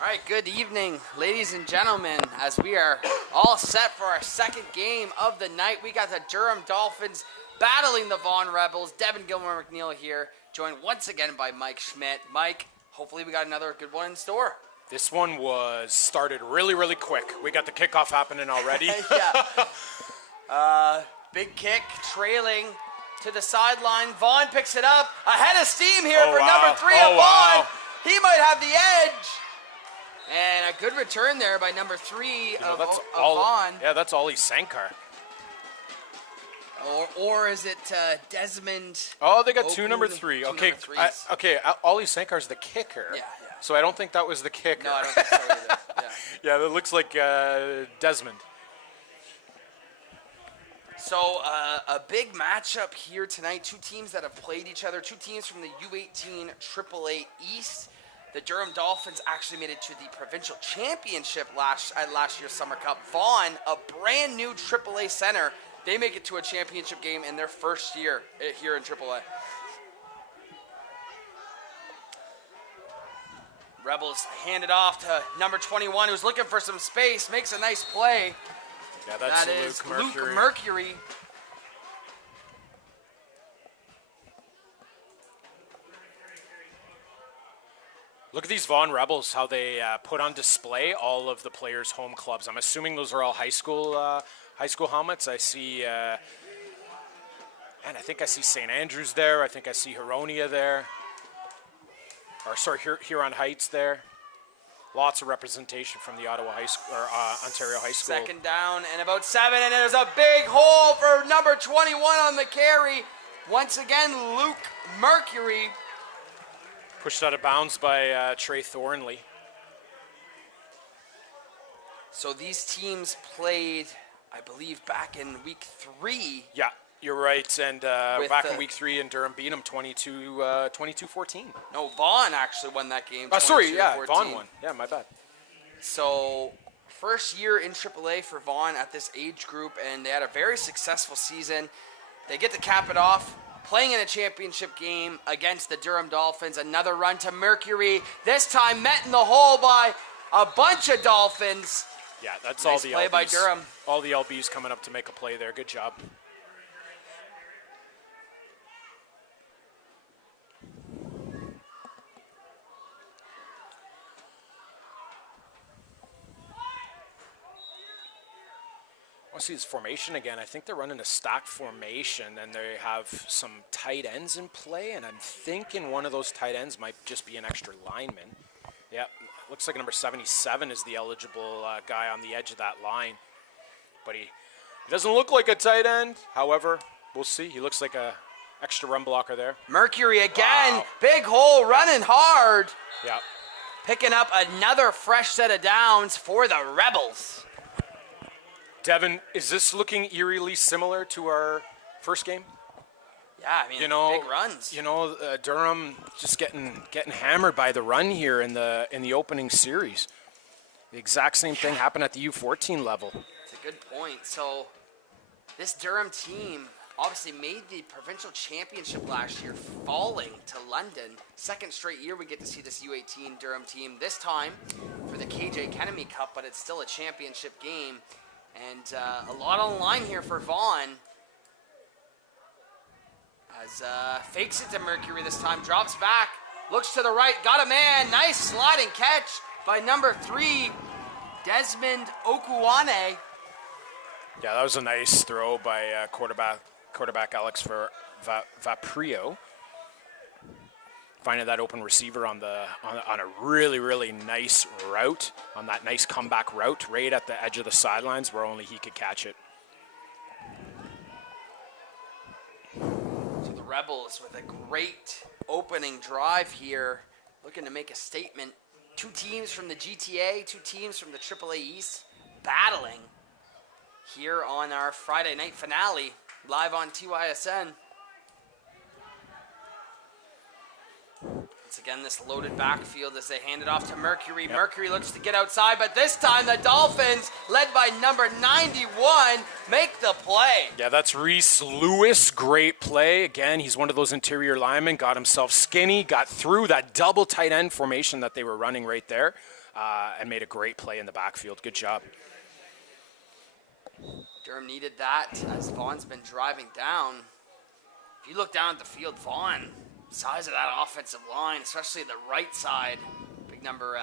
All right, good evening, ladies and gentlemen, as we are all set for our second game of the night. We got the Durham Dolphins battling the Vaughn Rebels. Devin Gilmore-McNeil here, joined once again by Mike Schmidt. Mike, hopefully we got another good one in store. This one was started really quick. We got the kickoff happening already. Yeah. Big kick, trailing to the sideline. Vaughn picks it up. Ahead of steam here for number 3 of Vaughn. Wow. He might have the edge. And a good return there by number 3 of Vaughn. Yeah, that's Ollie Sankar. Or is it Desmond? Oh, they got Ogun, two number 3. two Okay, number Ollie Sankar's the kicker. Yeah. So I don't think that was the kicker. No, I don't think so either. Yeah, that looks like Desmond. So a big matchup here tonight. Two teams that have played each other. Two teams from the U18 AAA East. The Durham Dolphins actually made it to the provincial championship at last year's Summer Cup. Vaughn, a brand new AAA center, they make it to a championship game in their first year here in AAA. Rebels hand it off to number 21, who's looking for some space, makes a nice play. Yeah, that's That is Luke Mercury. Look at these Vaughn Rebels, how they put on display all of the players' home clubs. I'm assuming those are all high school helmets. I see, and I think I see St. Andrews there. I think I see Huronia there. Or sorry, Huron Heights there. Lots of representation from the Ottawa High School or Ontario High School. Second down and about 7, and there's a big hole for number 21 on the carry. Once again, Luke Mercury. Pushed out of bounds by Trey Thornley. So these teams played, I believe, back in week 3. Yeah, you're right. And back in week 3 in Durham beat them 22-14. No, Vaughn actually won that game. Sorry, yeah, 22-14. Vaughn won. Yeah, my bad. So first year in AAA for Vaughn at this age group, and they had a very successful season. They get to cap it off, playing in a championship game against the Durham Dolphins. Another run to Mercury, this time met in the hole by a bunch of Dolphins. Yeah, that's Nice all the play LBs. by Durham. All the LBs coming up to make a play there. Good job. I want to see this formation again. I think they're running a stack formation, and they have some tight ends in play, and I'm thinking one of those tight ends might just be an extra lineman. Yeah, looks like number 77 is the eligible guy on the edge of that line, but he doesn't look like a tight end. However, we'll see. He looks like a extra run blocker there. Mercury again, Wow. Big hole, running hard. Yeah. Picking up another fresh set of downs for the Rebels. Devin, is this looking eerily similar to our first game? Yeah, I mean, big runs. Durham just getting hammered by the run here in the opening series. The exact same thing happened at the U14 level. It's a good point. So this Durham team obviously made the provincial championship last year, falling to London. Second straight year we get to see this U18 Durham team, this time for the KJ Kenemy Cup, but it's still a championship game. And a lot on the line here for Vaughn. As fakes it to Mercury this time, drops back, looks to the right, got a man. Nice sliding catch by number 3, Desmond Okuwane. Yeah, that was a nice throw by quarterback Alex Vaprio. Finding that open receiver on a really nice route, on that nice comeback route right at the edge of the sidelines where only he could catch it. So the Rebels with a great opening drive here, looking to make a statement. Two teams from the GTA, two teams from the AAA East battling here on our Friday night finale, live on TYSN. Once again, this loaded backfield as they hand it off to Mercury. Yep. Mercury looks to get outside, but this time the Dolphins, led by number 91, make the play. Yeah, that's Reese Lewis. Great play. Again, he's one of those interior linemen. Got himself skinny, got through that double tight end formation that they were running right there, and made a great play in the backfield. Good job. Durham needed that as Vaughn's been driving down. If you look down at the field, Vaughn, size of that offensive line, especially the right side, big number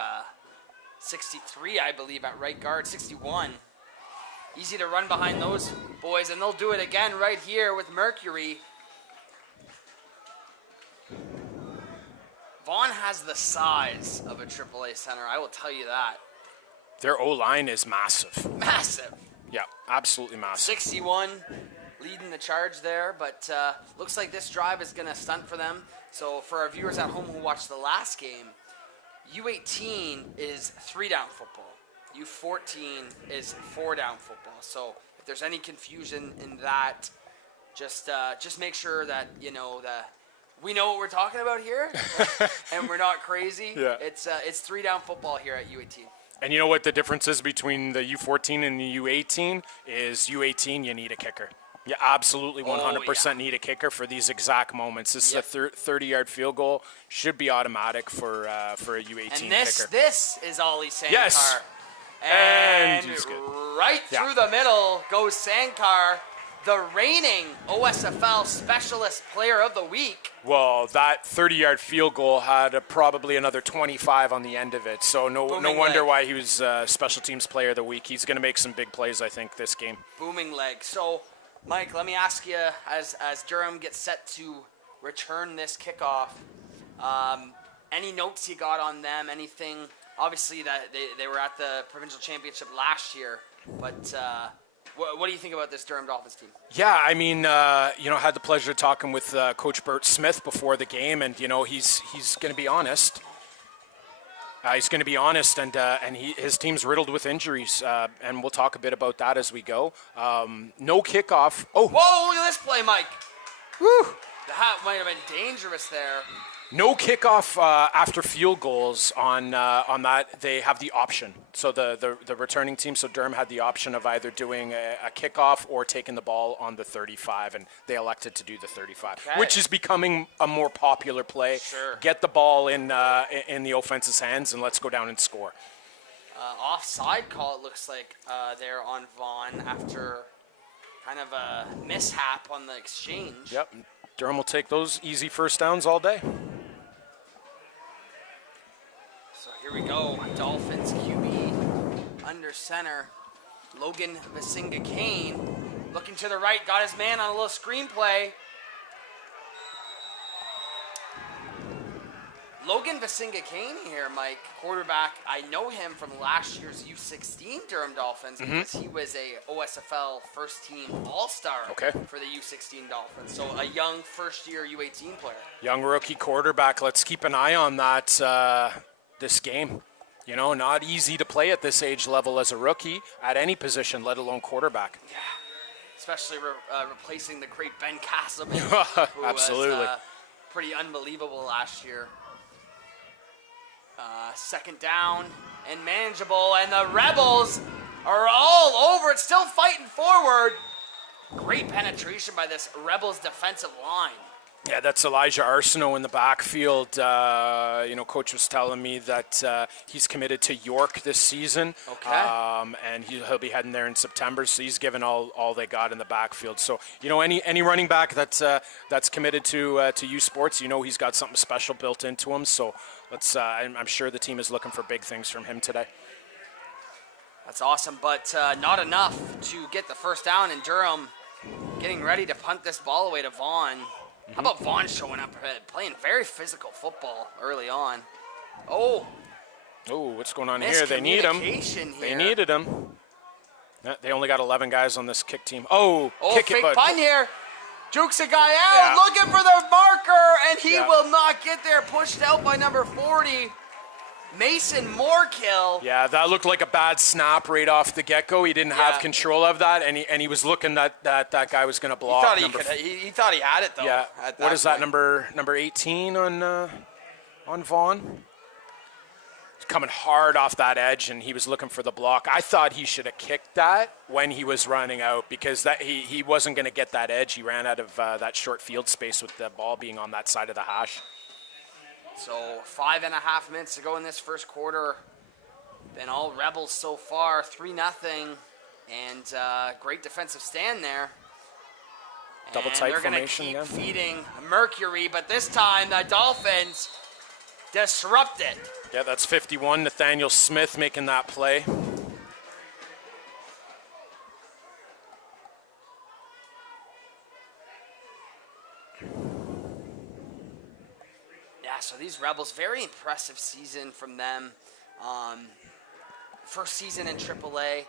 63, I believe, at right guard, 61. Easy to run behind those boys, and they'll do it again right here with Mercury. Vaughn has the size of a AAA center, I will tell you that. Their O-line is massive. Massive. Yeah, absolutely massive. 61 leading the charge there, but looks like this drive is going to stunt for them. So for our viewers at home who watched the last game, U18 is 3-down football. U14 is 4-down football. So if there's any confusion in that, just make sure that we know what we're talking about here, and we're not crazy. Yeah. It's 3-down football here at U18. And you know what the difference is between the U14 and the U18 is U18 you need a kicker. You absolutely 100% need a kicker for these exact moments. This is a 30-yard field goal. Should be automatic for a U18 kicker. And this is Ollie Sankar. Yes. And right through the middle goes Sankar, the reigning OSFL Specialist Player of the Week. Well, that 30-yard field goal had probably another 25 on the end of it. So no wonder why he was Special Teams Player of the Week. He's going to make some big plays, I think, this game. Booming leg. So, Mike, let me ask you, as Durham gets set to return this kickoff, any notes you got on them? Anything? Obviously, that they were at the provincial championship last year, but what do you think about this Durham Dolphins team? Yeah, I mean, had the pleasure of talking with Coach Bert Smith before the game, and he's going to be honest. He's going to be honest, and his team's riddled with injuries, and we'll talk a bit about that as we go. No kickoff. Oh, whoa! Look at this play, Mike. Woo! That might have been dangerous there. No kickoff after field goals on that. They have the option. So the returning team, so Durham had the option of either doing a kickoff or taking the ball on the 35, and they elected to do the 35, which is becoming a more popular play. Sure. Get the ball in the offense's hands, and let's go down and score. Offside call, it looks like, there on Vaughn after kind of a mishap on the exchange. Yep. Durham will take those easy first downs all day. So here we go. Dolphins QB under center. Logan Vasinga-Kane looking to the right, got his man on a little screenplay. Logan Vasinga-Kane here, Mike, quarterback. I know him from last year's U16 Durham Dolphins because he was a OSFL first-team All-Star for the U16 Dolphins. So a young first-year U18 player. Young rookie quarterback. Let's keep an eye on that this game. Not easy to play at this age level as a rookie at any position, let alone quarterback. Yeah, especially replacing the great Ben Castleman, who Absolutely. was pretty unbelievable last year. Second down and manageable, and the Rebels are all over it, still fighting forward. Great penetration by this Rebels defensive line. Yeah, that's Elijah Arsenault in the backfield. Coach was telling me that he's committed to York this season. Okay. And he'll be heading there in September, so he's given all they got in the backfield. So, any running back that's committed to U Sports, he's got something special built into him. So I'm sure the team is looking for big things from him today. That's awesome, but not enough to get the first down, and Durham getting ready to punt this ball away to Vaughn. How about Vaughn showing up, playing very physical football early on? Oh, what's going on here? They need him. They needed him. They only got 11 guys on this kick team. Kick fake it, punt here. Jukes a guy out, looking for the marker, and he will not get there. Pushed out by number 40, Mason Moorkill. Yeah, that looked like a bad snap right off the get-go. He didn't have control of that, and he was looking that guy was going to block. He thought he had it, though. Yeah. What is that, number 18 on on Vaughn. He's coming hard off that edge, and he was looking for the block. I thought he should have kicked that when he was running out because he wasn't going to get that edge. He ran out of that short field space with the ball being on that side of the hash. So 5.5 minutes to go in this first quarter. Been all Rebels so far, 3-0, and great defensive stand there. Double tight formation again. They're again. going to keep feeding Mercury, but this time the Dolphins disrupt it. Yeah, that's 51. Nathaniel Smith making that play. Yeah, so these Rebels, very impressive season from them. First season in AAA.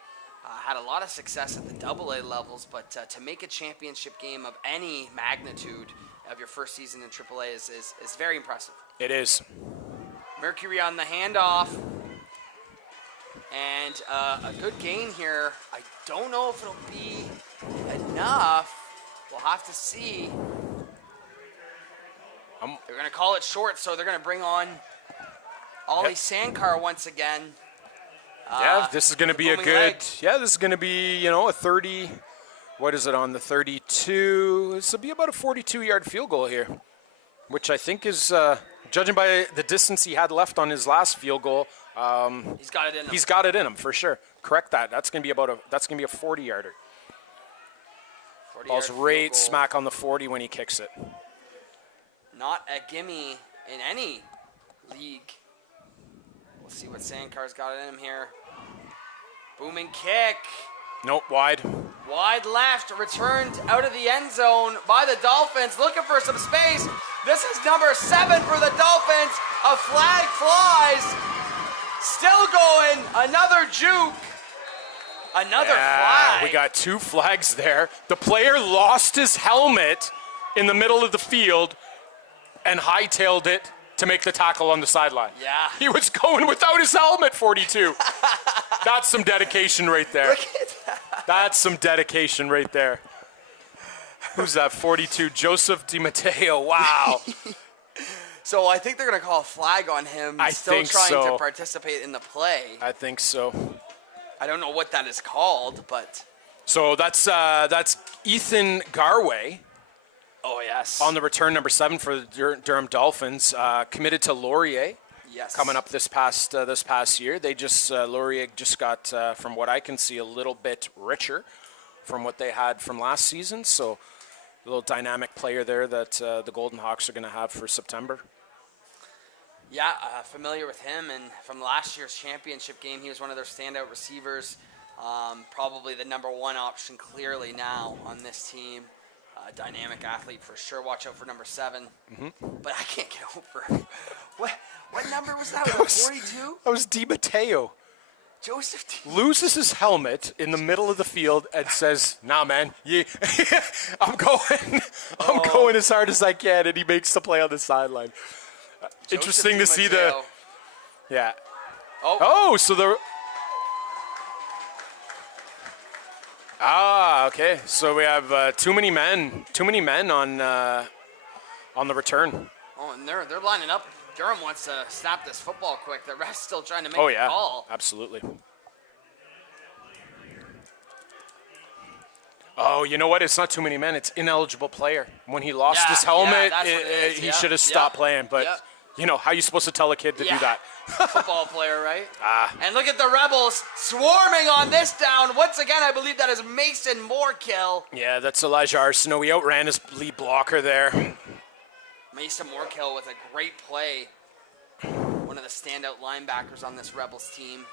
Had a lot of success at the AA levels, but to make a championship game of any magnitude of your first season in AAA is very impressive. It is. Mercury on the handoff. And a good gain here. I don't know if it'll be enough. We'll have to see. They're going to call it short, so they're going to bring on Ollie Sankar once again. Yeah, this is going to be a good. leg. Yeah, this is going to be a 30. What is it on the 32? This will be about a 42-yard field goal here, which I think is, judging by the distance he had left on his last field goal, he's got it in him. He's got it in him for sure. Correct that. That's going to be that's going to be a 40-yarder. Ball's right smack on the 40 when he kicks it. Not a gimme in any league. We'll see what Sankar's got in him here. Booming kick. Nope, wide. Wide left, returned out of the end zone by the Dolphins, looking for some space. This is number 7 for the Dolphins. A flag flies. Still going. Another juke. Another flag. We got 2 flags there. The player lost his helmet in the middle of the field and hightailed it to make the tackle on the sideline. Yeah. He was going without his helmet, 42. That's some dedication right there. Look at that. That's some dedication right there. Who's that, 42? Joseph DiMatteo. Wow. So I think they're going to call a flag on him. I Still think trying so. to participate in the play. I think so. I don't know what that is called, but. So that's Ethan Garway. Oh, yes. On the return, number 7 for the Durham Dolphins, committed to Laurier. Yes. Coming up this past year, they just Laurier just got, from what I can see, a little bit richer from what they had from last season. So a little dynamic player there that the Golden Hawks are going to have for September. Yeah, familiar with him, and from last year's championship game, he was one of their standout receivers. Probably the number 1 option clearly now on this team. Dynamic athlete for sure. Watch out for number 7. Mm-hmm. But I can't get over what number was that? Was it 42? That was DiMatteo. Joseph D. Loses his helmet in the middle of the field and says, "Nah, man, I'm going as hard as I can," and he makes the play on the sideline. Interesting to see the. Yeah. Oh, so the. Okay. So we have too many men on the return. Oh, and they're lining up. Durham wants to snap this football quick. The ref's still trying to make the call. Absolutely. Oh, you know what? It's not too many men. It's ineligible player. When he lost his helmet, he should have stopped playing. But you know, how are you supposed to tell a kid to do that? Football player, right? And look at the Rebels swarming on this down. Once again, I believe that is Mason Moorkill. Yeah, that's Elijah Arsenault. He outran his lead blocker there. Mason Moorkill with a great play. One of the standout linebackers on this Rebels team.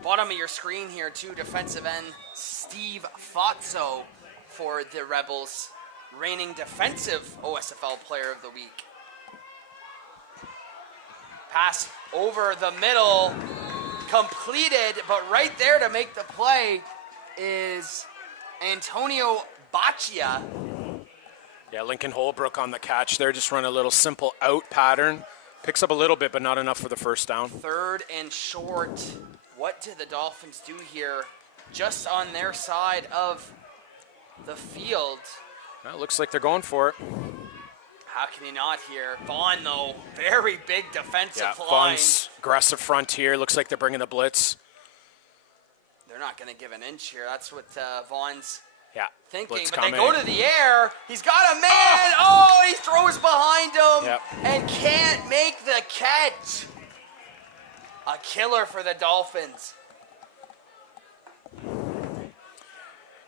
Bottom of your screen here, too, defensive end Steve Fazzo for the Rebels, reigning defensive OSFL Player of the Week. Pass over the middle, completed, but right there to make the play is Antonio Baccia. Yeah, Lincoln Holbrook on the catch there, just run a little simple out pattern. Picks up a little bit, but not enough for the first down. 3rd and short. What did the Dolphins do here? Just on their side of the field. Well, looks like they're going for it. How can he not here? Vaughn, though, very big defensive line. Vaughn's aggressive front here. Looks like they're bringing the blitz. They're not going to give an inch here. That's what Vaughn's thinking. Blitz but coming. they go to the air. He's got a man. Oh, he throws behind him and can't make the catch. A killer for the Dolphins.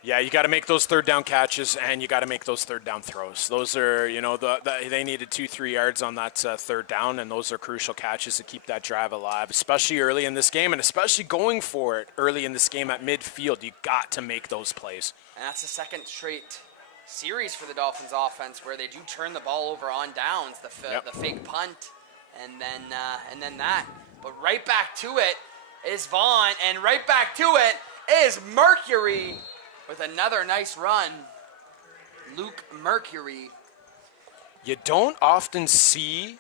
Yeah, you got to make those third down catches, and you got to make those third down throws. Those are, they needed 2-3 yards on that third down, and those are crucial catches to keep that drive alive, especially early in this game, and especially going for it early in this game at midfield. You got to make those plays. And that's the second straight series for the Dolphins offense where they do turn the ball over on downs, the fake punt, and then that. But right back to it is Vaughn, and right back to it is Mercury. With another nice run, Luke Mercury. You don't often see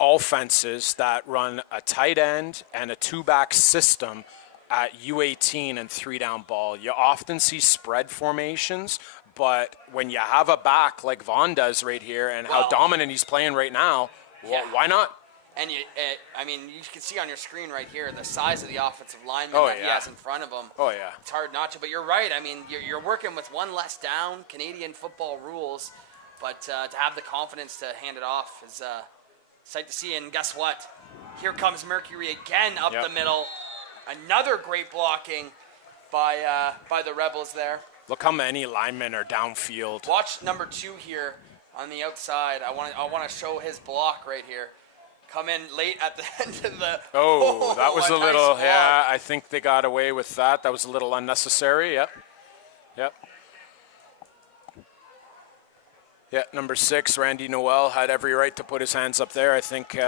offenses that run a tight end and a two-back system at U18 and three-down ball. You often see spread formations, but when you have a back like Vaughn does right here and how dominant he's playing right now, why not? And you can see on your screen right here the size of the offensive lineman that he has in front of him. Oh, yeah. It's hard not to, but you're right. I mean, you're working with one less down, Canadian football rules, but to have the confidence to hand it off is sight to see. And guess what? Here comes Mercury again up the middle. Another great blocking by the Rebels there. Look how many linemen are downfield. Watch number 2 here on the outside. I want to show his block right here. Come in late at the end of the... Oh, that was a little... Nice yeah, I think they got away with that. That was a little unnecessary. Yep. Yeah, number 6, Randy Noel, had every right to put his hands up there. I think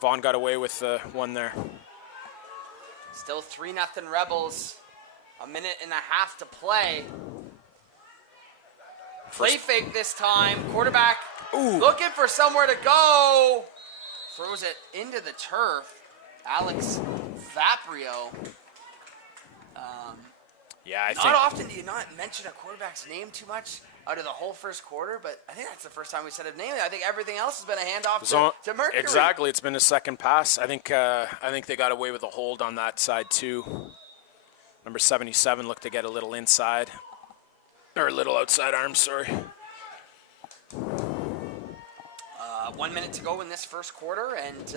Vaughn got away with one there. Still 3-0 Rebels. A minute and a half to play. Play fake this time. Quarterback looking for somewhere to go. Throws it into the turf. Alex Vaprio. I think... Not often do you not mention a quarterback's name too much out of the whole first quarter, but I think that's the first time we said his name. I think everything else has been a handoff to Mercury. Exactly. It's been a second pass. I think they got away with a hold on that side too. Number 77 looked to get a little inside. Or a little outside arm, sorry. 1 minute to go in this first quarter, and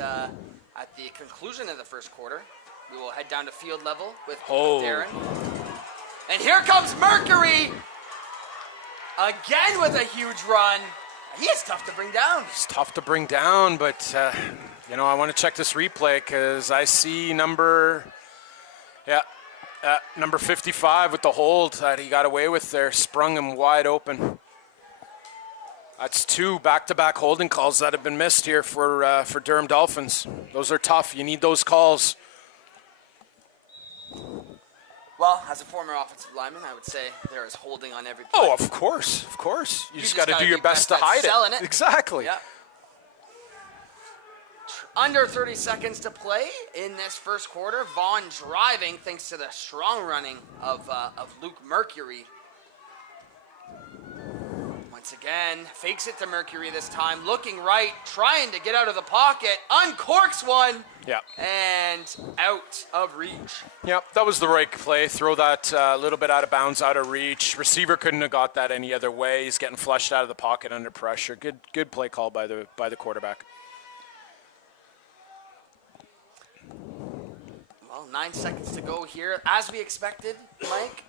at the conclusion of the first quarter, we will head down to field level with Darren. And here comes Mercury! Again with a huge run. He is tough to bring down. He's tough to bring down, but, I want to check this replay because I see number 55 with the hold that he got away with there, sprung him wide open. That's 2 back-to-back holding calls that have been missed here for Durham Dolphins. Those are tough. You need those calls. Well, as a former offensive lineman, I would say there is holding on every play. Oh, of course. You just got to do your best to hide it. Exactly. Yeah. Under 30 seconds to play in this first quarter. Vaughn driving thanks to the strong running of Luke Mercury. Once again, fakes it to Mercury this time, looking right, trying to get out of the pocket, uncorks one, and out of reach. Yep, that was the right play. Throw that a little bit out of bounds, out of reach. Receiver couldn't have got that any other way. He's getting flushed out of the pocket under pressure. Good play call by the quarterback. Well, 9 seconds to go here. As we expected, Mike,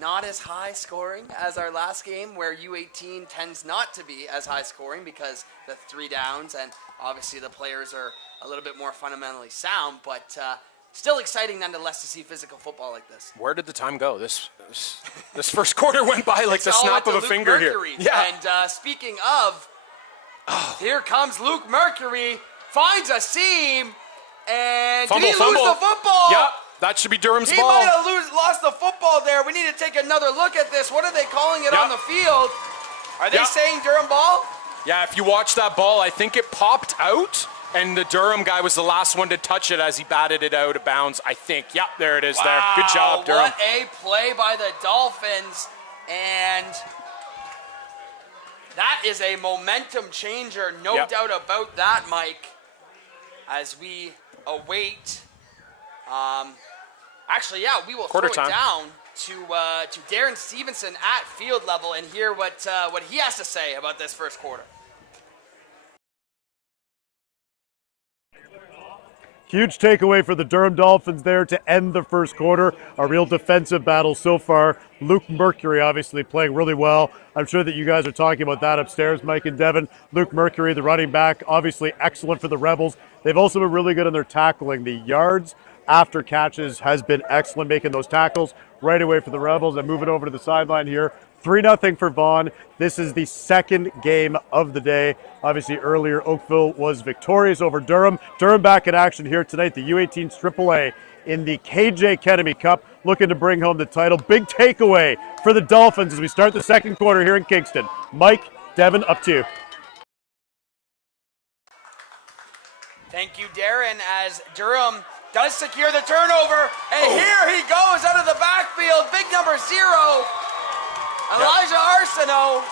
not as high scoring as our last game, where U18 tends not to be as high scoring because the 3 downs, and obviously the players are a little bit more fundamentally sound, but still exciting nonetheless to see physical football like this. Where did the time go? This first quarter went by like the snap of a finger Mercury. Here. Yeah. And speaking of, here comes Luke Mercury, finds a seam, and fumble. Did he lose the football? Yep. That should be Durham's ball. He might have lost the football there. We need to take another look at this. What are they calling it on the field? Are they saying Durham ball? Yeah, if you watch that ball, I think it popped out, and the Durham guy was the last one to touch it as he batted it out of bounds, I think. Yep, there it is there. Good job, Durham. What a play by the Dolphins. And That is a momentum changer, no Yep. doubt about that, Mike. As we await, actually, yeah, we will Quarter throw it time. down to Darren Stevenson at field level and hear what he has to say about this first quarter. Huge takeaway for the Durham Dolphins there to end the first quarter. A real defensive battle so far. Luke Mercury obviously playing really well. I'm sure that you guys are talking about that upstairs, Mike and Devin. Luke Mercury, the running back, obviously excellent for the Rebels. They've also been really good in their tackling. The yards after catches has been excellent, making those tackles right away for the Rebels. And moving over to the sideline here. 3-0 for Vaughn. This is the second game of the day. Obviously, earlier, Oakville was victorious over Durham. Durham back in action here tonight, the U18 AAA in the KJ Kenemy Cup, looking to bring home the title. Big takeaway for the Dolphins as we start the second quarter here in Kingston. Mike, Devin, up to you. Thank you, Darren, as Durham does secure the turnover. And here he goes out of the backfield. Big number 0. Elijah Arsenault.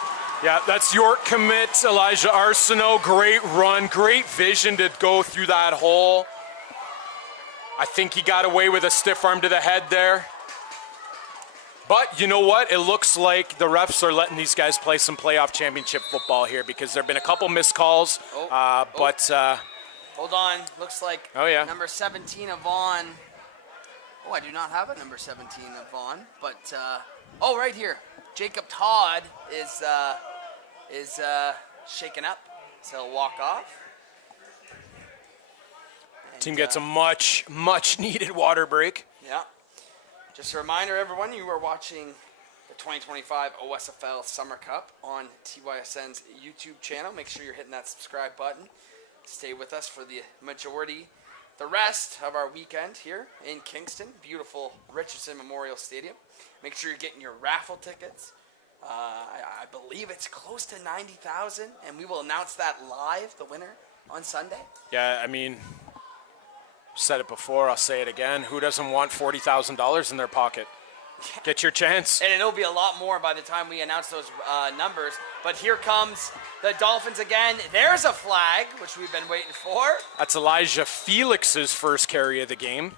Yeah, that's York commit, Elijah Arsenault. Great run, great vision to go through that hole. I think he got away with a stiff arm to the head there. But you know what? It looks like the refs are letting these guys play some playoff championship football here because there have been a couple missed calls. Hold on. Looks like number 17 of Vaughn. Oh, I do not have a number 17 of Vaughn. But, right here. Jacob Todd is shaken up, so he'll walk off. And, team gets a much needed water break. Yeah. Just a reminder, everyone, you are watching the 2025 OSFL Summer Cup on TYSN's YouTube channel. Make sure you're hitting that subscribe button. Stay with us for the rest of our weekend here in Kingston, beautiful Richardson Memorial Stadium. Make sure you're getting your raffle tickets. I believe it's close to 90,000, and we will announce that live, the winner, on Sunday. Yeah, I mean, said it before, I'll say it again. Who doesn't want $40,000 in their pocket? Get your chance. And it'll be a lot more by the time we announce those numbers. But here comes the Dolphins again. There's a flag, which we've been waiting for. That's Elijah Felix's first carry of the game.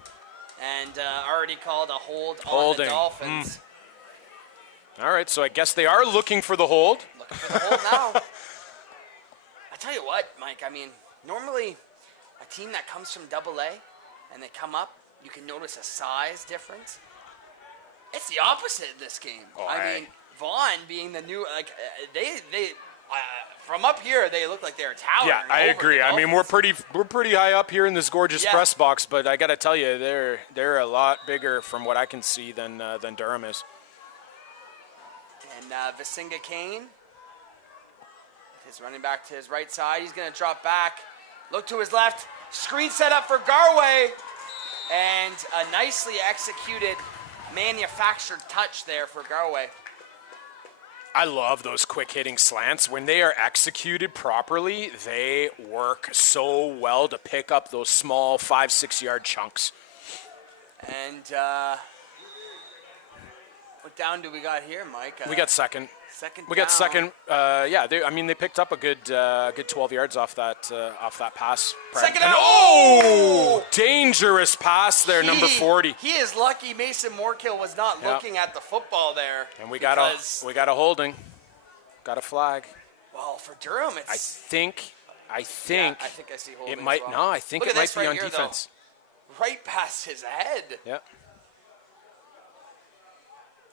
And already called a hold Holding. on the Dolphins. All right, so I guess they are looking for the hold. Looking for the hold now. I tell you what, Mike, I mean, normally a team that comes from AA and they come up, you can notice a size difference. It's the opposite of this game. I mean, Vaughn being the new, they from up here, they look like they're towering. Yeah, I agree. I mean, we're pretty high up here in this gorgeous press box, but I got to tell you, they're a lot bigger from what I can see than Durham is. And Visinga Kane, his running back to his right side, he's going to drop back, look to his left, screen set up for Garway, and a nicely executed manufactured touch there for Garway. I love those quick-hitting slants. When they are executed properly, they work so well to pick up those small 5-6 yard chunks. And what down do we got here, Mike? We got second. We got second. They picked up a good 12 yards off that pass. Second out. Oh, dangerous pass there, number 40. He is lucky Mason Moorkill was not looking at the football there. And we got a holding, got a flag. Well, for Durham, it's. I think I think I see holding. it might. As well. No, I think Look it might this be right on here, defense. Though. Right past his head. Yeah.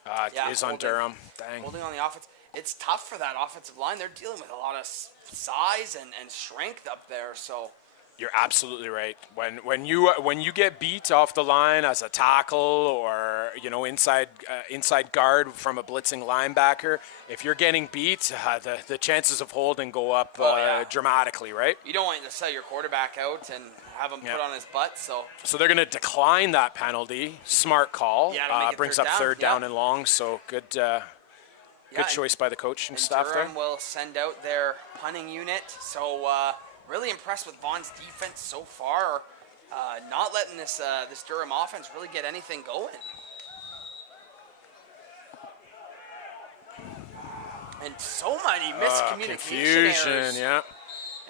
It is on Durham. Dang. Holding on the offense. It's tough for that offensive line. They're dealing with a lot of size and strength up there. So you're absolutely right. When you get beat off the line as a tackle or inside guard from a blitzing linebacker, if you're getting beat, the chances of holding go up dramatically, right? You don't want to set your quarterback out and have him put on his butt. So they're going to decline that penalty. Smart call. Brings up third down and long. So good. Good choice by the coaching staff there. Durham will send out their punting unit. So really impressed with Vaughn's defense so far. Not letting this Durham offense really get anything going. And so many miscommunication Confusion, errors. yeah.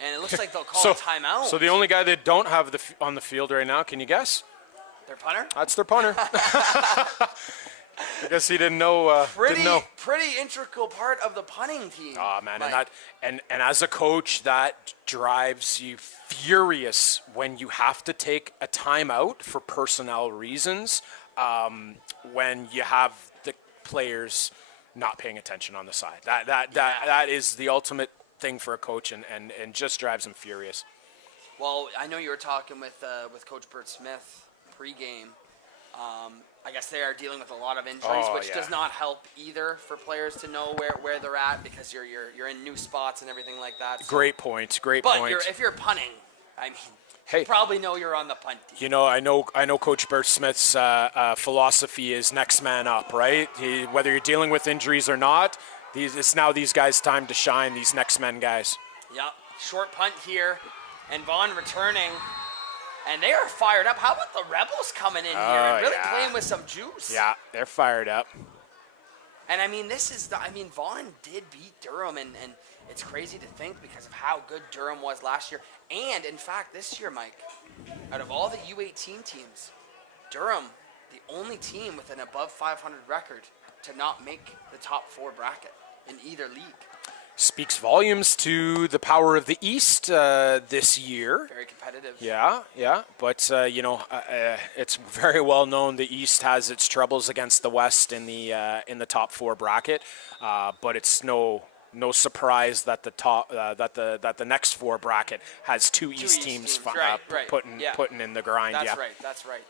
And it looks like they'll call a timeout. So the only guy they don't have on the field right now, can you guess? Their punter? That's their punter. I guess he didn't know. Pretty integral part of the punting team. Oh man, Mike. and as a coach, that drives you furious when you have to take a timeout for personnel reasons. When you have the players not paying attention on the side, that is the ultimate thing for a coach, and just drives him furious. Well, I know you were talking with Coach Bert Smith pregame. I guess they are dealing with a lot of injuries, which does not help either for players to know where they're at, because you're in new spots and everything like that. So. Great point. But if you're punting, I mean, hey, you probably know you're on the punt team. You know, I know Coach Bert Smith's philosophy is next man up, right? Whether you're dealing with injuries or not, it's now these guys' time to shine. These next men guys. Yep. Short punt here, and Vaughn returning. And they are fired up. How about the Rebels coming in here and really playing with some juice? Yeah, they're fired up. And I mean, Vaughn did beat Durham, and it's crazy to think because of how good Durham was last year. And in fact, this year, Mike, out of all the U18 teams, Durham, the only team with an above 500 record to not make the top 4 bracket in either league. Speaks volumes to the power of the East this year. Very competitive. Yeah. But, it's very well known the East has its troubles against the West in the top 4 bracket. But it's no surprise that the next 4 bracket has two East teams putting in the grind. That's right.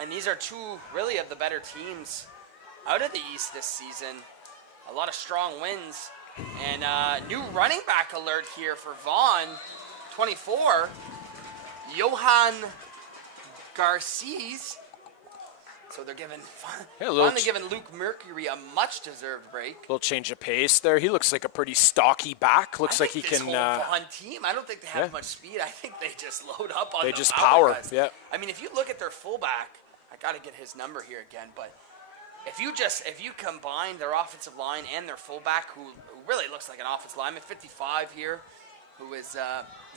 And these are two really of the better teams out of the East this season. A lot of strong wins. And new running back alert here for Vaughn. 24, Johan Garces. So they're giving Luke Mercury a much-deserved break. Little change of pace there. He looks like a pretty stocky back. Looks like he can. This whole Vaughn team, I don't think they have much speed. I think they just load up on. They just power. Guys. Yeah. I mean, if you look at their fullback, I got to get his number here again, but. If you combine their offensive line and their fullback, who really looks like an offensive lineman, 55 here, who is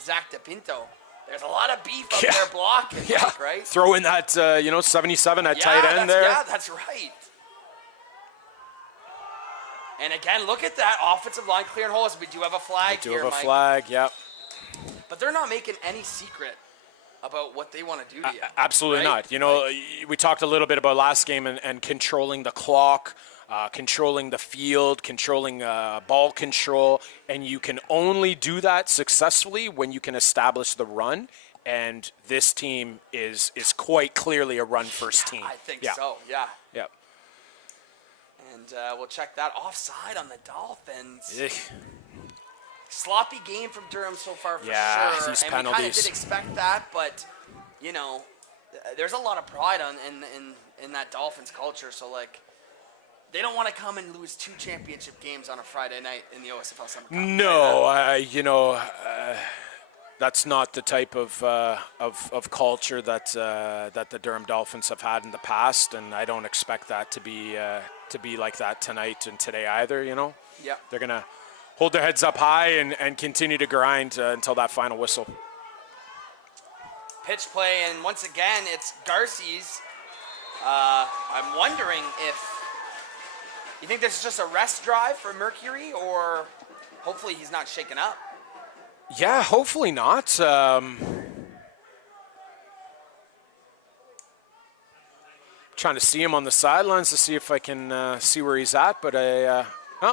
Zach DePinto. There's a lot of beef up there blocking, right? Throw in that 77 at tight end there. Yeah, that's right. And again, look at that offensive line clearing holes. We do have a flag here, We do have a Mike. flag, yep. But they're not making any secret about what they want to do to you. Absolutely right? not. We talked a little bit about last game and controlling the clock, controlling the field, controlling ball control, and you can only do that successfully when you can establish the run. And this team is quite clearly a run-first team. I think so, yeah. Yep. And we'll check that offside on the Dolphins. Sloppy game from Durham so far for sure. These and penalties. we kind of did expect that, but, there's a lot of pride in that Dolphins culture. So, they don't want to come and lose 2 championship games on a Friday night in the OSFL Summer Cup. No, that's not the type of culture that the Durham Dolphins have had in the past, and I don't expect that to be like that tonight and today either. Yeah. They're gonna hold their heads up high and continue to grind until that final whistle. Pitch play, and once again, it's Garces. I'm wondering if you think this is just a rest drive for Mercury, or hopefully he's not shaken up. Yeah, hopefully not. Trying to see him on the sidelines to see if I can see where he's at, but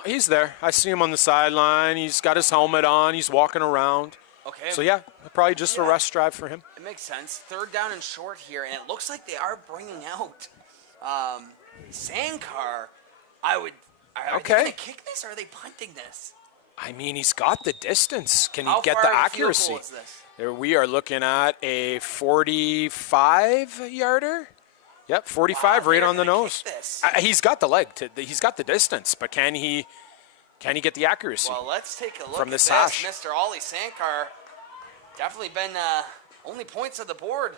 he's there. I see him on the sideline. He's got his helmet on. He's walking around. Okay. So, probably just a rest drive for him. It makes sense. 3rd down and short here, and it looks like they are bringing out Sankar. Are they going to kick this, or are they punting this? I mean, he's got the distance. Can he How get far the of a field accuracy? goal is this? There we are looking at a 45-yarder. Yep, 45 right on the nose. He's got the leg. He's got the distance, but can he get the accuracy? Well, let's take a look from at this this. hash. Mr. Ollie Sankar definitely been only points on the board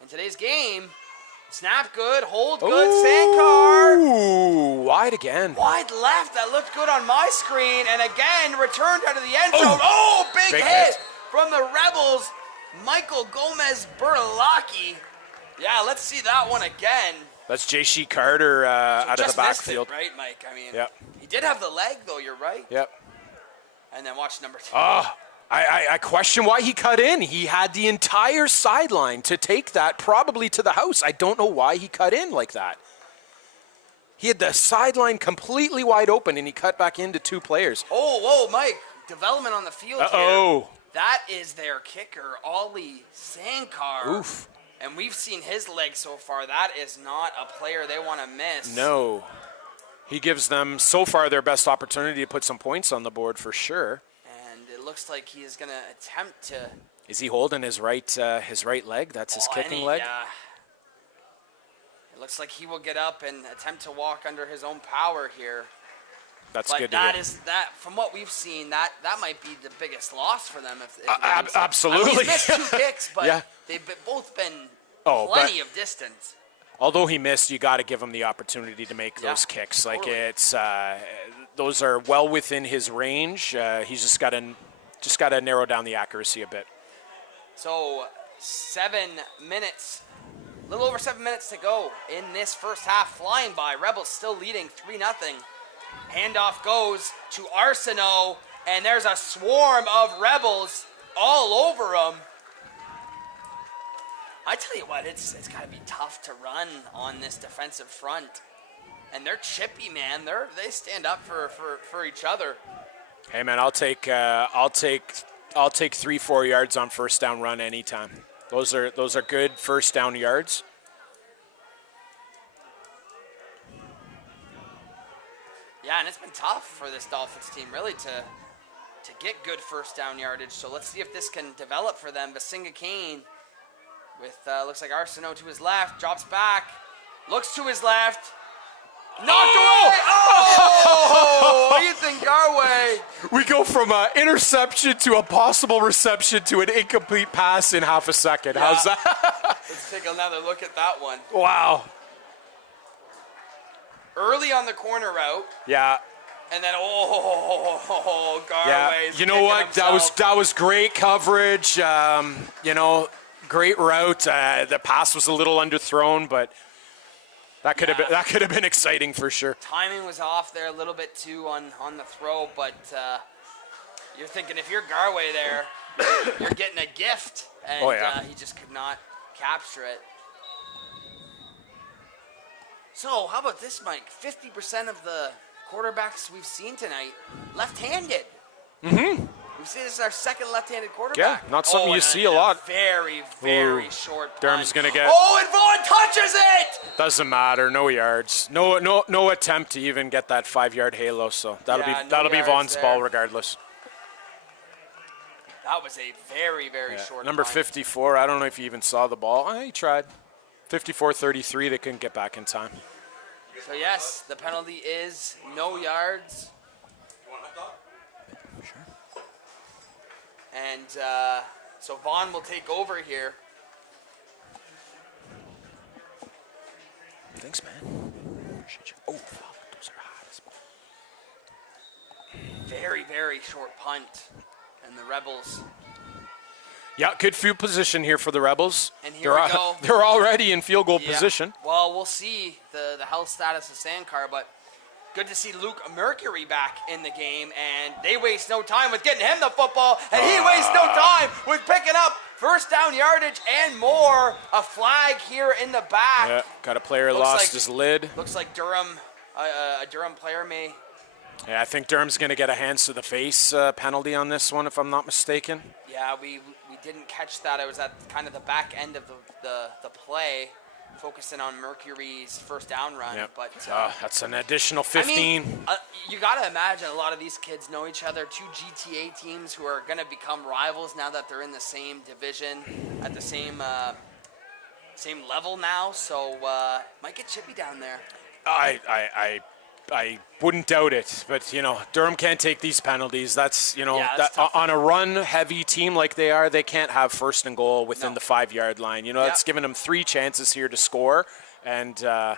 in today's game. Snap good, hold good, Sandcar. Ooh, wide again. Wide left, that looked good on my screen, and again, returned out of the end zone. Oh, big hit from the Rebels, Michael Gomez-Burlaki. Yeah, let's see that one again. That's J.C. Carter out of the backfield. It, right, Mike? I mean, yep. He did have the leg, though, you're right. Yep. And then watch number 2. I question why he cut in. He had the entire sideline to take that probably to the house. I don't know why he cut in like that. He had the sideline completely wide open, and he cut back into 2 players. Oh, whoa, Mike. Development on the field here. That is their kicker, Ollie Sandcar. Oof. And we've seen his leg so far. That is not a player they want to miss. No. He gives them, so far, their best opportunity to put some points on the board for sure. It looks like he is going to attempt to. Is he holding his right leg? That's his kicking leg? It looks like he will get up and attempt to walk under his own power here. That's but good that to hear. is that from what we've seen, that might be the biggest loss for them. If absolutely. I mean, he's missed 2 kicks, but they've both been plenty of distance. Although he missed, you got to give him the opportunity to make those kicks. Like it's those are well within his range. He's just got to narrow down the accuracy a bit. So 7 minutes, a little over 7 minutes to go in this first half, flying by. Rebels still leading 3-0. Handoff goes to Arsenault, and there's a swarm of Rebels all over him. I tell you what, it's got to be tough to run on this defensive front. And they're chippy, man. They stand up for each other. Hey, man, I'll take 3-4 yards on first down run anytime. Those are good first down yards. Yeah, and it's been tough for this Dolphins team, really, to get good first down yardage. So let's see if this can develop for them. Basinga Kane with, looks like Arsenault to his left, drops back, looks to his left, knocked away! Oh! Ethan Garway! We go from an interception to a possible reception to an incomplete pass in half a second. Yeah. How's that? Let's take another look at that one. Wow. Early on the corner route. Yeah. And then, Garway's yeah. You know what? Himself. That was great coverage. Great route. The pass was a little underthrown, but that could have been exciting for sure. Timing was off there a little bit too on the throw, but you're thinking if you're Garway there, you're getting a gift, and he just could not capture it. So how about this, Mike? 50% of the quarterbacks we've seen tonight left-handed. Mm-hmm. We've seen this is our second left-handed quarterback. Yeah, not something you see a lot. Very, very short punt. Durham's gonna get. Oh, and Vaughn touches it. Doesn't matter. No yards. No attempt to even get that 5-yard halo. So that'll be Vaughn's ball regardless. That was a very, very short Number punt. 54. I don't know if he even saw the ball. He tried. 54-33. They couldn't get back in time. So yes, the penalty is no yards. And so Vaughn will take over here. Thanks, man. Appreciate you. Oh, fuck. Those are hot as well. Very, very short punt. And the Rebels. Yeah, good field position here for the Rebels. And here we go. They're already in field goal position. Well, we'll see the health status of Sandcar, but good to see Luke Mercury back in the game, and they waste no time with getting him the football, and he wastes no time with picking up first down yardage and more. A flag here in the back. Yeah, got a player lost his lid. Looks like Durham, a Durham player may. Yeah, I think Durham's going to get a hands to the face penalty on this one, if I'm not mistaken. Yeah, we didn't catch that. It was at kind of the back end of the play, focusing on Mercury's first down run. Yep. But that's an additional 15. I mean, you got to imagine a lot of these kids know each other. 2 GTA teams who are going to become rivals now that they're in the same division, at the same level now. So might get chippy down there. I I wouldn't doubt it, but Durham can't take these penalties. That's that's tough. on a run-heavy team like they are, they can't have first and goal within the 5-yard line. That's given them 3 chances here to score, and I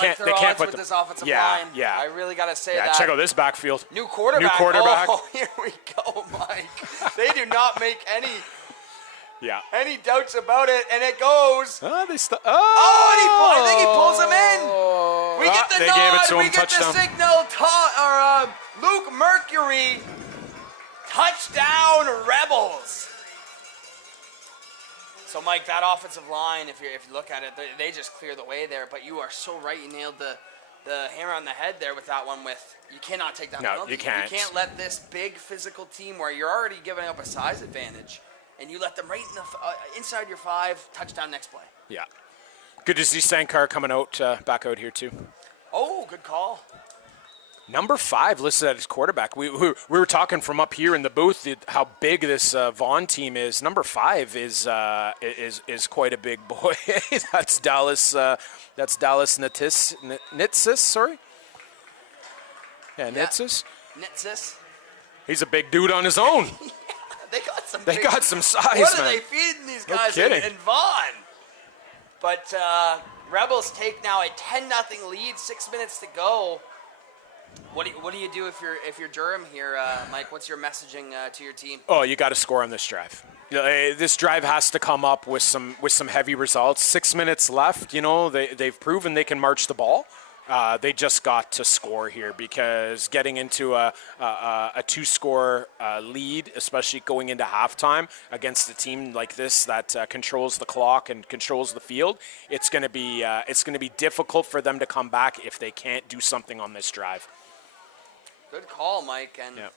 like their odds with this offensive line. Yeah, I really got to say that. Check out this backfield. New quarterback. Oh, here we go, Mike. They do not make any doubts about it, and it goes. And I think he pulls him in. We get the they nod. Gave it to we him, get touchdown. the signal. Luke Mercury, touchdown Rebels. So, Mike, that offensive line, if you look at it, they just clear the way there. But you are so right. You nailed the hammer on the head there with that one. You cannot take that penalty. No, you can't. You can't let this big physical team where you're already giving up a size advantage, and you let them right in the inside your 5, touchdown next play. Yeah. Good to see Sankar coming out, back out here too. Oh, good call. Number 5 listed as quarterback. We were talking from up here in the booth how big this Vaughn team is. Number 5 is quite a big boy. That's Dallas. That's Dallas Nitsis. Sorry. Yeah, Nitsis. Nitsis. He's a big dude on his own. They got some size, what man. are they feeding these guys No kidding. in Vaughn? But Rebels take now a 10-0 lead, 6 minutes to go. What do you do if you're Durham here, Mike? What's your messaging to your team? Oh, you got to score on this drive. This drive has to come up with some heavy results. 6 minutes left. They've proven they can march the ball. They just got to score here because getting into a 2-score lead, especially going into halftime against a team like this that controls the clock and controls the field, it's going to be difficult for them to come back if they can't do something on this drive. Good call, Mike. And Yep.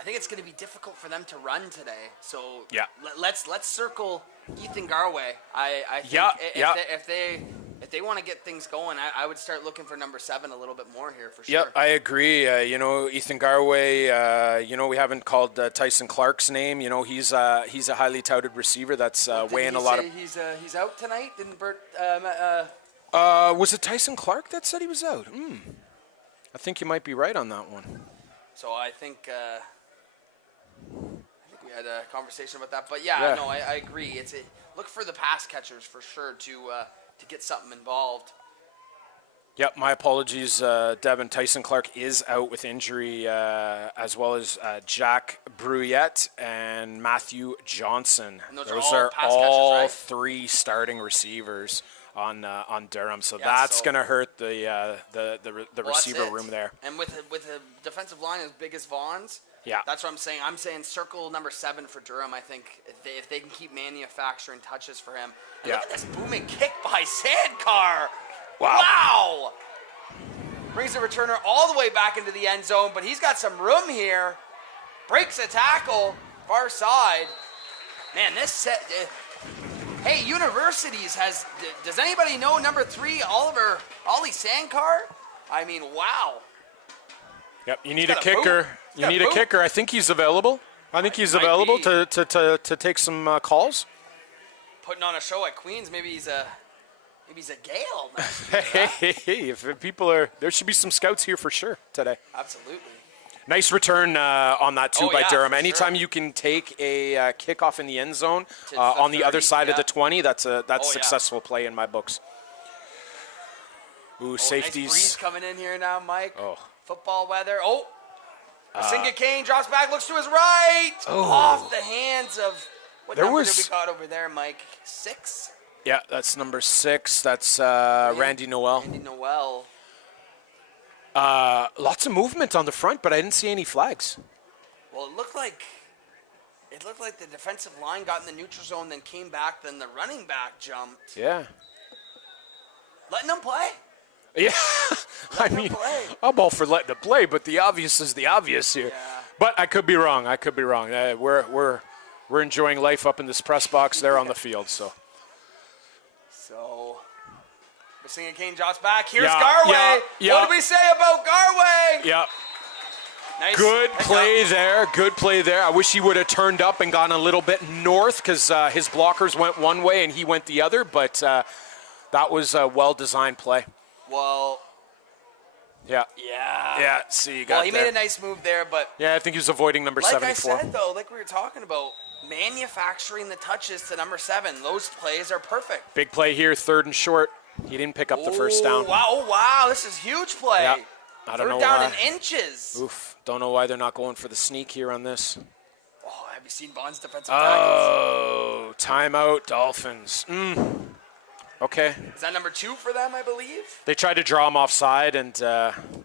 I think it's going to be difficult for them to run today. So Yeah. let's circle Ethan Garway. I think if they want to get things going, I would start looking for number 7 a little bit more here for sure. Yep, I agree. Ethan Garway. We haven't called Tyson Clark's name. He's a highly touted receiver that's weighing a lot of. He's out tonight. Didn't Bert? Was it Tyson Clark that said he was out? I think you might be right on that one. So I think we had a conversation about that. But Yeah. no, I agree. Look for the pass catchers for sure to get something involved. Yep, my apologies, Devin. Tyson Clark is out with injury, as well as Jack Bruyette and Matthew Johnson. And those Those are are all pass all catchers, right? 3 starting receivers on Durham. So Yeah, that's so- going to hurt the Well, receiver that's it. room there. And with a defensive line as big as Vaughn's, Yeah. that's what I'm saying. I'm saying circle number 7 for Durham. I think if they can keep manufacturing touches for him. And Yeah. look at this booming kick by Sandcar. Wow. Wow. Brings the returner all the way back into the end zone, but he's got some room here. Breaks a tackle, far side. Man, this set. Hey, Universities has. Does anybody know number 3, Ollie Sandcar? I mean, wow. Yep, you need got a a kicker. boot. He's You got need a a boot. kicker. I think he's available. Might available be. to take some calls. Putting on a show at Queens. Maybe he's a Gale. Hey, if people are, there should be some scouts here for sure today. Absolutely. Nice return on that too Oh, by yeah, Durham. for Anytime sure. you can take a kickoff in the end zone To on the other 30, side of yeah. the 20, that's yeah. successful play in my books. Ooh, safeties. Nice breeze coming in here now, Mike. Oh. Football weather. Oh. Masinga Kane drops back, looks to his right. Off the hands of. What There number was- did we got over there, Mike? 6? Yeah, that's number 6. That's Randy Noel. Andy Noel. Lots of movement on the front, but I didn't see any flags. Well, it looked like the defensive line got in the neutral zone, then came back, then the running back jumped. Yeah. Letting them play. Yeah, I them mean, play. I'm all for letting it play, but the obvious is the obvious here. Yeah. But I could be wrong. We're enjoying life up in this press box there on the field. So Masinga Kane drops back. Here's Yeah, Garway. yeah. What do we say about Garway? yeah, Nice. good pick play up. there. Good play there. I wish he would have turned up and gone a little bit north because his blockers went one way and he went the other. But that was a well-designed play. Well, Yeah. Yeah. Yeah, see, you got Well, he there. made a nice move there, but Yeah, I think he was avoiding number like 74. I said, though, like we were talking about, manufacturing the touches to number 7. Those plays are perfect. Big play here, 3rd and short. He didn't pick up the first down. Wow, oh, wow, this is huge play. Yeah. I don't know 3rd down why. in inches. Oof. Don't know why they're not going for the sneak here on this. Oh, have you seen Vaughn's defensive tackles? Oh, timeout, Dolphins. Okay. Is that number 2 for them, I believe? They tried to draw him offside, and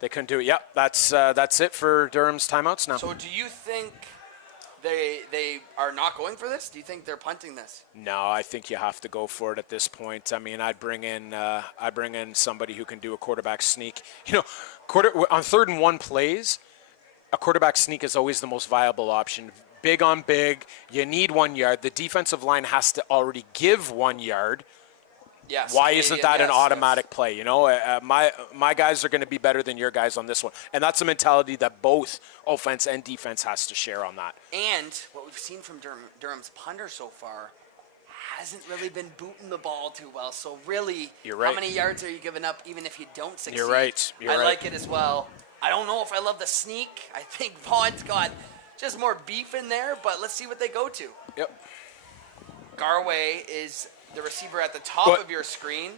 they couldn't do it. Yep, that's it for Durham's timeouts now. So do you think they are not going for this? Do you think they're punting this? No, I think you have to go for it at this point. I mean, I'd bring in somebody who can do a quarterback sneak. You know, on 3rd and 1 plays, a quarterback sneak is always the most viable option. Big on big, you need 1 yard. The defensive line has to already give 1 yard. Yes. Why isn't that an yes, automatic play? You know, my guys are going to be better than your guys on this one, and that's a mentality that both offense and defense has to share on that. And what we've seen from Durham's punter so far hasn't really been booting the ball too well. So really, You're right. How many yards are you giving up even if you don't succeed? You're right. You're I right. like it as well. I don't know if I love the sneak. I think Vaughn's got just more beef in there, but let's see what they go to. Yep. Garway is the receiver at the top of your screen.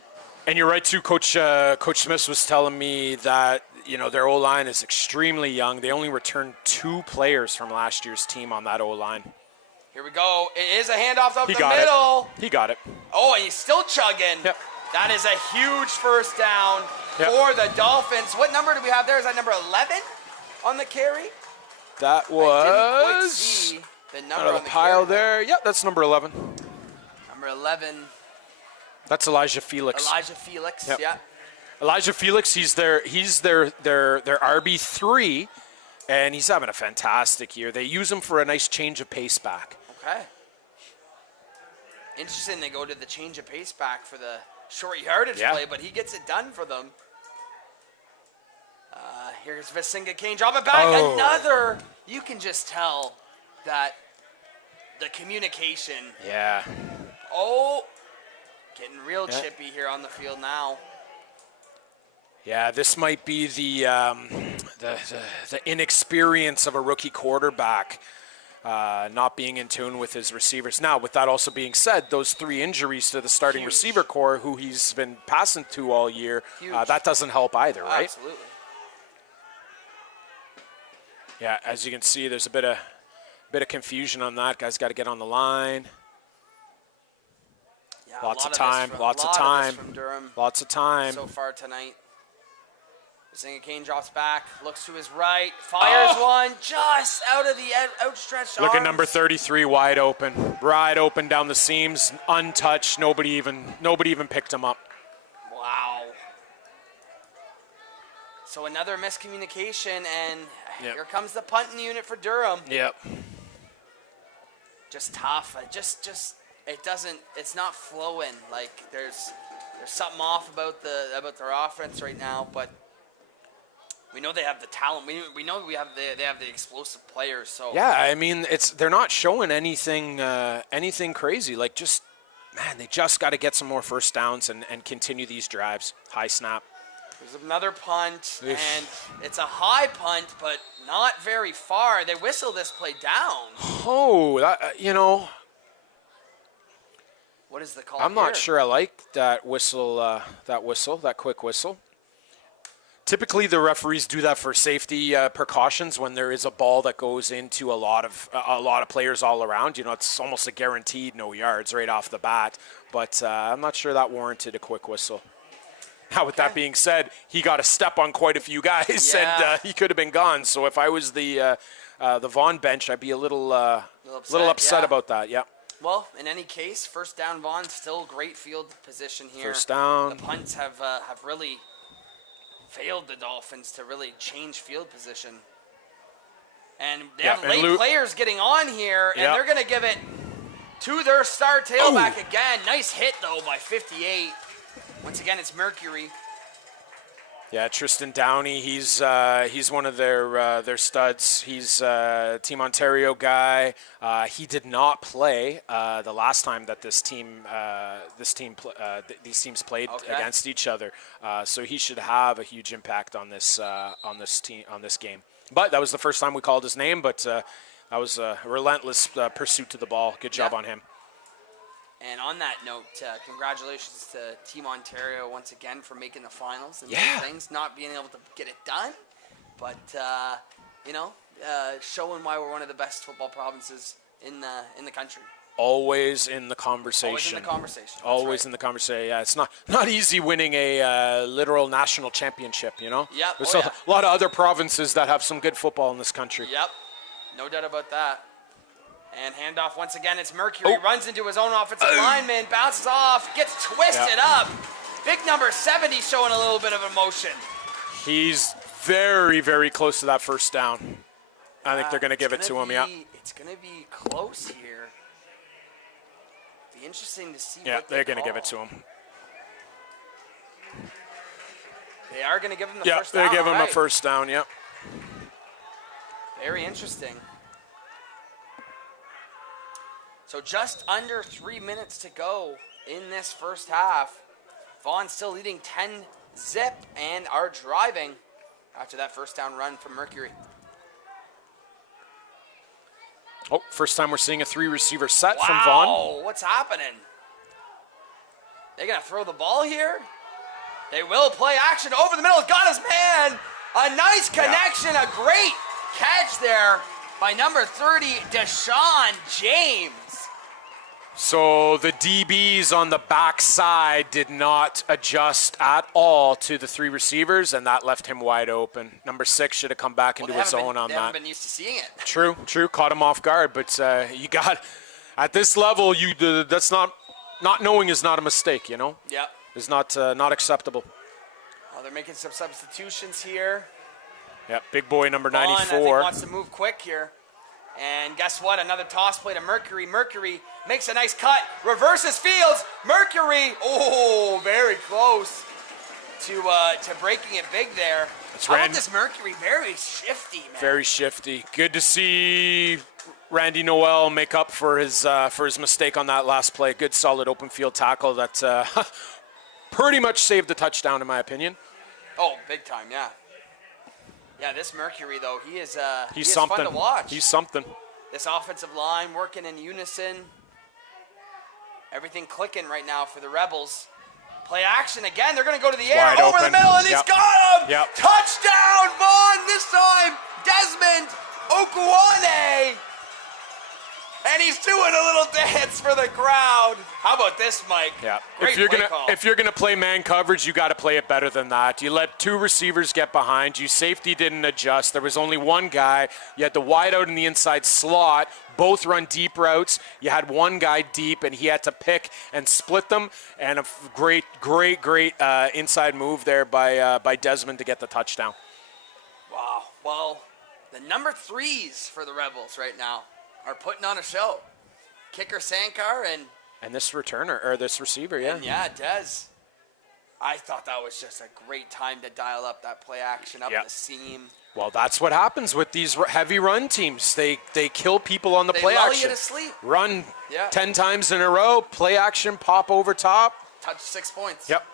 And you're right too. Coach Smith was telling me that their O-line is extremely young. They only returned 2 players from last year's team on that O-line. Here we go. It is a handoff up He the got middle. it. He got it. Oh, and he's still chugging. Yep. That is a huge first down for the Dolphins. What number do we have there? Is that number 11 on the carry? That I didn't quite was see the number out of on the the pile carry. there. Yep, that's number 11. Number 11, That's Elijah Felix. Elijah Felix. Yep. Yeah. Elijah Felix, he's their RB3, and he's having a fantastic year. They use him for a nice change of pace back. Okay. Interesting. They go to the change of pace back for the short yardage play, but he gets it done for them. Here's Visinga Kane. Drop it back. Oh. Another. You can just tell that the communication. Yeah. Oh, getting real chippy here on the field now. Yeah, this might be the inexperience of a rookie quarterback, not being in tune with his receivers. Now, with that also being said, those 3 injuries to the starting receiver core, who he's been passing to all year, that doesn't help either, right? Absolutely. Yeah, as you can see, there's a bit of confusion on that. Guys got to get on the line. Yeah, Lots a of lot time. this Lots of lot time. this from Durham Lots of time. so far tonight. Visinga Kane drops back, looks to his right, fires one just out of the outstretched Look at arms. number 33, wide open down the seams, untouched. Nobody even picked him up. Wow. So another miscommunication, and here comes the punting unit for Durham. Yep. Just tough. It's not flowing. Like there's something off about their offense right now, but we know they have the talent. We know they have the explosive players. So Yeah, I mean they're not showing anything crazy. Like they just got to get some more first downs and continue these drives. High snap. there's another punt, Oof. and it's a high punt, but not very far. They whistle this play down. Oh, What is the call? I'm not here? sure I like that whistle, that quick whistle. Typically, the referees do that for safety precautions when there is a ball that goes into a lot of players all around. It's almost a guaranteed no yards right off the bat. But I'm not sure that warranted a quick whistle. Now, with that being said, he got a step on quite a few guys, and he could have been gone. So if I was the Vaughn bench, I'd be a little upset about that. Yeah. Well, in any case, first down, Vaughn, still great field position here. First down. The punts have really failed the Dolphins to really change field position. And they have late players getting on here, and they're going to give it to their star tailback again. Nice hit, though, by 58. Once again, it's Mercury. Yeah, Tristan Downey, he's one of their studs. He's a Team Ontario guy. He did not play the last time that these teams played against each other. So he should have a huge impact on this game. But that was the first time we called his name. But that was a relentless pursuit to the ball. Good job on him. And on that note, congratulations to Team Ontario once again for making the finals and things, not being able to get it done, but showing why we're one of the best football provinces in the country. Always in the conversation. Always in the conversation. Always in the conversation. Yeah, it's not easy winning a literal national championship. Yep. There's a lot of other provinces that have some good football in this country. Yep. No doubt about that. And handoff once again, it's Mercury, runs into his own offensive lineman, bounces off, gets twisted up. Big number 70 showing a little bit of emotion. He's very, very close to that first down. I think they're going to give it to him, It's going to be close here. Be interesting to see what they're going to give it to him. They are going to give him the first down. Yeah, they give him a first down, Very interesting. So just under 3 minutes to go in this first half. Vaughn still leading 10-zip and are driving after that first down run from Mercury. Oh, first time we're seeing a 3-receiver set from Vaughn. Wow, what's happening? They going to throw the ball here? They will play action over the middle. He's got his man. A nice connection, a great catch there by number 30, Deshaun James. So the DBs on the backside did not adjust at all to the 3 receivers, and that left him wide open. Number 6 should have come back into his zone on that. They haven't been used to seeing it. True. Caught him off guard, but you got at this level, that's not knowing is not a mistake. Yep. It's not acceptable. Well, they're making some substitutions here. Yep. Big boy number Vaughn, 94. I think, wants to move quick here. And guess what? Another toss play to Mercury. Mercury makes a nice cut, reverses fields. Mercury, very close to breaking it big there. How about this Mercury? Very shifty, man. Very shifty. Good to see Randy Noel make up for his mistake on that last play. Good, solid open field tackle that pretty much saved the touchdown, in my opinion. Oh, big time, yeah. Yeah, this Mercury, though, he is something. fun to watch. He's something. This offensive line working in unison. Everything clicking right now for the Rebels. Play action again. They're going to go to the air, over the middle, and he's got him! Touchdown, Vaughn! This time, Desmond Okuwane! And he's doing a little dance for the crowd. How about this, Mike? Yeah. Great If you're gonna play man coverage, you got to play it better than that. You let 2 receivers get behind you. Safety didn't adjust. There was only one guy. You had the wide out in the inside slot. Both run deep routes. You had one guy deep, and he had to pick and split them. And a great inside move there by Desmond to get the touchdown. Wow. Well, the number 3s for the Rebels right now are putting on a show. Kicker Sankar and this returner, or this receiver, And Dez. I thought that was just a great time to dial up that play action up the seam. Well, that's what happens with these heavy run teams. They kill people on the play action. They lull you to sleep. Run 10 times in a row, play action, pop over top. Touch 6 points. Yep.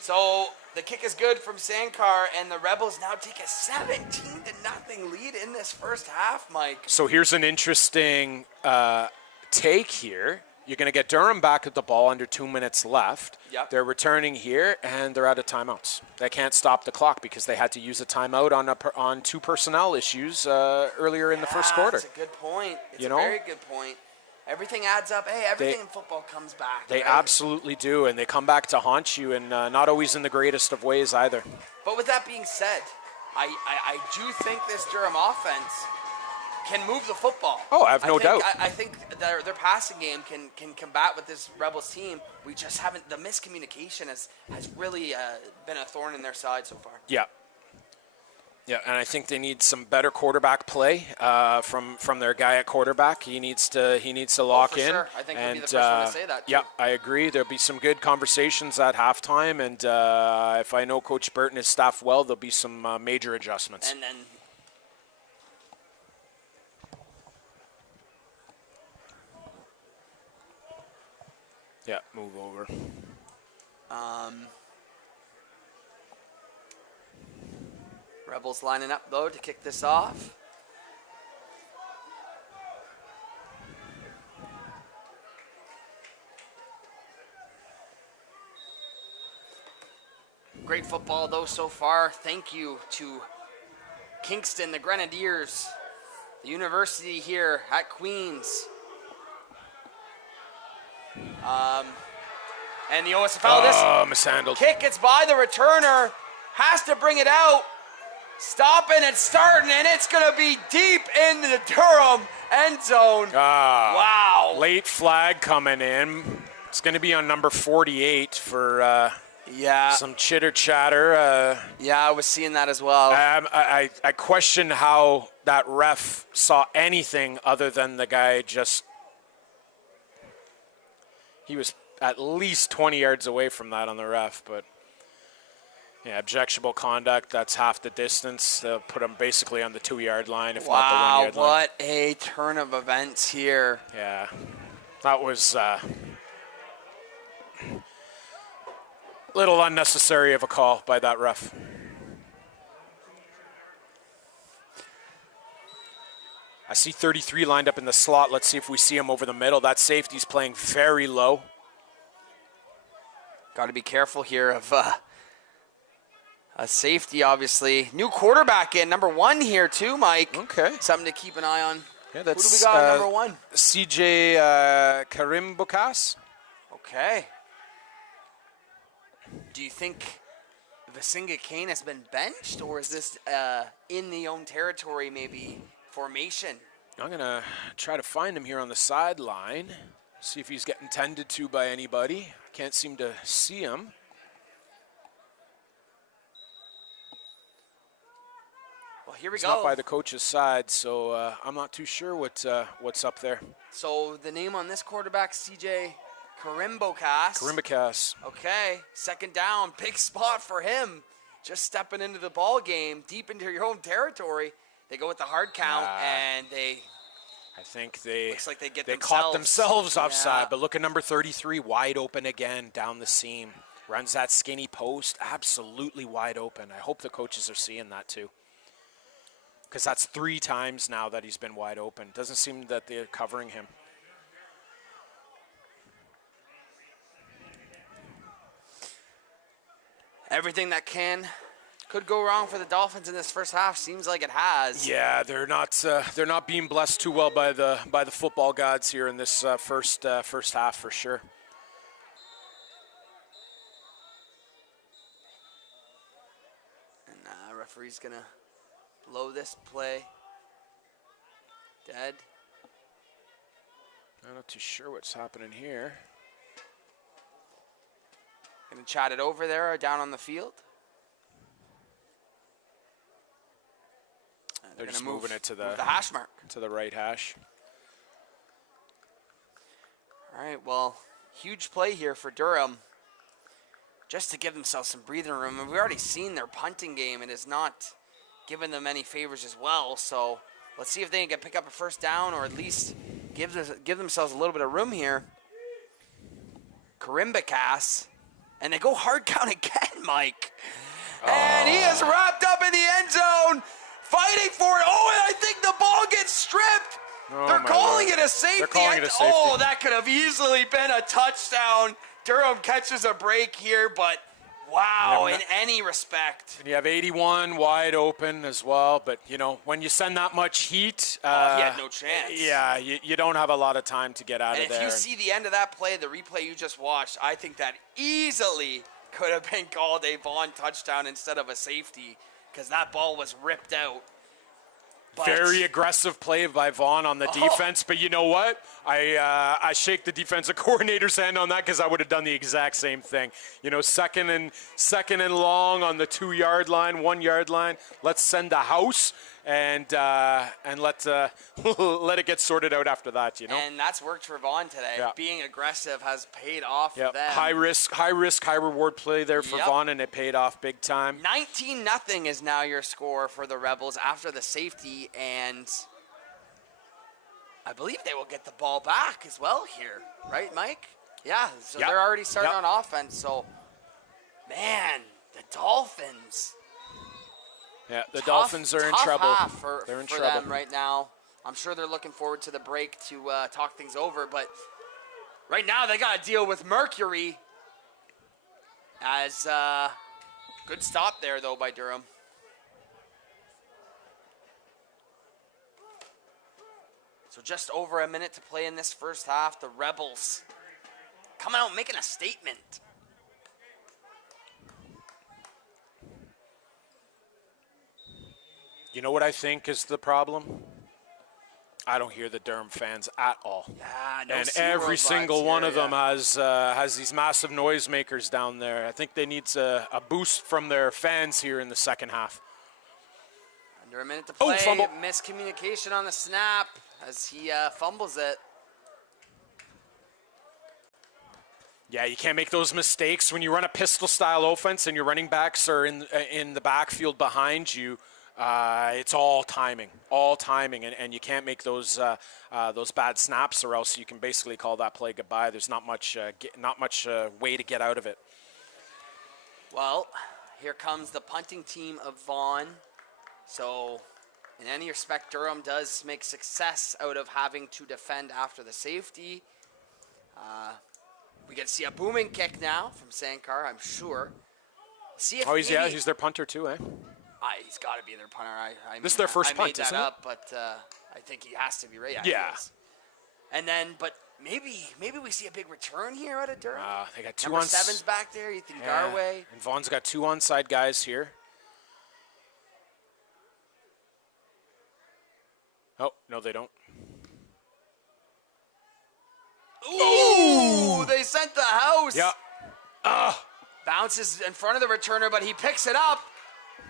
So the kick is good from Sankar, and the Rebels now take a 17-0 lead in this first half, Mike. So here's an interesting take here. You're going to get Durham back at the ball under 2 minutes left. Yep. They're returning here, and they're out of timeouts. They can't stop the clock because they had to use a timeout on 2 personnel issues earlier in the first quarter. That's a good point. It's a very good point. Everything adds up. Hey, everything in football comes back. They absolutely do, and they come back to haunt you, and not always in the greatest of ways either. But with that being said, I do think this Durham offense can move the football. Oh, I have no doubt. I think their passing game can combat with this Rebels team. We just haven't. The miscommunication has really been a thorn in their side so far. Yeah. Yeah, and I think they need some better quarterback play from their guy at quarterback. He needs to lock for in. Sure. I think and, he'll be the first one to say that, too. Yeah, I agree. There'll be some good conversations at halftime, and if I know Coach Burt and his staff well, there'll be some major adjustments. And then yeah, move over. Rebels lining up, though, to kick this off. Great football, though, so far. Thank you to Kingston, the Grenadiers, the university here at Queens. And the OSFL, mishandled. Kick gets by the returner, has to bring it out. Stopping and starting, and it's going to be deep in the Durham end zone. Wow. Late flag coming in. It's going to be on number 48 for some chitter-chatter. Yeah, I was seeing that as well. I question how that ref saw anything other than the guy he was at least 20 yards away from that on the ref, but yeah, objectionable conduct. That's half the distance. They'll put him basically on the 2-yard line, if not the 1-yard line. Wow, what a turn of events here. Yeah, that was a little unnecessary of a call by that ref. I see 33 lined up in the slot. Let's see if we see him over the middle. That safety's playing very low. Got to be careful here of a safety, obviously. New quarterback in, number 1 here too, Mike. Okay. Something to keep an eye on. Yeah, that's, who do we got at number 1? CJ Karimbukas. Okay. Do you think Vasinga Kane has been benched, or is this in the own territory, maybe, formation? I'm going to try to find him here on the sideline, see if he's getting tended to by anybody. Can't seem to see him. Well, here we He's go. not by the coach's side, so I'm not too sure what's up there. So the name on this quarterback, CJ Karimbukas. Okay, second down, big spot for him. Just stepping into the ball game, deep into your own territory. They go with the hard count, and I think they looks like they caught themselves offside. Yeah. But look at number 33, wide open again down the seam. Runs that skinny post, absolutely wide open. I hope the coaches are seeing that too, because that's 3 times now that he's been wide open. Doesn't seem that they're covering him. Everything that could go wrong for the Dolphins in this first half seems like it has. Yeah, they're not being blessed too well by the football gods here in this first half for sure. And referee's gonna blow this play dead. I'm not too sure what's happening here. Gonna chat it over there down on the field. They're just moving it to the hash mark. To the right hash. All right, well, huge play here for Durham. Just to give themselves some breathing room. And we've already seen their punting game. It has not given them any favors as well. So let's see if they can pick up a first down, or at least give themselves a little bit of room here. Karimbukas. And they go hard count again, Mike. And he is wrapped up in the end zone, fighting for it. Oh, and I think the ball gets stripped. They're calling it a safety. They're calling it a safety. Oh, that could have easily been a touchdown. Durham catches a break here, but wow, in any respect. And you have 81 wide open as well, but, you know, when you send that much heat. He had no chance. Yeah, you don't have a lot of time to get out of there. And if you see the end of that play, the replay you just watched, I think that easily could have been called a Vaughn touchdown instead of a safety, because that ball was ripped out. But very aggressive play by Vaughn on the defense, but you know what? I shake the defensive coordinator's hand on that because I would have done the exact same thing. You know, second and long on the 2-yard line, 1-yard line. Let's send a house and let let it get sorted out after that. You know, and that's worked for Vaughn today. Yeah. Being aggressive has paid off yep. for them. High risk, high reward play there for Yep. Vaughn, and it paid off big time. 19-0 is now your score for the Rebels after the safety, and I believe they will get the ball back as well here, right, Mike? Yeah, so Yep. they're already starting Yep. on offense. So, man, the Dolphins. Yeah, the Tough- Dolphins are in tough trouble. half for They're in for trouble them right now. I'm sure they're looking forward to the break to talk things over, but right now they got to deal with Mercury. As good stop there though by Durham. So just over a minute to play in this first half. The Rebels coming out making a statement. You know what I think is the problem? I don't hear the Durham fans at all. No And SeaWorld every vibes single here, one of them yeah. has these massive noisemakers down there. I think they need a boost from their fans here in the second half. Under a minute to Oh, play. fumble. Miscommunication on the snap as he fumbles it. Yeah, you can't make those mistakes when you run a pistol-style offense and your running backs are in the backfield behind you. It's all timing, and you can't make those bad snaps, or else you can basically call that play goodbye. There's not much way to get out of it. Well, here comes the punting team of Vaughn. So, in any respect, Durham does make success out of having to defend after the safety. We get to see a booming kick now from Sankar, I'm sure. See if He's their punter too, eh? He's got to be their punter. This is their first I punt, made that isn't it? up, but I think he has to be right. Yeah. He is. And then, but maybe we see a big return here out of Durham. They got two Number on 7's back there. You think Yeah. Garway? And Vaughn's got 2 onside guys here. Oh, no, they don't. Ooh! They sent the house. Yeah. Bounces in front of the returner, but he picks it up.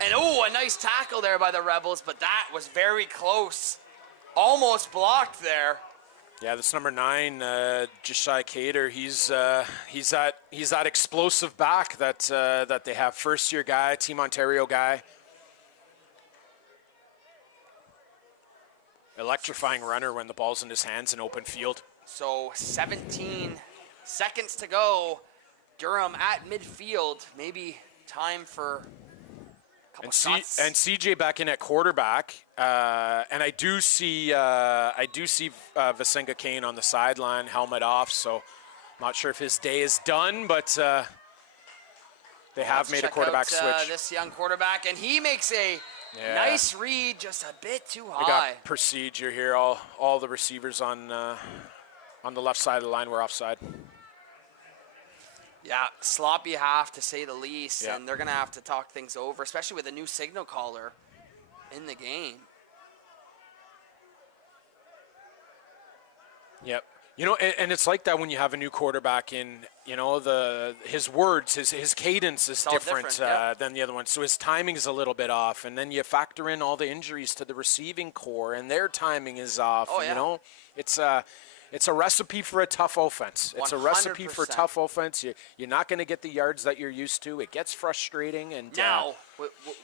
And a nice tackle there by the Rebels, but that was very close. Almost blocked there. Yeah, this number 9, Jashai Cater. He's that explosive back that they have. First-year guy, Team Ontario guy. Electrifying runner when the ball's in his hands in open field. So 17 seconds to go. Durham at midfield. Maybe time for a couple shots. And CJ back in at quarterback. And I do see Vasenga Kane on the sideline, helmet off. So not sure if his day is done, but they have made a quarterback switch. This young quarterback, and he makes a nice read, just a bit too They high. got procedure here. All the receivers on the left side of the line were offside. Yeah, sloppy half to say the least, Yeah. and they're going to have to talk things over, especially with a new signal caller in the game. Yep. You know, and it's like that when you have a new quarterback in, you know, his words, his cadence is all different, different, yeah. than the other one. So his timing is a little bit off. And then you factor in all the injuries to the receiving core, and their timing is off. Oh, and, yeah. You know, it's a recipe for a tough offense. It's a recipe for 100%. tough offense. You're not going to get the yards that you're used to. It gets frustrating. And Now,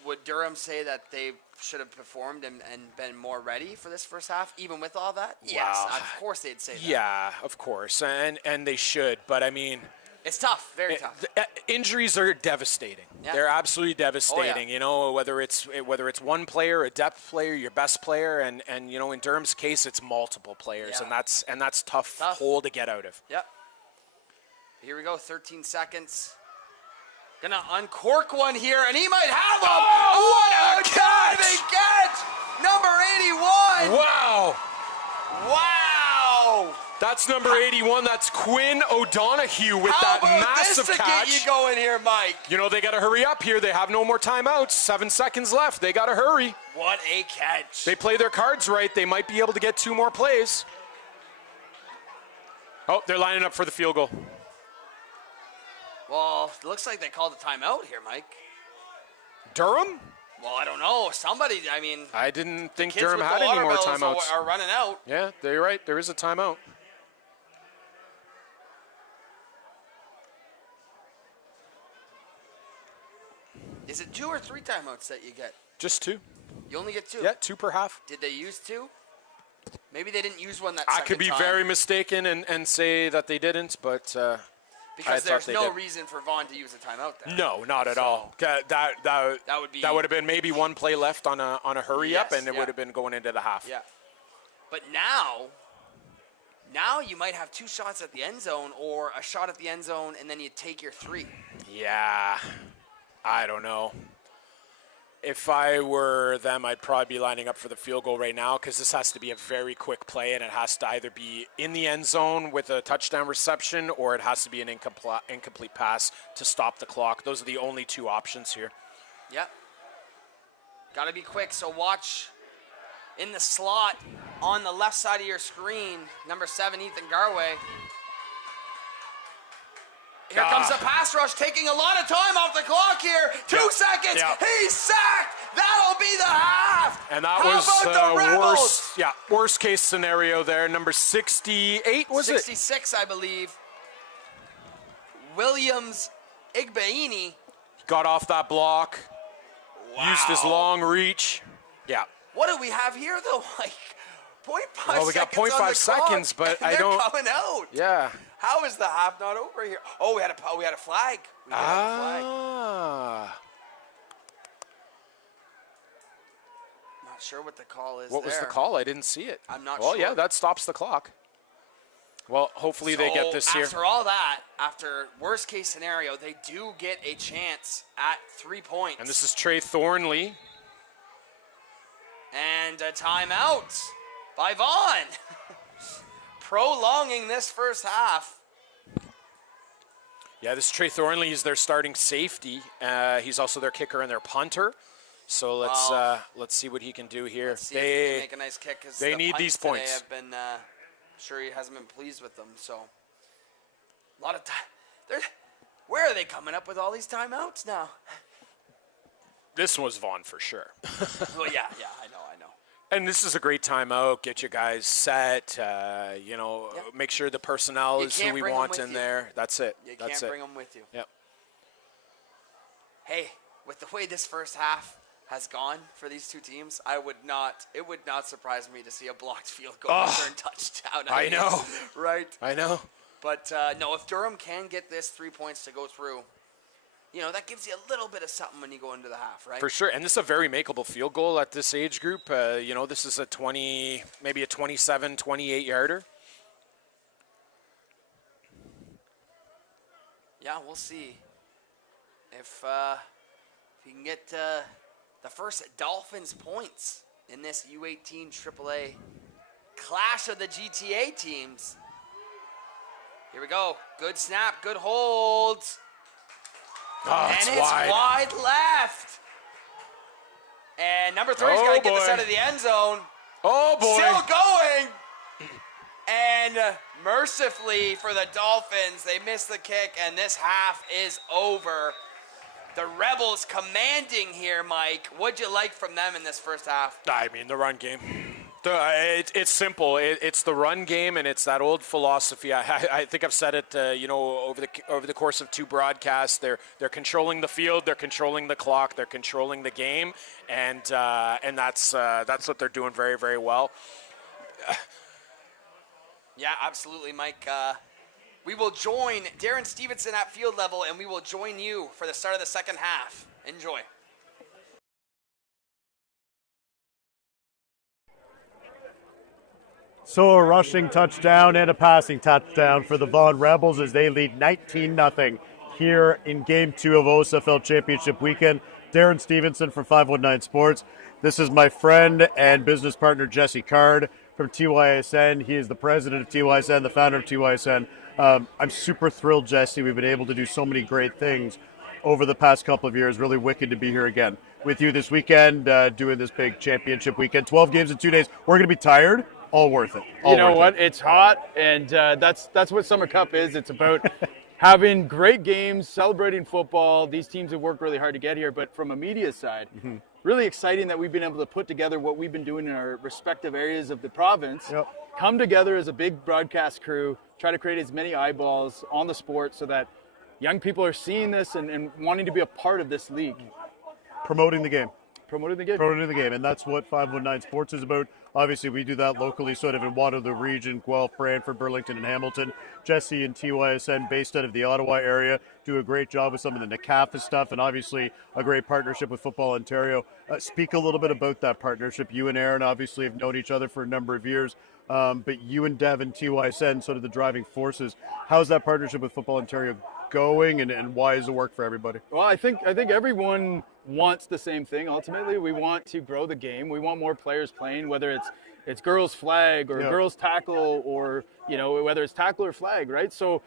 would Durham say that they should have performed and been more ready for this first half, even with all that? Yes, Wow. of course they'd say that. yeah, of course. And they should. But, I mean, It's tough, very tough. injuries are devastating. Yeah. They're absolutely devastating. You know, whether it's one player, a depth player, your best player, and you know, in Durham's case, it's multiple players, Yeah. and that's tough Tough. hole to get out of. Yep. Here we go, 13 seconds. Gonna uncork one here, and he might have him. what a catch! Diving catch! Number 81. Wow! Wow! That's number 81. That's Quinn O'Donoghue with How that about massive this to catch. get you going here, Mike? You know, they got to hurry up here. They have no more timeouts. 7 seconds left. They got to hurry. What a catch. They play their cards right. They might be able to get 2 more plays. Oh, they're lining up for the field goal. Well, it looks like they called a timeout here, Mike. Durham? Well, I don't know. Somebody, I mean, I didn't think kids Durham with had the any more watermelons timeouts. are running out. Yeah, you're right. There is a timeout. Is it 2 or 3 timeouts that you get? Just 2. You only get 2? Yeah, 2 per half. Did they use 2? Maybe they didn't use one that I second could be time. very mistaken and say that they didn't, but I Because thought there's they no did. reason for Vaughn to use a timeout there. No, not at all. That would have been maybe 1 play left on a hurry up, Yes, and it yeah. would have been going into the half. Yeah. But now you might have 2 shots at the end zone or a shot at the end zone, and then you take your 3. Yeah, I don't know. If I were them, I'd probably be lining up for the field goal right now because this has to be a very quick play, and it has to either be in the end zone with a touchdown reception or it has to be an incomplete pass to stop the clock. Those are the only 2 options here. Yep. Got to be quick, so watch in the slot on the left side of your screen, number 7, Ethan Garway. Here comes the pass rush, taking a lot of time off the clock here. 2 seconds. Yeah. He's sacked. That'll be the half. And that How was about the Rebels? worst case scenario there. Number 68 was 66, I believe. Williams Igbaini. Got off that block. Wow. Used his long reach. Yeah. What do we have here, though? Like 0.5 Well, we got seconds on 0.5 the seconds, clock, but and I they're don't- coming out. Yeah. How is the half not over here? Oh, we had a flag. We did have a flag. Not sure what the call is. What was the there. call? I didn't see it. I'm not well, sure. yeah, that stops the clock. Well, hopefully they get this here. After all that, after worst case scenario, they do get a chance at 3 points. And this is Trey Thornley. And a timeout by Vaughn. Prolonging this first half. Yeah, this Trey Thornley is their starting safety. He's also their kicker and their punter. So let's see what he can do here. See if they can make a nice kick. 'Cause they the need punts these today points. Have been, sure he hasn't been pleased with them. So a lot of time. Where are they coming up with all these timeouts now? This was Vaughn for sure. Well, yeah, I know. And this is a great timeout. Get you guys set. Make sure the personnel You is who can't we bring 'em want with in you. there. That's it. You That's can't it. bring them with you. Yep. Hey, with the way this first half has gone for these 2 teams, it would not surprise me to see a blocked field goal return touchdown. I know. Right? I know. But no, if Durham can get this 3 points to go through, that gives you a little bit of something when you go into the half, right? For sure. And this is a very makeable field goal at this age group. This is maybe a 27, 28 yarder. Yeah, we'll see if you can get the first Dolphins points in this U18 AAA clash of the GTA teams. Here we go. Good snap, good holds. Oh, And it's it's wide. wide left. And number 3's got to get this boy. out of the end zone. Oh, boy. Still going. And mercifully for the Dolphins, they missed the kick, and this half is over. The Rebels commanding here, Mike. What'd you like from them in this first half? I mean, the run game. It's simple. It's the run game, and it's that old philosophy. I think I've said it. Over the course of 2 broadcasts, they're controlling the field, they're controlling the clock, they're controlling the game, and that's what they're doing very, very well. Yeah, absolutely, Mike. We will join Darren Stevenson at field level, and we will join you for the start of the second half. Enjoy. So a rushing touchdown and a passing touchdown for the Vaughn Rebels as they lead 19-0 here in Game 2 of OSFL Championship Weekend. Darren Stevenson from 519 Sports. This is my friend and business partner Jesse Card from TYSN. He is the president of TYSN, the founder of TYSN. I'm super thrilled, Jesse. We've been able to do so many great things over the past couple of years. Really wicked to be here again with you this weekend, doing this big championship weekend. 12 games in 2 days. We're going to be tired. All worth it. You know what? It's hot, and that's what Summer Cup is. It's about having great games, celebrating football. These teams have worked really hard to get here, but from a media side, really exciting that we've been able to put together what we've been doing in our respective areas of the province, come together as a big broadcast crew, try to create as many eyeballs on the sport so that young people are seeing this and wanting to be a part of this league. Promoting the game. Promoting the game. Promoting the game, and that's what 519 Sports is about. Obviously, we do that locally, sort of in Waterloo region, Guelph, Brantford, Burlington, and Hamilton. Jesse and TYSN, based out of the Ottawa area, do a great job with some of the NCAFA stuff, and obviously a great partnership with Football Ontario. Speak a little bit about that partnership. You and Aaron obviously have known each other for a number of years, but you and Dev and TYSN, sort of the driving forces. How's that partnership with Football Ontario going, and why does it work for everybody? Well, I think everyone wants the same thing. Ultimately, we want to grow the game. We want more players playing, whether it's girls flag or girls tackle, or whether it's tackle or flag, right? So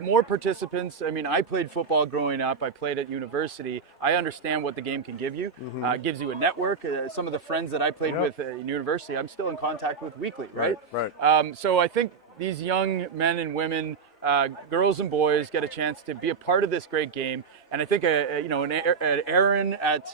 more participants. I mean, I played football growing up. I played at university. I understand what the game can give you. It gives you a network. Some of the friends that I played with in university, I'm still in contact with weekly, right? Right. So I think these young men and women, girls and boys, get a chance to be a part of this great game. And I think Aaron at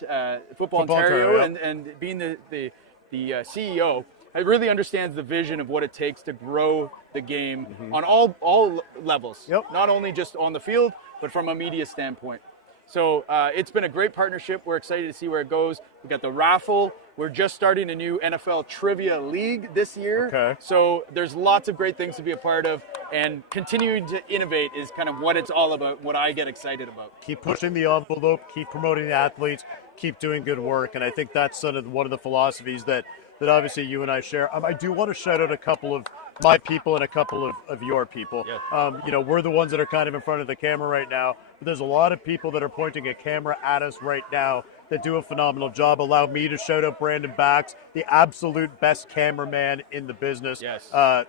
Football Ontario and being the CEO, it really understands the vision of what it takes to grow the game on all levels, not only just on the field, but from a media standpoint. So it's been a great partnership. We're excited to see where it goes. We got the raffle. We're just starting a new NFL trivia league this year. Okay. So there's lots of great things to be a part of, and continuing to innovate is kind of what it's all about, what I get excited about. Keep pushing the envelope, keep promoting the athletes, keep doing good work, and I think that's sort of one of the philosophies that obviously you and I share. I do want to shout out a couple of my people and a couple of your people. We're the ones that are kind of in front of the camera right now, but there's a lot of people that are pointing a camera at us right now that do a phenomenal job. Allow me to shout out Brandon Bax, the absolute best cameraman in the business.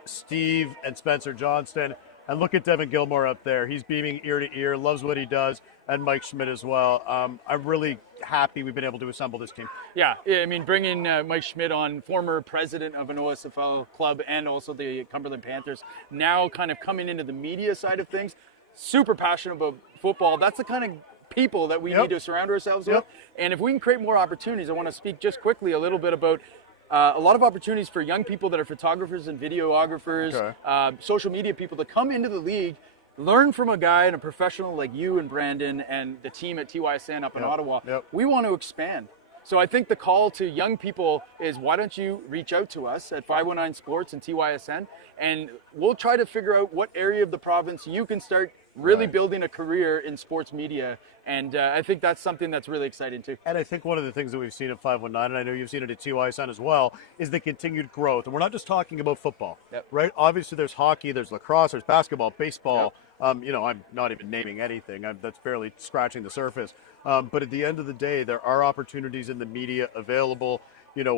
Steve and Spencer Johnston. And look at Devin Gilmore up there. He's beaming ear to ear, loves what he does, and Mike Schmidt as well. I'm really happy we've been able to assemble this team. Yeah, I mean, bringing Mike Schmidt on, former president of an OSFL club and also the Cumberland Panthers, now kind of coming into the media side of things, super passionate about football. That's the kind of people that we need to surround ourselves with. And if we can create more opportunities, I want to speak just quickly a little bit about a lot of opportunities for young people that are photographers and videographers, social media people, to come into the league, learn from a guy and a professional like you and Brandon and the team at TYSN up in Ottawa. We want to expand. So I think the call to young people is, why don't you reach out to us at 519 Sports and TYSN, and we'll try to figure out what area of the province you can start really building a career in sports media. And I think that's something that's really exciting too. And I think one of the things that we've seen at 519, and I know you've seen it at TYSN as well, is the continued growth. And we're not just talking about football, right? Obviously there's hockey, there's lacrosse, there's basketball, baseball. I'm not even naming anything. That's barely scratching the surface. But at the end of the day, there are opportunities in the media available.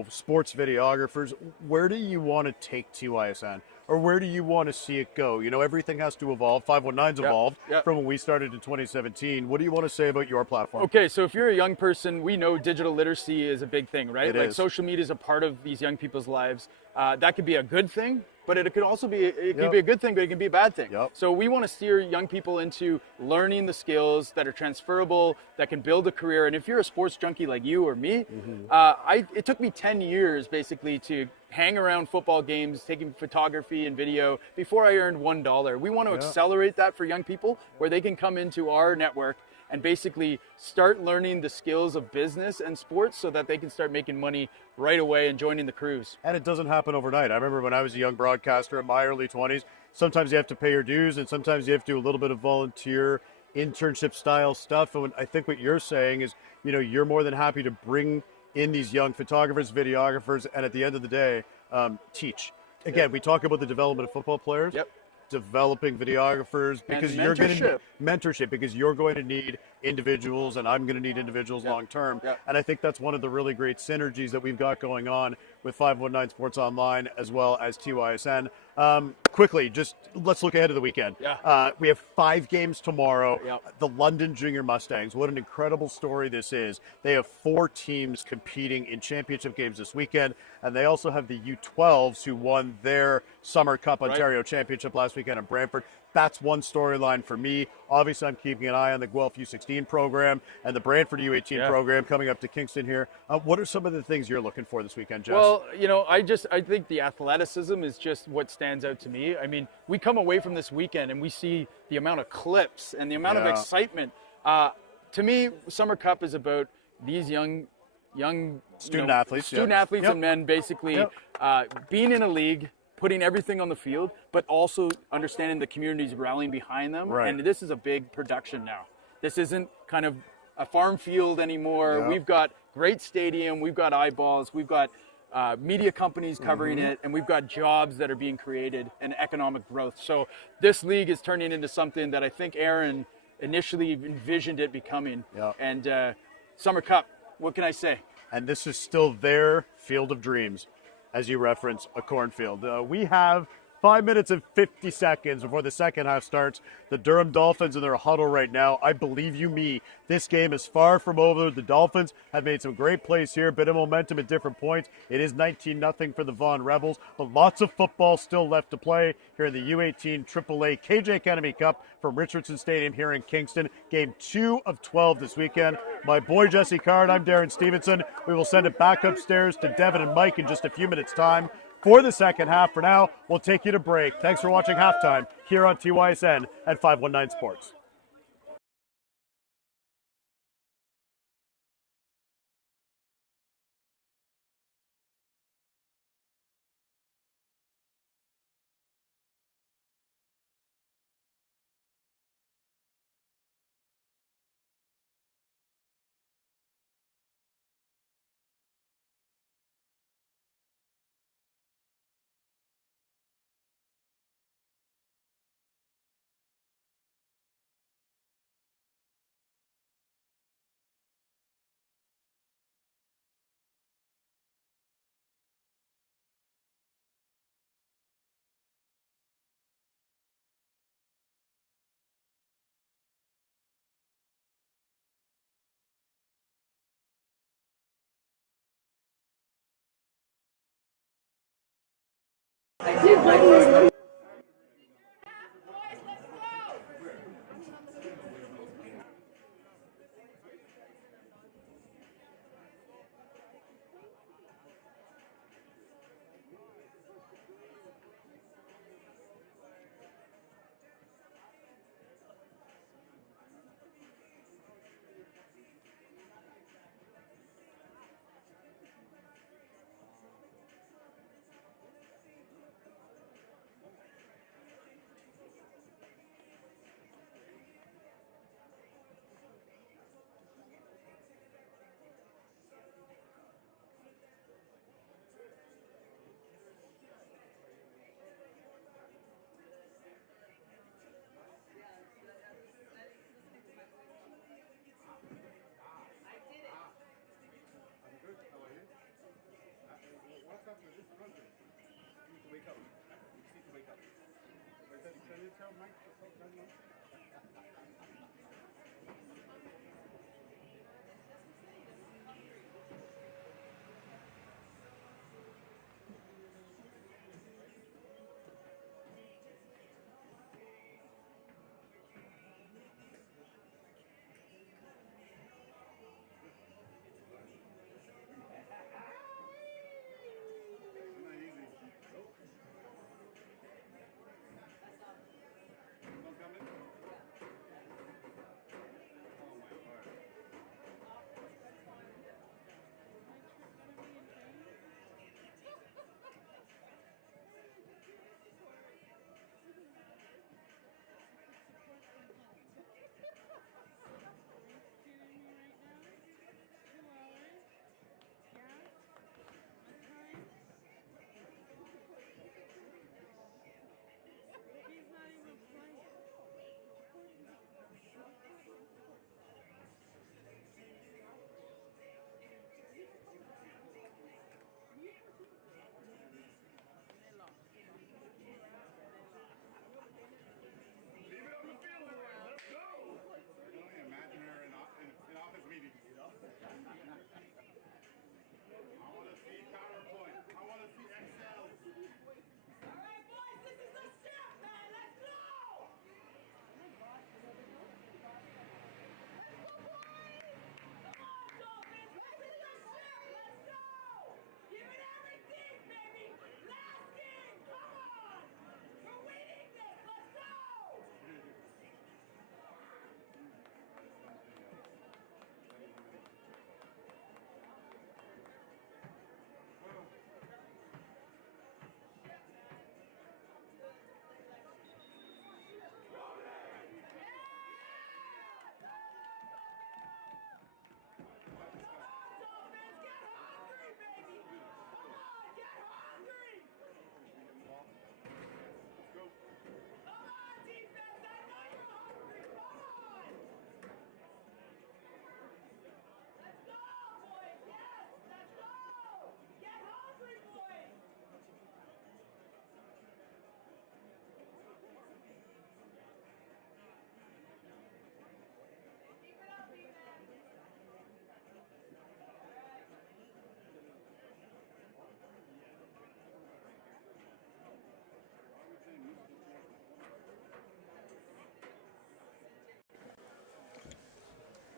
Sports videographers. Where do you want to take TYSN? Or where do you want to see it go? Everything has to evolve. 519's evolved from when we started in 2017. What do you want to say about your platform? Okay, so if you're a young person, we know digital literacy is a big thing, right? It is. Social media is a part of these young people's lives. That could be a good thing, but it could also be be a good thing, but it can be a bad thing. So we want to steer young people into learning the skills that are transferable, that can build a career. And if you're a sports junkie like you or me, it took me 10 years basically to hang around football games, taking photography and video before I earned $1. We want to accelerate that for young people, where they can come into our network and basically start learning the skills of business and sports so that they can start making money right away and joining the crews. And it doesn't happen overnight. I remember when I was a young broadcaster in my early 20s, sometimes you have to pay your dues and sometimes you have to do a little bit of volunteer internship style stuff. And I think what you're saying is, you're more than happy to bring in these young photographers, videographers, and at the end of the day, teach. Again, we talk about the development of football players. developing videographers, because And you're going to mentorship. mentorship, because you're going to need individuals, and I'm going to need individuals long term. Yep. And I think that's one of the really great synergies that we've got going on with 519 Sports Online as well as TYSN. Quickly, just let's look ahead to the weekend. Yeah. We have 5 games tomorrow. Yep. The London Junior Mustangs, what an incredible story this is. They have 4 teams competing in championship games this weekend, and they also have the U12s who won their Summer Cup Ontario Championship last weekend in Brantford. That's one storyline for me. Obviously, I'm keeping an eye on the Guelph U16 program and the Brantford U18 program coming up to Kingston here. What are some of the things you're looking for this weekend, Jess? Well, I think the athleticism is just what stands out to me. I mean, we come away from this weekend and we see the amount of clips and the amount of excitement. To me, Summer Cup is about these young student athletes and men basically being in a league, putting everything on the field, but also understanding the community's rallying behind them. Right. And this is a big production now. This isn't kind of a farm field anymore. We've got great stadium, we've got eyeballs, we've got media companies covering it, and we've got jobs that are being created and economic growth. So this league is turning into something that I think Aaron initially envisioned it becoming. And Summer Cup, what can I say? And this is still their field of dreams, as you reference, a cornfield. We have 5 minutes and 50 seconds before the second half starts. The Durham Dolphins in their huddle right now. I believe you me, this game is far from over. The Dolphins have made some great plays here, bit of momentum at different points. It is 19-0 for the Vaughn Rebels, but lots of football still left to play here in the U18 AAA KJ Kenemy Cup from Richardson Stadium here in Kingston. Game 2 of 12 this weekend. My boy Jesse Card, I'm Darren Stevenson. We will send it back upstairs to Devin and Mike in just a few minutes' time for the second half. For now, we'll take you to break. Thanks for watching Halftime here on TYSN at 519 Sports.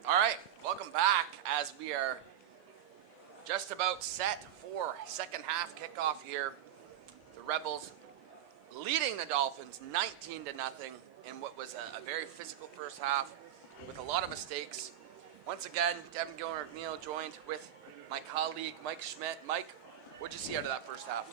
All right, welcome back as we are just about set for second half kickoff here. The Rebels leading the Dolphins 19-0 in what was a very physical first half with a lot of mistakes. Once again, Devin Gilmer-McNeil joined with my colleague Mike Schmidt. Mike, what'd you see out of that first half?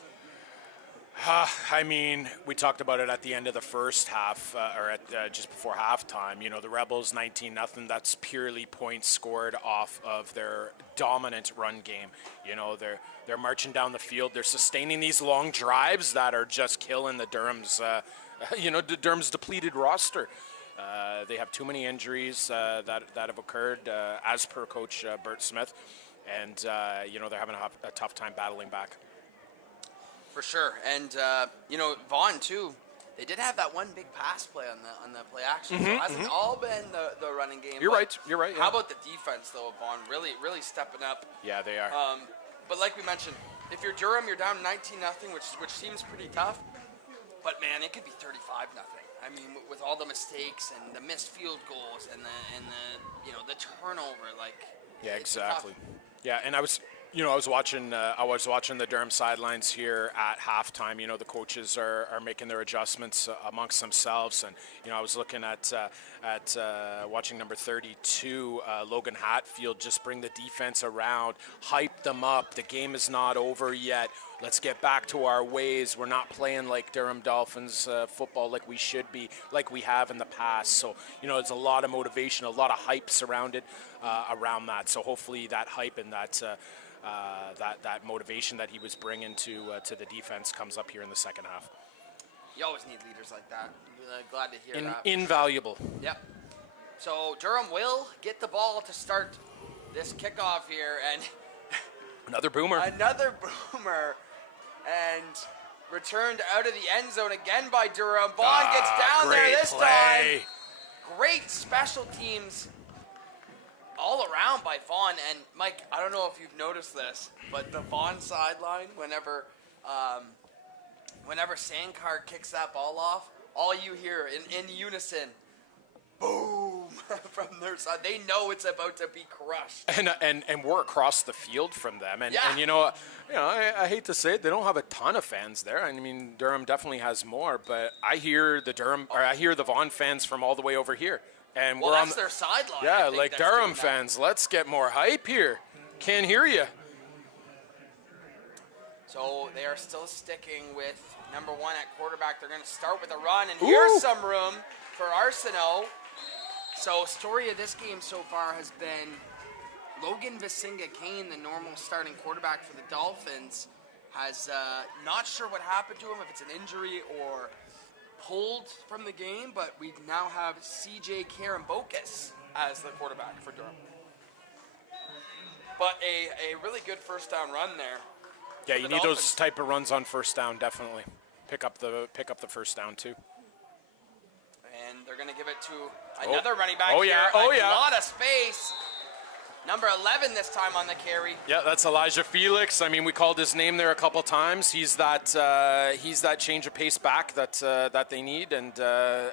I mean, we talked about it at the end of the first half, or at just before halftime. You know, the Rebels 19-0. That's purely points scored off of their dominant run game. You know, they're marching down the field. They're sustaining these long drives that are just killing the Durham's, the Durham's depleted roster. They have too many injuries that have occurred, as per Coach Bert Smith, and they're having a tough time battling back. For sure, and Vaughn too. They did have that one big pass play on the play action. So it hasn't all been the running game. You're right. Yeah. How about the defense though, Vaughn? Really stepping up. Yeah, they are. But like we mentioned, if you're Durham, you're down 19-0, which seems pretty tough. But man, it could be 35-0. I mean, with all the mistakes and the missed field goals and the turnover, like. Yeah, exactly. Yeah, and I was watching the Durham sidelines here at halftime. You know, the coaches are making their adjustments amongst themselves, and I was looking at watching number 32, Logan Hatfield, just bring the defense around, hype them up. The game is not over yet. Let's get back to our ways. We're not playing like Durham Dolphins football like we should be, like we have in the past. So, there's a lot of motivation, a lot of hype surrounded around that. So hopefully that hype and that motivation that he was bringing to the defense comes up here in the second half. You always need leaders like that. Glad to hear that. Invaluable. Yep. So Durham will get the ball to start this kickoff here, and another boomer. And returned out of the end zone again by Durham. Vaughn gets down there this time. Great special teams all around by Vaughn. And Mike, I don't know if you've noticed this, but the Vaughn sideline, whenever Sandcar kicks that ball off, all you hear in unison, boom, from their side. They know it's about to be crushed. And we're across the field from them. And I hate to say it, they don't have a ton of fans there. I mean, Durham definitely has more, but I hear the Vaughn fans from all the way over here. And well, that's their sideline. Yeah, like Durham fans, let's get more hype here. Can't hear you. So they are still sticking with number 1 at quarterback. They're going to start with a run, and here's some room for Arsenault. So story of this game so far has been Logan Visinga-Kane, the normal starting quarterback for the Dolphins, has not sure what happened to him, if it's an injury or pulled from the game, but we now have CJ Karambokis as the quarterback for Durham. But a really good first down run there. Yeah, you need those type of runs on first down, definitely. Pick up the first down too. And they're going to give it to another running back here. A lot of space. Number 11 this time on the carry. Yeah, that's Elijah Felix. I mean, we called his name there a couple times. He's that change of pace back that they need, and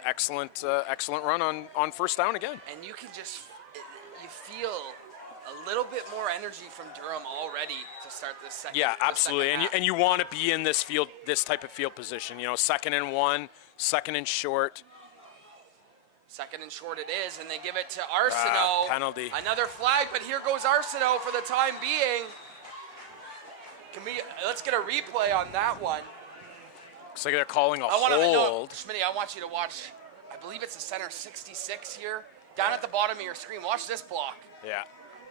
excellent run on first down again. And you feel a little bit more energy from Durham already to start this second. Yeah, absolutely. And you want to be in this type of field position. 2nd and 1, 2nd and short. 2nd and short it is, and they give it to Arsenault. Penalty. Another flag, but here goes Arsenault for the time being. Let's get a replay on that one. Looks like they're calling a hold. Schmitty, I want you to watch, I believe it's the center 66 here. Down at the bottom of your screen, watch this block. Yeah.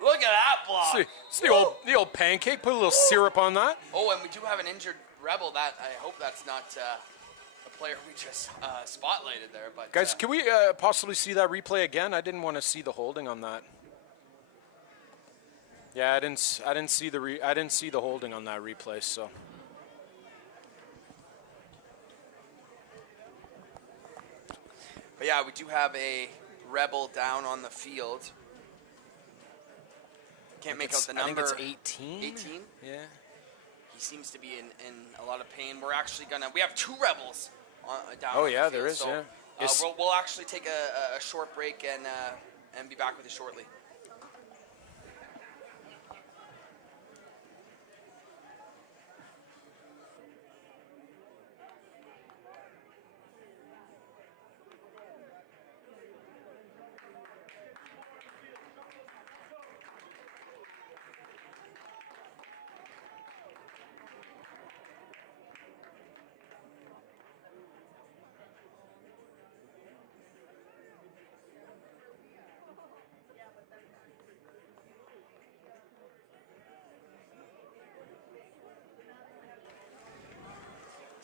Look at that block. It's the old pancake. Put a little syrup on that. Oh, and we do have an injured Rebel. I hope that's not a player we just spotlighted there. But guys, can we possibly see that replay again? I didn't want to see the holding on that. Yeah, I didn't see the holding on that replay. So. But yeah, we do have a Rebel down on the field. Can't make out the number. I think it's 18. 18? Yeah. He seems to be in a lot of pain. We have 2 Rebels down. Oh on yeah, the field, there is. so, Yeah. We'll actually take a short break and be back with you shortly.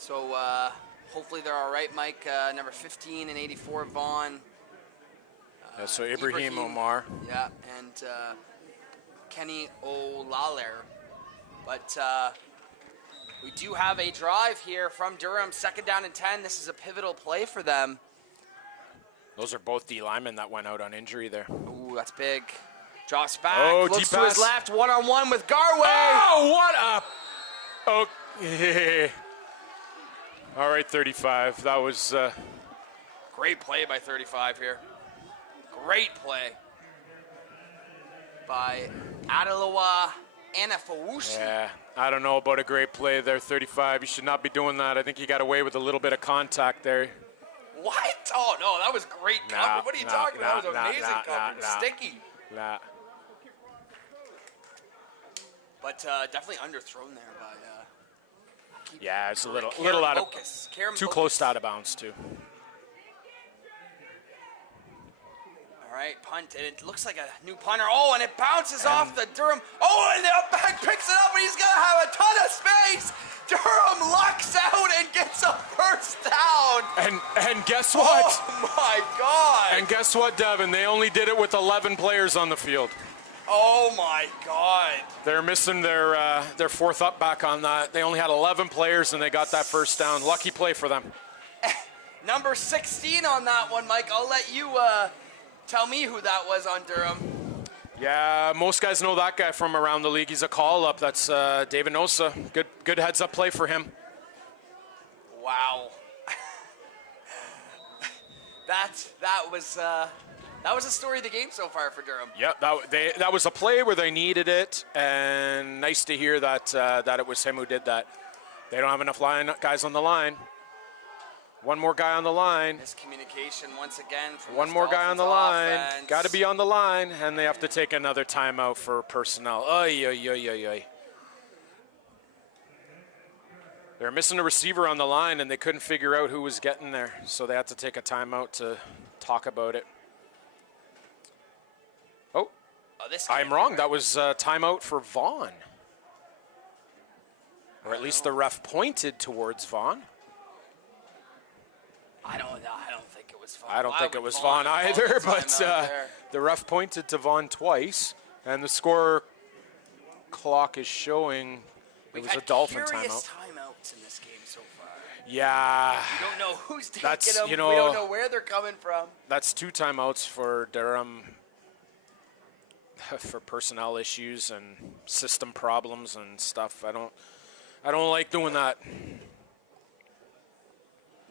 So hopefully they're all right, Mike. Number 15 and 84, Vaughn. Yeah, so Ibrahim Omar. Yeah, and Kenny O'Laller. But we do have a drive here from Durham, 2nd down and 10. This is a pivotal play for them. Those are both D linemen that went out on injury there. Ooh, that's big. Drops back, looks deep to his pass. left, one-on-one with Garway. Oh, what a... Oh, yeah. All right, 35. That was... Great play by 35 here. Great play by Adelawa Anafawushi. Yeah, I don't know about a great play there, 35. You should not be doing that. I think you got away with a little bit of contact there. What? Oh, no, that was great coverage. What are you talking about? That was amazing coverage. Sticky. Nah. But definitely underthrown there by... Yeah, it's a little out of... Too Focus. close to out of bounds, too. All right, punt, and it looks like a new punter. Oh, and it bounces off the Durham. Oh, and the back picks it up, and he's going to have a ton of space. Durham lucks out and gets a first down. And guess what? Oh, my God. And guess what, Devin? They only did it with 11 players on the field. Oh, my God. They're missing their fourth up back on that. They only had 11 players, and they got that first down. Lucky play for them. Number 16 on that one, Mike. I'll let you tell me who that was on Durham. Yeah, most guys know that guy from around the league. He's a call-up. That's David Nosa. Good heads-up play for him. Wow. that was a story of the game so far for Durham. Yep, that was a play where they needed it, and nice to hear that it was him who did that. They don't have enough guys on the line. One more guy on the line. Miscommunication once again from One more guy on the line. offense. Got to be on the line, and they have to take another timeout for personnel. Oy, oy, oy, oy, oy. They're missing a receiver on the line, and they couldn't figure out who was getting there, so they had to take a timeout to talk about it. Oh, I'm wrong. That was timeout for Vaughn. Or at least the ref pointed towards Vaughn. I don't think it was Vaughn. I don't think it was Vaughn either, but the ref pointed to Vaughn twice, and the score clock is showing it was a Dolphin timeout. We've had curious timeouts in this game so far. Yeah. We don't know who's taking That's, them. you know, we don't know where they're coming from. That's 2 timeouts for Durham for personnel issues and system problems and stuff. I don't like doing that.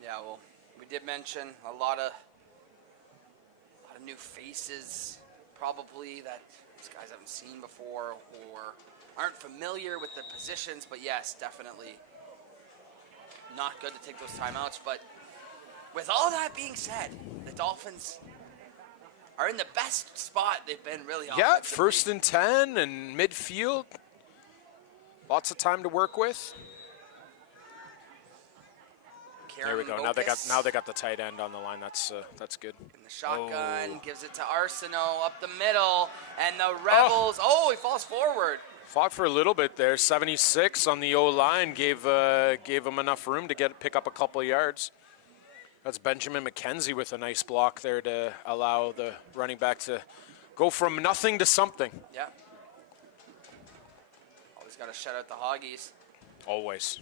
Yeah, well, we did mention a lot of new faces, probably that these guys haven't seen before or aren't familiar with the positions. But yes, definitely not good to take those timeouts. But with all that being said, the Dolphins are in the best spot they've been really Yeah, offensively. 1st and 10 and midfield. Lots of time to work with. There we go. Now they got the tight end on the line. That's good. And the shotgun gives it to Arsenault up the middle, and the Rebels. Oh, he falls forward. Fought for a little bit there. 76 on the O-line gave him enough room to pick up a couple of yards. That's Benjamin McKenzie with a nice block there to allow the running back to go from nothing to something. Yeah. Always got to shout out the Hoggies. Always.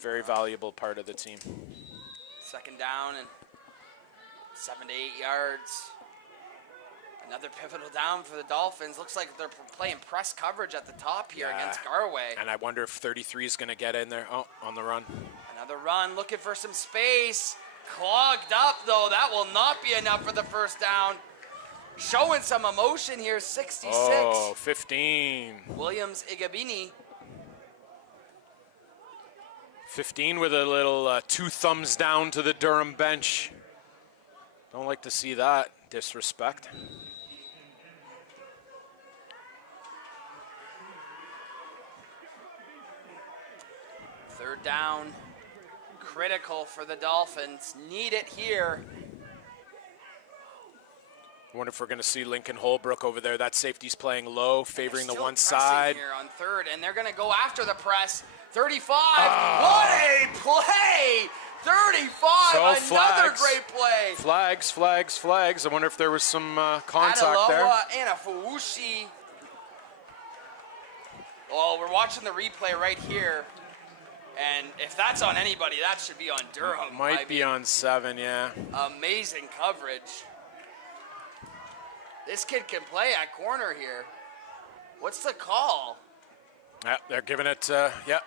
Very valuable part of the team. 2nd down and 7 to 8 yards. Another pivotal down for the Dolphins. Looks like they're playing press coverage at the top here against Garway. And I wonder if 33 is going to get in there. Oh, on the run. Another run, looking for some space. Clogged up, though. That will not be enough for the first down. Showing some emotion here, 66. Oh, 15. Williams Igabini. 15 with a little 2 thumbs down to the Durham bench. Don't like to see that disrespect. Third down, critical for the Dolphins. Need it here. I wonder if we're going to see Lincoln Holbrook over there. That safety's playing low, favoring the one Still pressing side. here on 3rd, and they're going to go after the press. 35. What a play! 35. So Another flags. great play. Flags, flags, flags. I wonder if there was some contact there. Adaloa and a Fuushi. Well, we're watching the replay right here. And if that's on anybody, that should be on Durham. Might be on 7, yeah. Amazing coverage. This kid can play at corner here. What's the call? Yeah, they're giving it,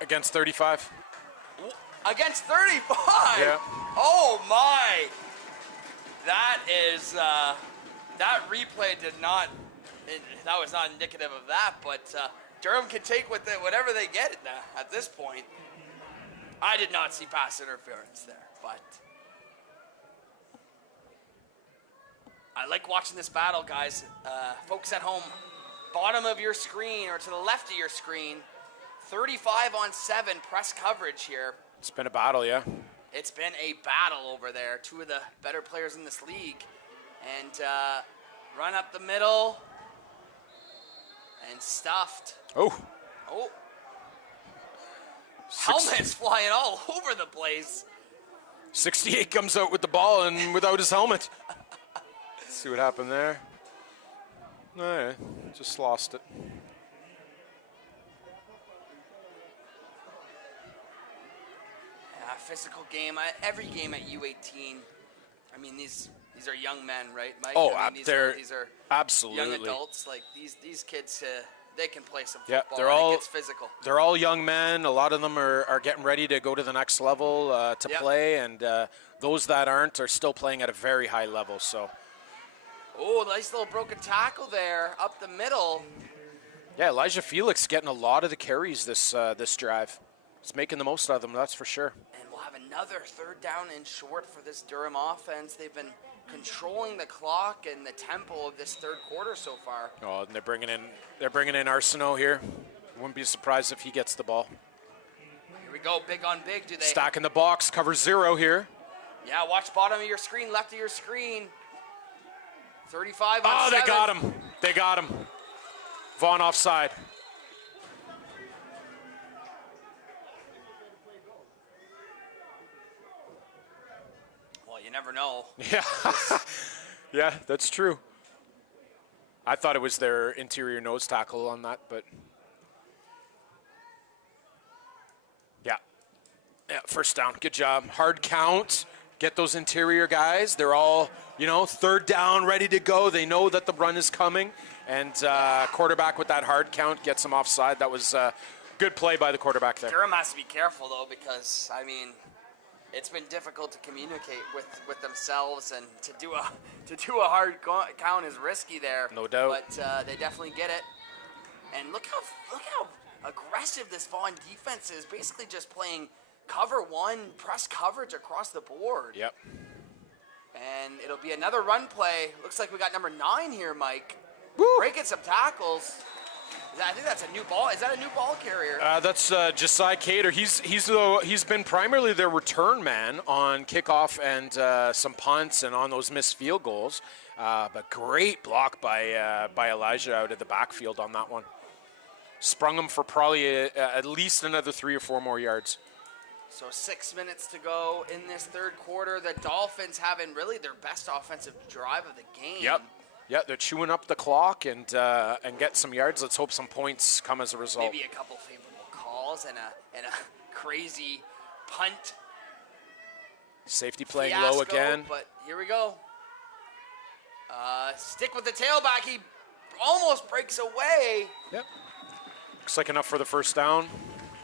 against 35. Against 35? Yeah. Oh, my. That is, that replay did not, that was not indicative of that, but Durham can take whatever they get at this point. I did not see pass interference there, but I like watching this battle, guys. Folks at home, bottom of your screen or to the left of your screen, 35 on 7 press coverage here. It's been a battle, yeah. It's been a battle over there. Two of the better players in this league. And run up the middle and stuffed. Oh. Oh. Helmets flying all over the place. 68 comes out with the ball and without his helmet. Let's see what happened there. All right, just lost it. Physical game. Every game at U18. I mean, these are young men, right, Mike? Oh, I mean, these are absolutely young adults. Like these kids, they can play some yeah, football. they're all it's physical. They're all young men. A lot of them are getting ready to go to the next level to play, and those that aren't are still playing at a very high level. So. Oh, nice little broken tackle there up the middle. Yeah, Elijah Felix getting a lot of the carries this drive. He's making the most out of them, that's for sure. And we'll have another third down and short for this Durham offense. They've been controlling the clock and the tempo of this third quarter so far. Oh, and they're bringing in Arsenault here. Wouldn't be surprised if he gets the ball. Here we go, big on big. Do they stack in the box, cover 0 here? Yeah, watch bottom of your screen, left of your screen. 35 on 7. Oh, they got him. They got him. Vaughn offside. Well, you never know. Yeah. Yeah, that's true. I thought it was their interior nose tackle on that, but yeah. Yeah, first down. Good job. Hard count. Get those interior guys. They're all, third down, ready to go. They know that the run is coming. And quarterback with that hard count gets them offside. That was good play by the quarterback there. Durham has to be careful, though, because, I mean, it's been difficult to communicate with themselves, and to do a hard count is risky there. No doubt. But they definitely get it. And look how aggressive this Vaughn defense is. Basically just playing cover 1, press coverage across the board. Yep. And it'll be another run play. Looks like we got number 9 here, Mike. Woo. Breaking some tackles. I think that's a new ball. Is that a new ball carrier? That's Josiah Cater. He's been primarily their return man on kickoff and some punts and on those missed field goals. But great block by Elijah out of the backfield on that one. Sprung him for probably at least another 3 or 4 more yards. So 6 minutes to go in this third quarter. The Dolphins having really their best offensive drive of the game. Yep. Yeah, they're chewing up the clock and get some yards. Let's hope some points come as a result. Maybe a couple favorable calls and a crazy punt. Safety playing fiasco, low again. But here we go. Stick with the tailback. He almost breaks away. Yep. Looks like enough for the first down.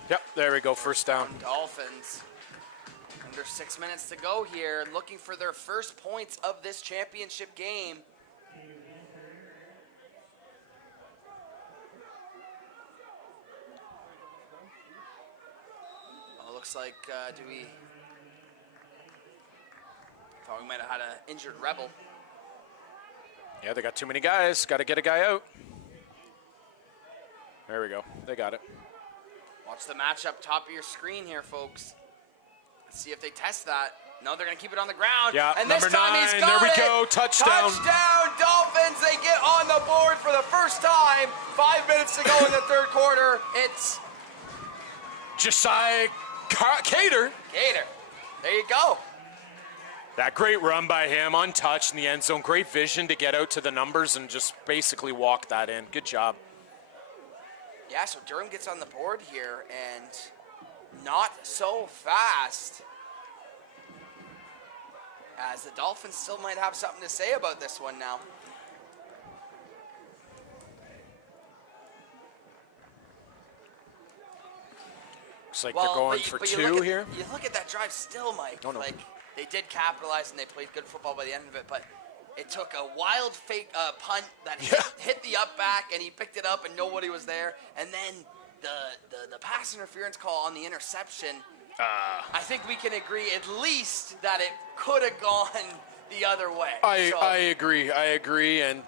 Yep, there we go, first down. Dolphins. Under 6 minutes to go here, looking for their first points of this championship game. Well, looks like, thought we might have had an injured Rebel. Yeah, they got too many guys. Got to get a guy out. There we go. They got it. Watch the matchup top of your screen here, folks. Let's see if they test that. No, they're going to keep it on the ground. Yeah, and number this time 9. he's got there we it. go. Touchdown. Touchdown, Dolphins. They get on the board for the first time. 5 minutes to go in the third quarter. It's Josiah Cater. Gator. There you go. That great run by him, untouched in the end zone. Great vision to get out to the numbers and just basically walk that in. Good job. Yeah, so Durham gets on the board here, and not so fast. As the Dolphins still might have something to say about this one now. Looks like they're going for two here. You look at that drive still, Mike. No. Like, they did capitalize and they played good football by the end of it, but it took a wild fake punt that hit the up back, and he picked it up and nobody was there. And then the pass interference call on the interception. I think we can agree at least that it could have gone the other way. I agree, and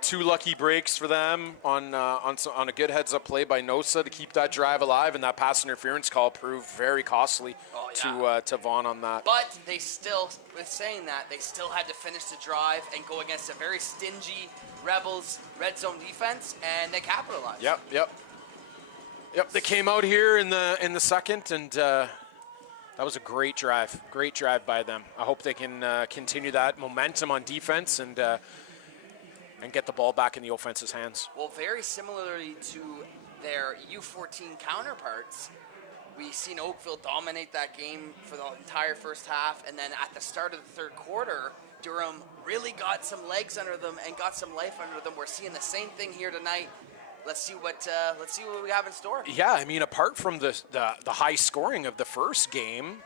two lucky breaks for them on a good heads-up play by Nosa to keep that drive alive, and that pass interference call proved very costly to Vaughn on that. But they still, with saying that, they still had to finish the drive and go against a very stingy Rebels red zone defense, and they capitalized. Yep, they came out here in the second, and that was a great drive by them. I hope they can continue that momentum on defense and get the ball back in the offense's hands. Well, very similarly to their U14 counterparts, we've seen Oakville dominate that game for the entire first half, and then at the start of the third quarter, Durham really got some legs under them and got some life under them. We're seeing the same thing here tonight. Let's see what we have in store. Yeah, I mean, apart from the high scoring of the first game,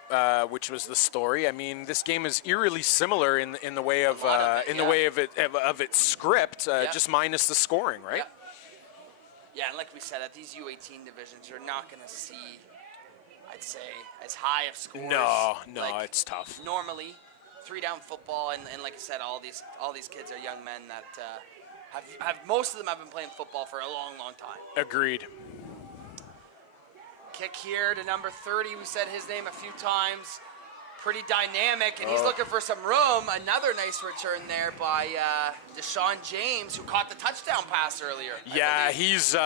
which was the story, I mean, this game is eerily similar in the way of of its script, just minus the scoring, right? Yeah, and like we said, at these U18 divisions, you're not going to see, I'd say, as high of scores. No, it's tough. Normally, 3-down football, and like I said, all these kids are young men that. Most of them have been playing football for a long, long time. Agreed. Kick here to number 30. We said his name a few times. Pretty dynamic, and he's looking for some room. Another nice return there by Deshaun James, who caught the touchdown pass earlier. Yeah, he's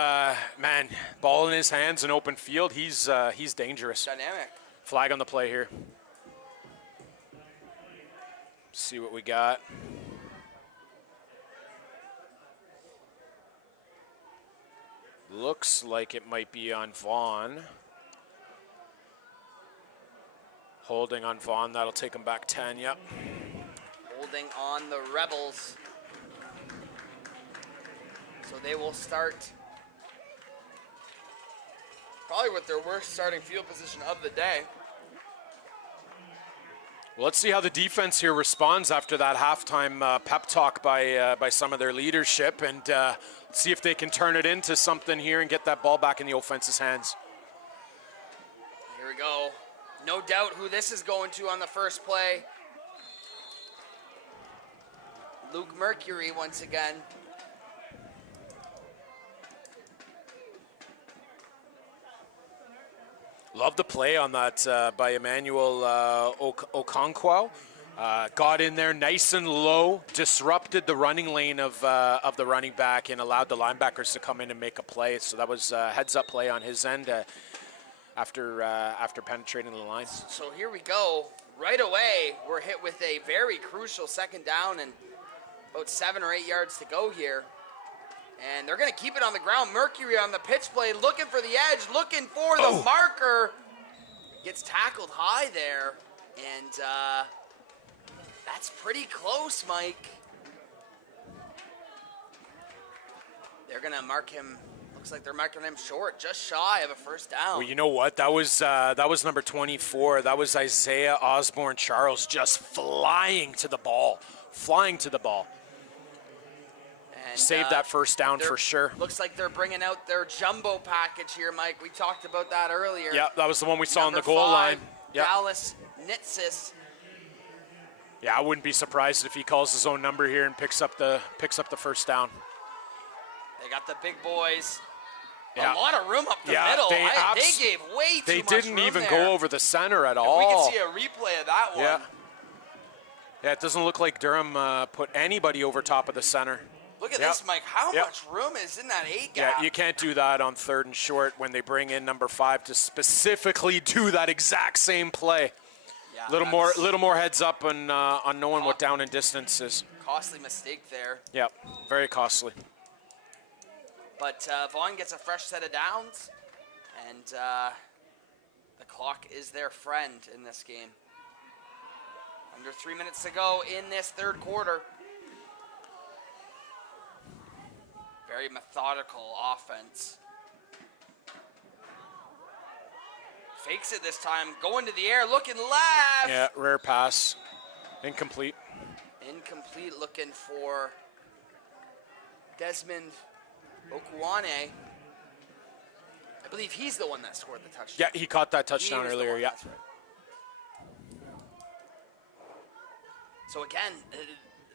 ball in his hands in open field. He's dangerous. Dynamic. Flag on the play here. See what we got. Looks like it might be on Vaughn. Holding on Vaughn, that'll take him back 10, yep. Holding on the Rebels. So they will start probably with their worst starting field position of the day. Well, let's see how the defense here responds after that halftime pep talk by some of their leadership, and see if they can turn it into something here and get that ball back in the offense's hands. Here we go. No doubt who this is going to on the first play. Luke Mercury once again. Love the play on that by Emmanuel Okonkwo. Got in there nice and low, disrupted the running lane of the running back, and allowed the linebackers to come in and make a play. So that was a heads-up play on his end after penetrating the line. So here we go. Right away, we're hit with a very crucial second down and about 7 or 8 yards to go here. And they're going to keep it on the ground. Mercury on the pitch play, looking for the edge, looking for the marker. Gets tackled high there, and that's pretty close, Mike. They're going to mark him. Looks like they're marking him short, just shy of a first down. Well, you know what? That was number 24. That was Isaiah Osborne Charles just flying to the ball. And, saved that first down for sure. Looks like they're bringing out their jumbo package here, Mike. We talked about that earlier. Yeah, that was the one we saw on the Number goal 5, line. Yep. Dallas Nitsis. Yeah, I wouldn't be surprised if he calls his own number here and picks up the first down. They got the big boys. Yeah. A lot of room up the middle. They gave way too much They didn't room even there. go over the center at If all. we can see a replay of that one. Yeah, it doesn't look like Durham put anybody over top of the center. Look at at Yep. this, Mike. How Yep. much room is in that A Yeah, gap? you can't do that on 3rd and short when they bring in number 5 to specifically do that exact same play. Yeah, Little more heads up on knowing what down and distance is. costly mistake there. Yep, very costly. But Vaughn gets a fresh set of downs, and the clock is their friend in this game. Under 3 minutes to go in this 3rd quarter. Very methodical offense. Fakes it this time, going to the air, looking left. Yeah, rare pass. Incomplete. Incomplete, looking for Desmond Okuwane. I believe he's the one that scored the touchdown. Yeah, he caught that touchdown He was the earlier, one, yeah. that's right. So again,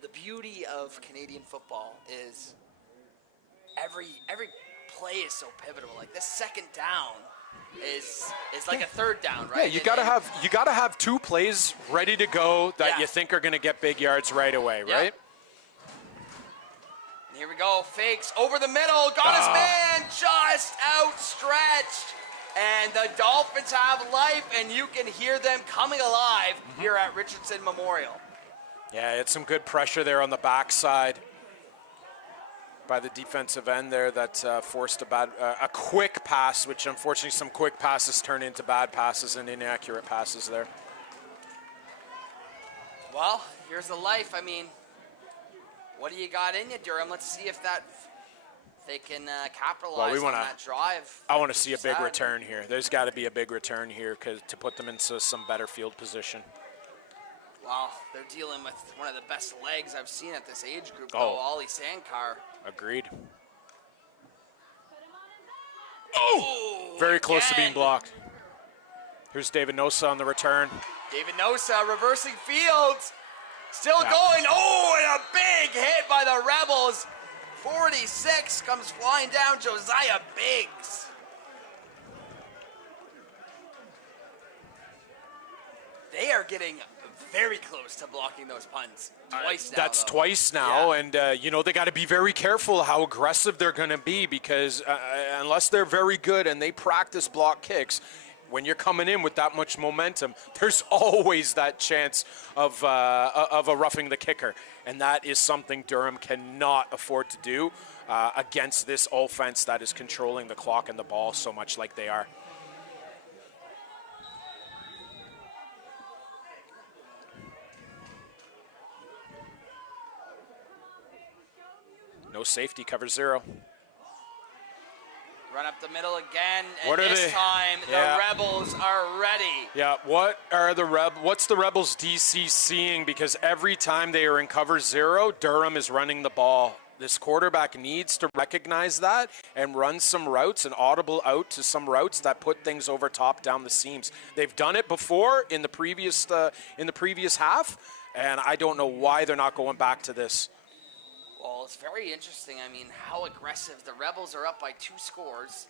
the beauty of Canadian football is every play is so pivotal. Like this 2nd down is like a 3rd down, right? Yeah, you gotta have 2 plays ready to go that Yeah. you think are gonna get big yards right away, Yeah. right? And here we go, fakes over the middle, got his man just outstretched. And the Dolphins have life, and you can hear them coming alive here at Richardson Memorial. Yeah, it's some good pressure there on the backside by the defensive end there that forced a quick pass, which unfortunately some quick passes turn into bad passes and inaccurate passes there. Well, here's the life. I mean, what do you got in you, Durham? Let's see if they can capitalize on that drive. I want to see a big Sad. return here. There's got to be a big return here to put them into some better field position. Wow, they're dealing with one of the best legs I've seen at this age group, though, Oh. Ollie Sankar. Agreed. Oh! Very close to being again. blocked. Here's David Nosa on the return. David Nosa reversing fields. Still Yeah. going. Oh, and a big hit by the Rebels. 46 comes flying down, Josiah Biggs. They are getting very close to blocking those punts. Twice now, That's though. twice now, Yeah. and they got to be very careful how aggressive they're going to be because unless they're very good and they practice block kicks, when you're coming in with that much momentum, there's always that chance of a roughing the kicker, and that is something Durham cannot afford to do against this offense that is controlling the clock and the ball so much like they are. No safety, cover 0. Run up the middle again, and What are this they- time Yeah. the Rebels are ready. Yeah, what's the Rebels DC seeing? Because every time they are in cover 0, Durham is running the ball. This quarterback needs to recognize that and run some routes and audible out to some routes that put things over top down the seams. They've done it before in the previous half, and I don't know why they're not going back to this. Well, it's very interesting. I mean, how aggressive. The Rebels are up by 2 scores,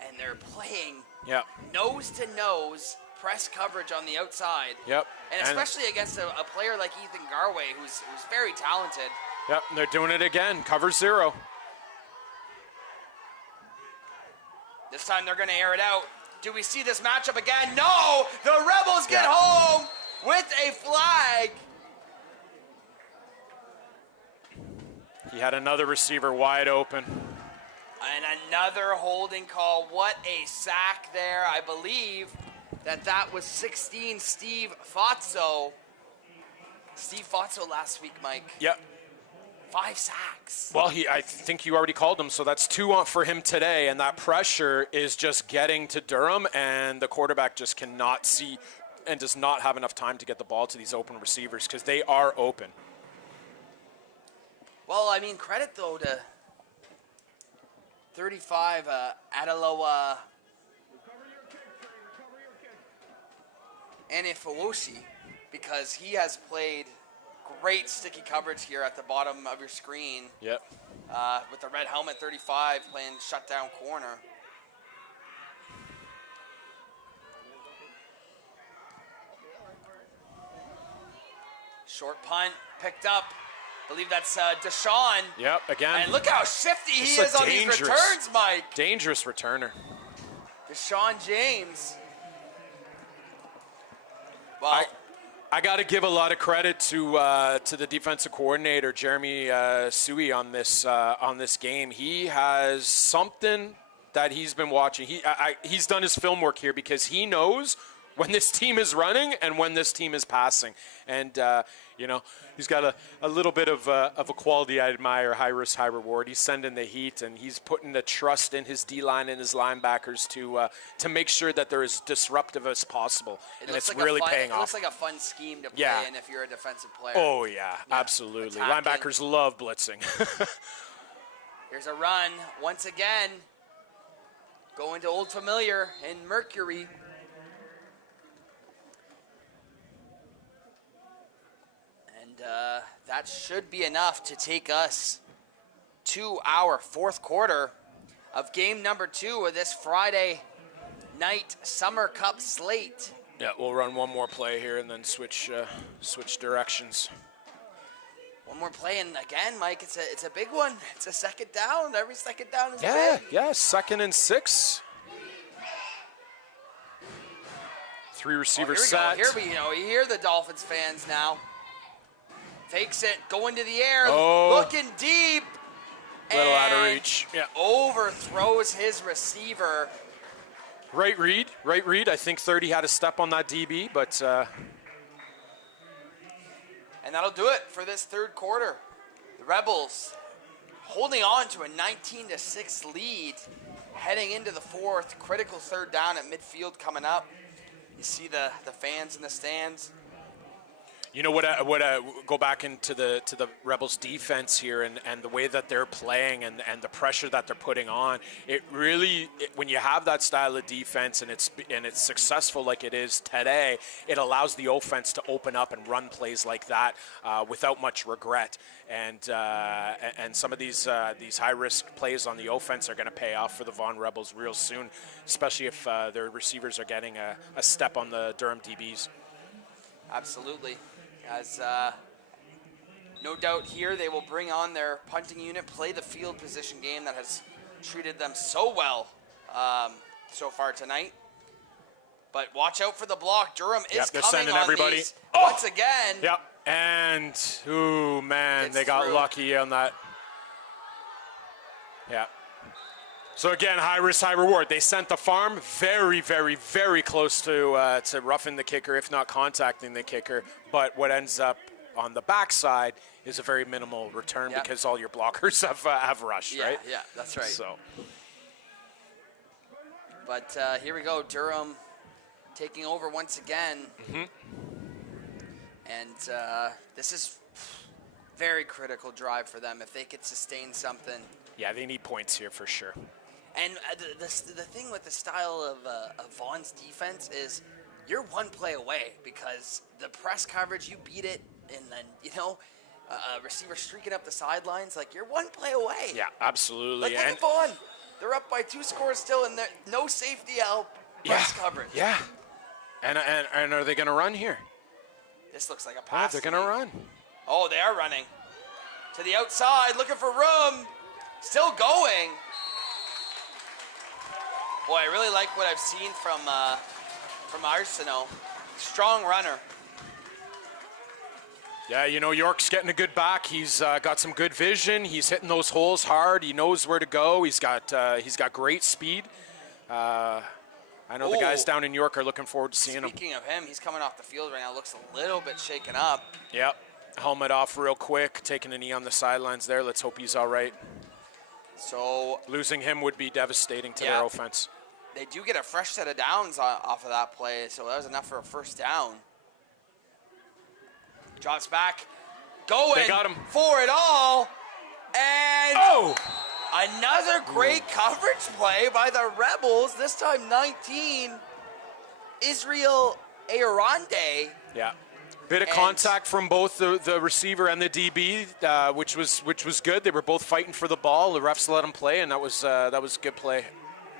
and they're playing Yeah. nose-to-nose press coverage on the outside. Yep. And especially against a player like Ethan Garway, who's very talented. Yep, they're doing it again. Cover 0. This time they're going to air it out. Do we see this matchup again? No! The Rebels get home with a flag. He had another receiver wide open. And another holding call. What a sack there. I believe that was 16 Steve Fazzo. Steve Fazzo last week, Mike. Yep. 5 sacks. Well, I think you already called him, so that's 2 on for him today, and that pressure is just getting to Durham, and the quarterback just cannot see and does not have enough time to get the ball to these open receivers because they are open. Well, I mean, credit, though, to 35 Adaloa Anifawosi, because he has played great sticky coverage here at the bottom of your screen. Yep. With the red helmet, 35, playing shutdown corner. Short punt, picked up. believe that's Deshaun. Yep, again. And look how shifty he It's is on these returns, Mike. Dangerous returner. Deshaun James. Well, I got to give a lot of credit to the defensive coordinator Jeremy Suey on this game. He has something that he's been watching. He's done his film work here because he knows when this team is running and when this team is passing. And, he's got a little bit of a quality I admire, high risk, high reward. He's sending the heat, and he's putting the trust in his D-line and his linebackers to make sure that they're as disruptive as possible. And it's really paying off. It looks like a fun scheme to play in if you're a defensive player. Oh, yeah, absolutely. Attacking. Linebackers love blitzing. Here's a run once again. Going to Old Familiar in Mercury. That should be enough to take us to our fourth quarter of game number 2 of this Friday night Summer Cup slate. Yeah, we'll run one more play here and then switch directions. One more play, and again, Mike, it's a big one. It's a second down. Every second down is big. Yeah, 2nd and 6. 3 receivers set. Here we go. You hear the Dolphins fans now. Fakes it, going to the air, looking deep. Little out of reach. Yeah. Overthrows his receiver. Right read. I think 30 had a step on that DB, but. And that'll do it for this third quarter. The Rebels holding on to a 19-6 lead, heading into the fourth. Critical third down at midfield coming up. You see the fans in the stands. You know what? Go back into the Rebels' defense here and the way that they're playing and the pressure that they're putting on. It really, when you have that style of defense and it's successful like it is today, it allows the offense to open up and run plays like that without much regret. And some of these high risk plays on the offense are going to pay off for the Vaughn Rebels real soon, especially if their receivers are getting a step on the Durham DBs. Absolutely. As no doubt here they will bring on their punting unit, play the field position game that has treated them so well so far tonight. But watch out for the block. Durham is coming on everybody. These once again. Yep. And, ooh, man, they got lucky on that. Yeah. So, again, high risk, high reward. They sent the farm very, very, very close to roughing the kicker, if not contacting the kicker. But what ends up on the backside is a very minimal return because all your blockers have rushed, right? Yeah, that's right. So. But here we go. Durham taking over once again. Mm-hmm. And this is very critical drive for them if they could sustain something. Yeah, they need points here for sure. And the thing with the style of Vaughn's defense is you're one play away because the press coverage, you beat it, and then, a receiver streaking up the sidelines, like you're one play away. Yeah, absolutely. Like, look at Vaughn. They're up by 2 scores still, and no safety help, press coverage. Yeah. And are they going to run here? This looks like a pass. Yeah, they're going to run. Oh, they are running. To the outside, looking for room. Still going. Boy, I really like what I've seen from Arsenault. Strong runner. Yeah, York's getting a good back. He's got some good vision. He's hitting those holes hard. He knows where to go. He's got great speed. I know the guys down in York are looking forward to seeing him. Speaking of him, he's coming off the field right now. Looks a little bit shaken up. Yep. Helmet off real quick. Taking a knee on the sidelines there. Let's hope he's all right. So losing him would be devastating to their offense. They do get a fresh set of downs off of that play, so that was enough for a first down. Drops back, going they got him. For it all, and another great coverage play by the Rebels. This time 19, Israel Ayorande. Yeah. Bit of contact from both the receiver and the DB, which was good. They were both fighting for the ball. The refs let them play, and that was a good play.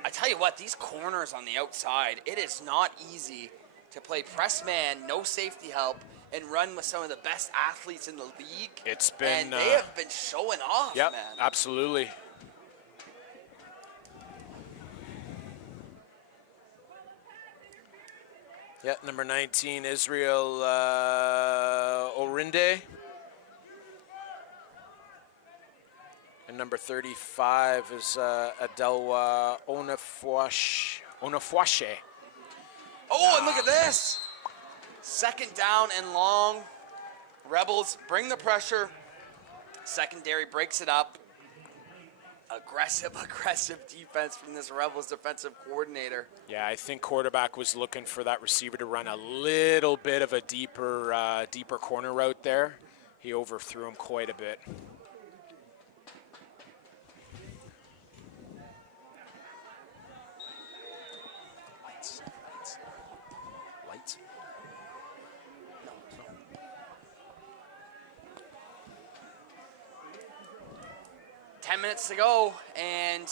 I tell you what, these corners on the outside, it is not easy to play press man, no safety help, and run with some of the best athletes in the league. It's been, and they have been showing off, Yep, man. absolutely. Yeah, number 19, Israel Orinde. And number 35 is Adelwa Onafwashe. Oh, and look at this. Second down and long. Rebels bring the pressure. Secondary breaks it up. Aggressive defense from this Rebels defensive coordinator. Yeah, I think quarterback was looking for that receiver to run a little bit of a deeper corner route there. He overthrew him quite a bit. Lights. 10 minutes to go, and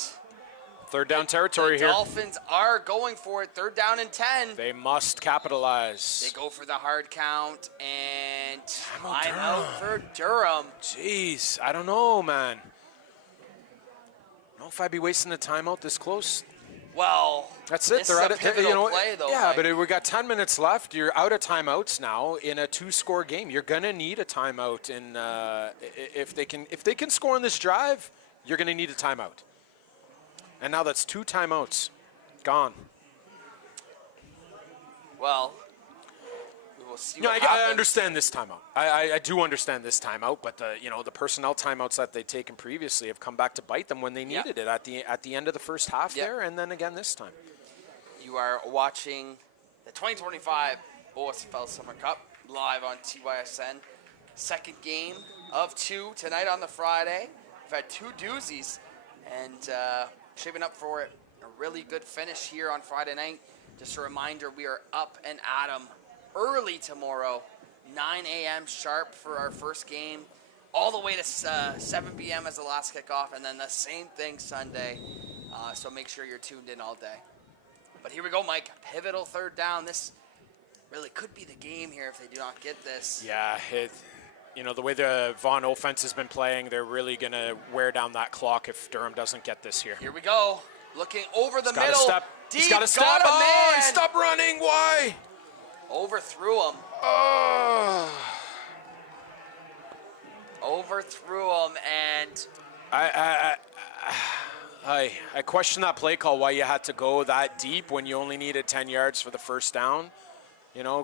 Third down territory the here. Dolphins are going for it. Third down and 10. They must capitalize. They go for the hard count, and Timeout timeout for Durham. Jeez, I don't know, man. I don't know if I'd be wasting a timeout this close. Well, That's it. This They're is out a of pivotal play, though. Yeah, Mike. but we got 10 minutes left. You're out of timeouts now in a 2-score game. You're gonna need a timeout, and if they can score on this drive, you're gonna need a timeout. And now that's 2 timeouts gone. Well, we will see No, what I happens. understand this timeout. I do understand this timeout, but the personnel timeouts that they've taken previously have come back to bite them when they needed it at the end of the first half there, and then again this time. You are watching the 2025 OSFL Summer Cup live on TYSN. Second game of 2 tonight on the Friday. We've had 2 doozies, and shaping up for a really good finish here on Friday night. Just a reminder, we are up and at 'em early tomorrow, 9 a.m. sharp for our first game, all the way to 7 p.m. as the last kickoff, and then the same thing Sunday. So make sure you're tuned in all day. But here we go, Mike. Pivotal third down. This really could be the game here if they do not get this. Yeah, the way the Vaughn offense has been playing, they're really going to wear down that clock if Durham doesn't get this here. Here we go. Looking over the Gotta middle. step. Deep. He's got to step. Got a man. Stop running. Why? Overthrew him. Overthrew him, and I question that play call, why you had to go that deep when you only needed 10 yards for the first down.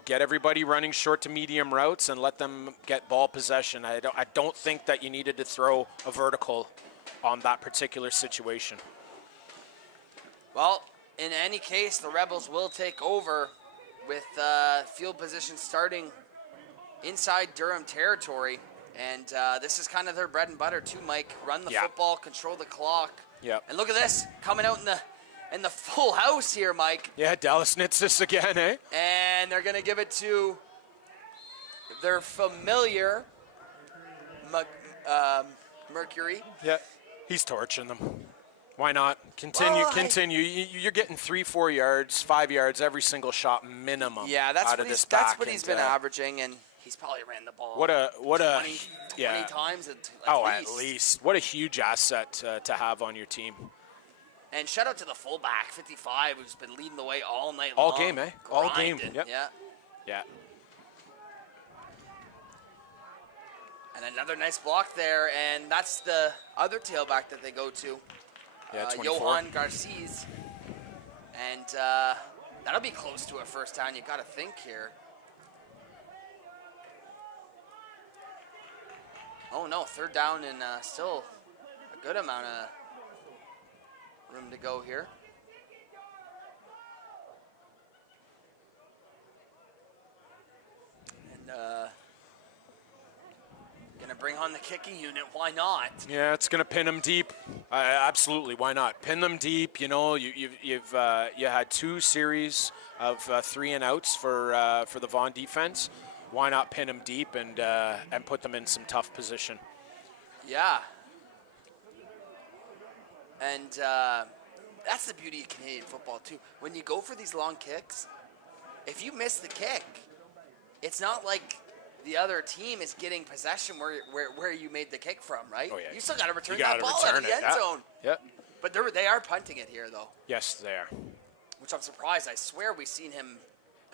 Get everybody running short to medium routes and let them get ball possession. I don't think that you needed to throw a vertical on that particular situation. well, in any case, the Rebels will take over with field position starting inside Durham territory. And this is kind of their bread and butter too, Mike. Run the football, control the clock. Yep. And look at this, coming out in the full house here, Mike. Yeah, Dallas knits this again, eh? And they're going to give it to their familiar Mercury. Yeah. He's torching them. Why not? Continue. You're getting 3-4 yards, 5 yards every single shot minimum. Yeah, that's out what of this he's that's back, what he's and, been averaging, and he's probably ran the ball What a 20 yeah. times at At least. What a huge asset to have on your team. And shout out to the fullback, 55, who's been leading the way all night All long. game, eh? All game. Grinding, Yep. Yeah. Yeah. And another nice block there, and that's the other tailback that they go to. Yeah, 24. Johan Garces. And that'll be close to a first down, you got to think here. Oh, no, third down and still a good amount of room to go here. And going to bring on the kicking unit. Why not? Yeah, it's going to pin them deep. Absolutely, why not? Pin them deep. You had 2 series of 3 and outs for the Vaughn defense. Why not pin them deep and put them in some tough position? Yeah. And that's the beauty of Canadian football, too. When you go for these long kicks, if you miss the kick, it's not like the other team is getting possession where you made the kick from, right? Oh, yeah. You still got to return You that gotta ball out of return the it, end yeah. zone. Yep. But they are punting it here, though, Yes, they are. which I'm surprised. I swear we've seen him.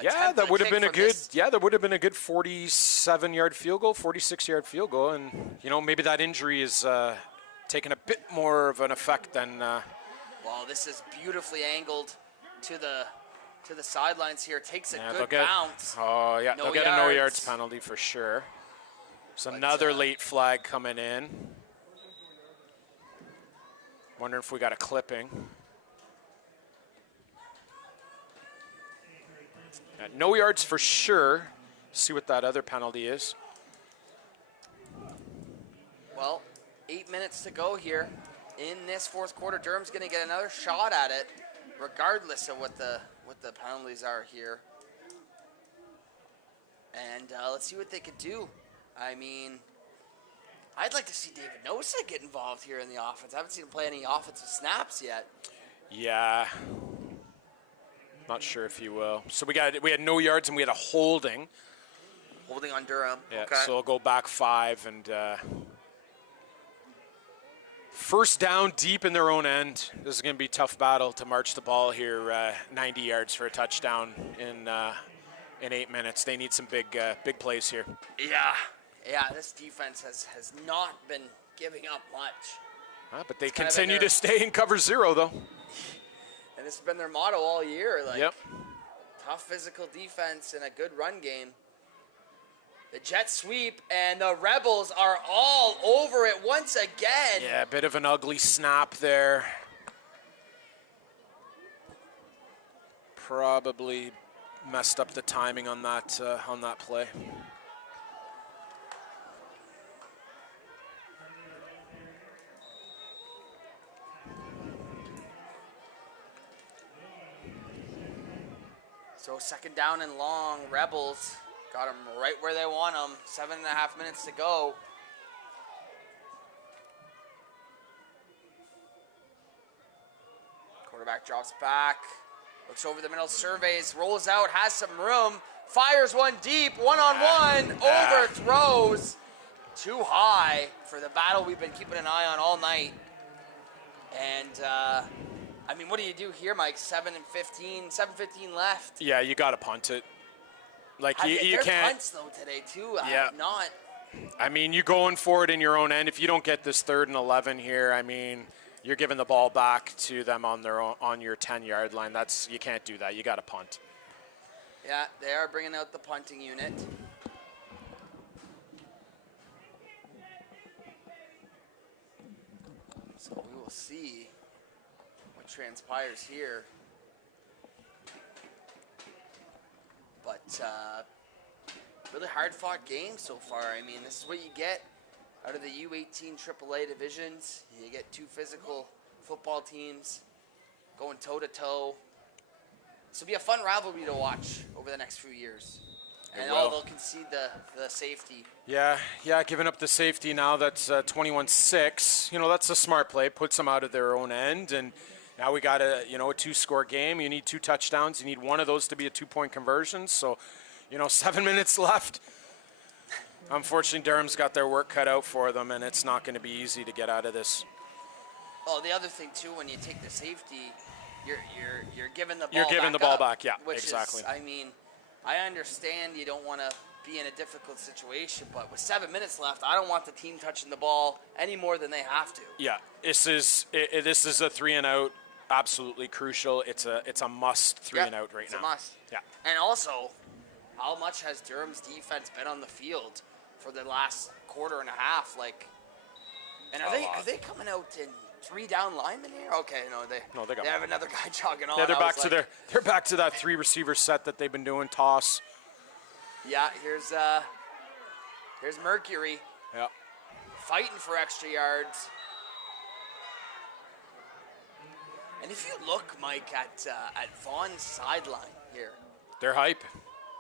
Yeah, attempt that a would have kick been a from good. this. Yeah, that would have been a good 47-yard field goal, 46-yard field goal, and maybe that injury is taking a bit more of an effect than. Well, this is beautifully angled to the sidelines here. Takes a Yeah, good they'll get. bounce. Oh yeah, No they'll get a no yards yards. penalty for sure. It's But, another late flag coming in. Wondering if we got a clipping. No yards for sure. See what that other penalty is. Well, 8 minutes to go here in this fourth quarter. Durham's going to get another shot at it, regardless of what the penalties are here. And let's see what they could do. I mean, I'd like to see David Nosa get involved here in the offense. I haven't seen him play any offensive snaps yet. Yeah. Not sure if he will. So we had no yards and we had a holding. Holding on Durham. Yeah, Okay. so we'll go back 5 and first down deep in their own end. This is going to be a tough battle to march the ball here 90 yards for a touchdown in 8 minutes. They need some big plays here. Yeah, this defense has not been giving up much. But they kind of continue in their- to stay in cover 0 though. And this has been their motto all year. Like, Yep. tough physical defense and a good run game. The jet sweep, and the Rebels are all over it once again. Yeah, a bit of an ugly snap there. Probably messed up the timing on that play. So second down and long, Rebels got them right where they want them. 7.5 minutes to go. Quarterback drops back, looks over the middle, surveys, rolls out, has some room, fires one deep, one-on-one, overthrows. Too high for the battle we've been keeping an eye on all night. And, I mean, what do you do here, Mike? 7:15 left. Yeah, you got to punt it. Like you Their can't. punts though today too. Yeah. Not. I mean, you going for it in your own end. If you don't get this 3rd and 11 here, I mean, you're giving the ball back to them on your 10-yard line. You can't do that. You got to punt. Yeah, they are bringing out the punting unit. So we will see what transpires here. But really hard-fought game so far. I mean, this is what you get out of the U18 AAA divisions. You get two physical football teams going toe-to-toe. This will be a fun rivalry to watch over the next few years. And will. they'll concede the safety. Yeah, giving up the safety now. That's 21-6. That's a smart play. Puts them out of their own end. And now we got a 2-score game. You need 2 touchdowns. You need one of those to be a 2-point conversion. So, 7 minutes left. Unfortunately, Durham's got their work cut out for them, and it's not going to be easy to get out of this. Oh, the other thing too, when you take the safety, you're giving the ball. You're giving back the ball up, back. Yeah, which exactly. Is, I mean, I understand you don't want to be in a difficult situation, but with 7 minutes left, I don't want the team touching the ball any more than they have to. Yeah, this is a 3-and-out. Absolutely crucial. It's a must 3-and-out right now. It's a must. Yeah. And also, how much has Durham's defense been on the field for the last quarter and a half? And are they coming out in 3 down linemen here? Okay, they have another guy jogging on. Yeah, they're back to that 3 receiver set that they've been doing. Toss. Yeah, here's Mercury. Yeah. Fighting for extra yards. And if you look, Mike, at Vaughn's sideline here, They're hype.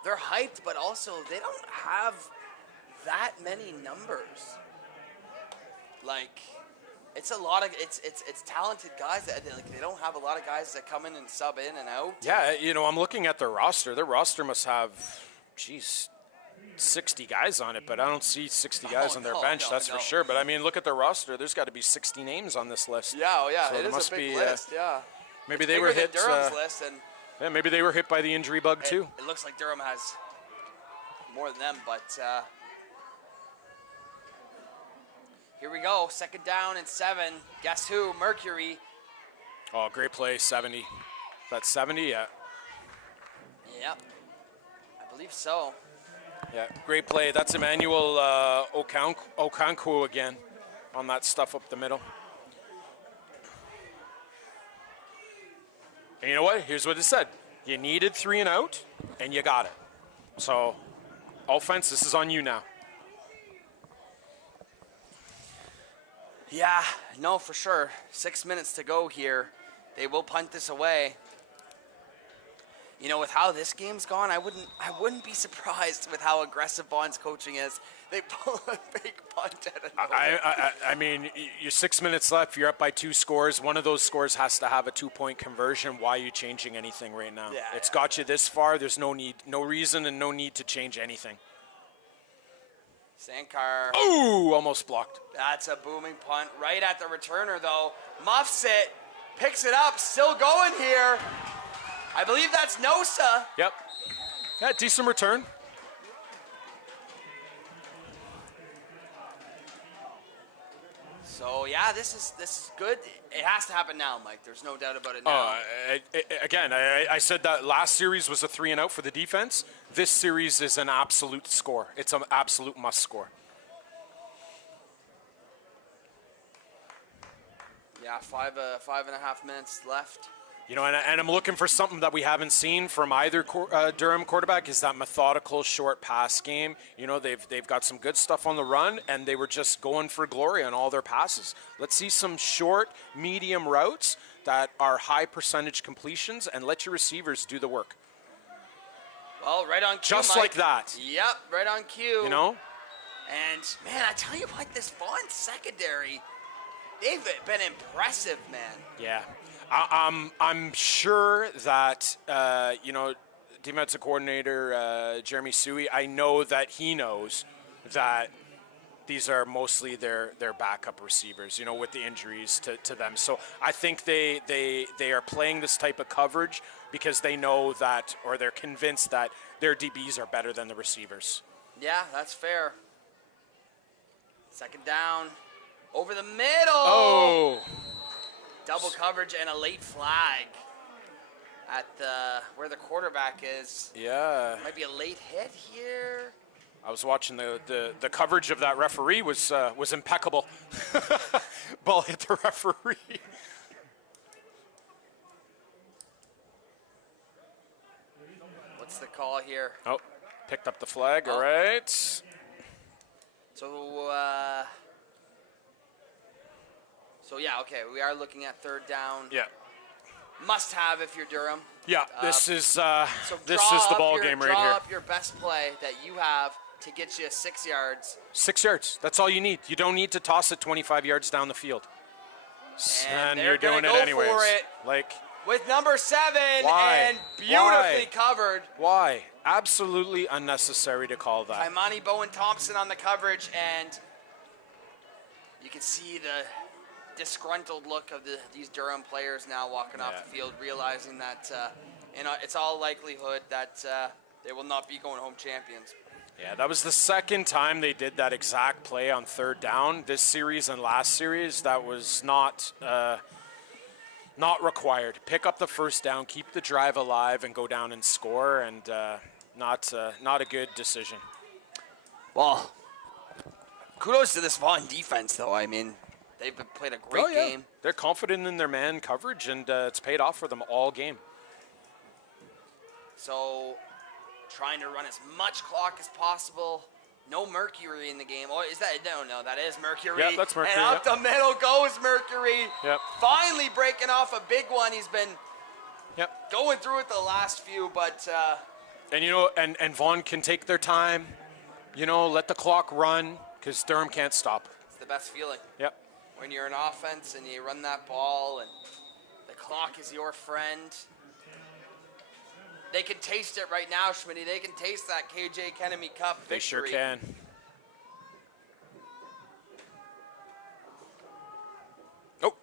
they're hyped, but also they don't have that many numbers. It's a lot of it's talented guys that they don't have a lot of guys that come in and sub in and out. Yeah, I'm looking at their roster. Their roster must have, 60 guys on it, but I don't see 60 guys on their no, bench, no, that's no. for sure. But I mean, look at their roster. There's got to be 60 names on this list. Yeah, oh yeah, So it there is must a big be, list. Yeah. Maybe It's they bigger were than hit. Durham's list, and Yeah, maybe they were hit by the injury bug too. it looks like Durham has more than them. But here we go, 2nd down and 7. Guess who? Mercury. Oh, great play, 70. That's 70, yeah. Yep, I believe so. Yeah, great play. That's Emmanuel Okonkwo again on that stuff up the middle. And you know what? Here's what it said. You needed 3 and out, and you got it. So, offense, this is on you now. Yeah, no, for sure. 6 minutes to go here. They will punt this away. You know, with how this game's gone, I wouldn't be surprised with how aggressive Vaughn's coaching is. They pull a big punt out of nowhere. I mean, you're 6 minutes left. You're up by 2 scores. One of those scores has to have a 2-point conversion. Why are you changing anything right now? Yeah, It's got you this far. There's no reason and no need to change anything. Sankar. Ooh, almost blocked. That's a booming punt right at the returner, though. Muffs it, picks it up, still going here. I believe that's Nosa. Yep. Yeah, decent return. So yeah, this is good. It has to happen now, Mike. There's no doubt about it now. I said that last series was a 3 and out for the defense. This series is an absolute score. It's an absolute must score. Yeah, 5.5 minutes left. You know, and I'm looking for something that we haven't seen from either Durham quarterback is that methodical short pass game. You know, they've got some good stuff on the run, and they were just going for glory on all their passes. Let's see some short, medium routes that are high percentage completions, and let your receivers do the work. Well, right on cue, Just Mike. like that. Yep, right on cue. You know? And, man, I tell you what, this Vaughn secondary, they've been impressive, man. Yeah. I'm sure that, defensive coordinator Jeremy Suey, I know that he knows that these are mostly their backup receivers, you know, with the injuries to them. So I think they are playing this type of coverage because they know that, or they're convinced that their DBs are better than the receivers. Yeah, that's fair. 2nd down. Over the middle. Oh. Double coverage and a late flag at where the quarterback is. Yeah. Might be a late hit here. I was watching the coverage of that referee was impeccable. Ball hit the referee. What's the call here? Oh, picked up the flag. Oh. All right. So yeah, okay, we are looking at 3rd down. Yeah. Must have if you're Durham. Yeah. This is So this is the ball game right draw here. up your best play that you have to get you 6 yards. 6 yards. That's all you need. You don't need to toss it 25 yards down the field. And you're they're doing gonna it go anyways. for it. Like, With number 7 Why? and beautifully Why? covered. why? Absolutely unnecessary to call that. Imani Bowen Thompson on the coverage, and you can see the disgruntled look of these Durham players now walking off the field, realizing that it's all likelihood that they will not be going home champions. Yeah, that was the second time they did that exact play on 3rd down this series and last series. That was not required. Pick up the 1st down, keep the drive alive, and go down and score. And not a good decision. Well, kudos to this Vaughn defense, though. I mean, they've played a great game. They're confident in their man coverage, and it's paid off for them all game. So, trying to run as much clock as possible. No Mercury in the game. Oh, is that? No, that is Mercury. Yep, that's Mercury, And up yep. the middle goes Mercury. Yep. Finally breaking off a big one. He's been Yep. going through it the last few, but And, you know, and Vaughn can take their time, you know, let the clock run, because Durham can't stop. it's the best feeling. Yep. When you're in offense and you run that ball and the clock is your friend. They can taste it right now, Schmitty. They can taste that KJ Kenemy Cup victory. They sure can. Oh.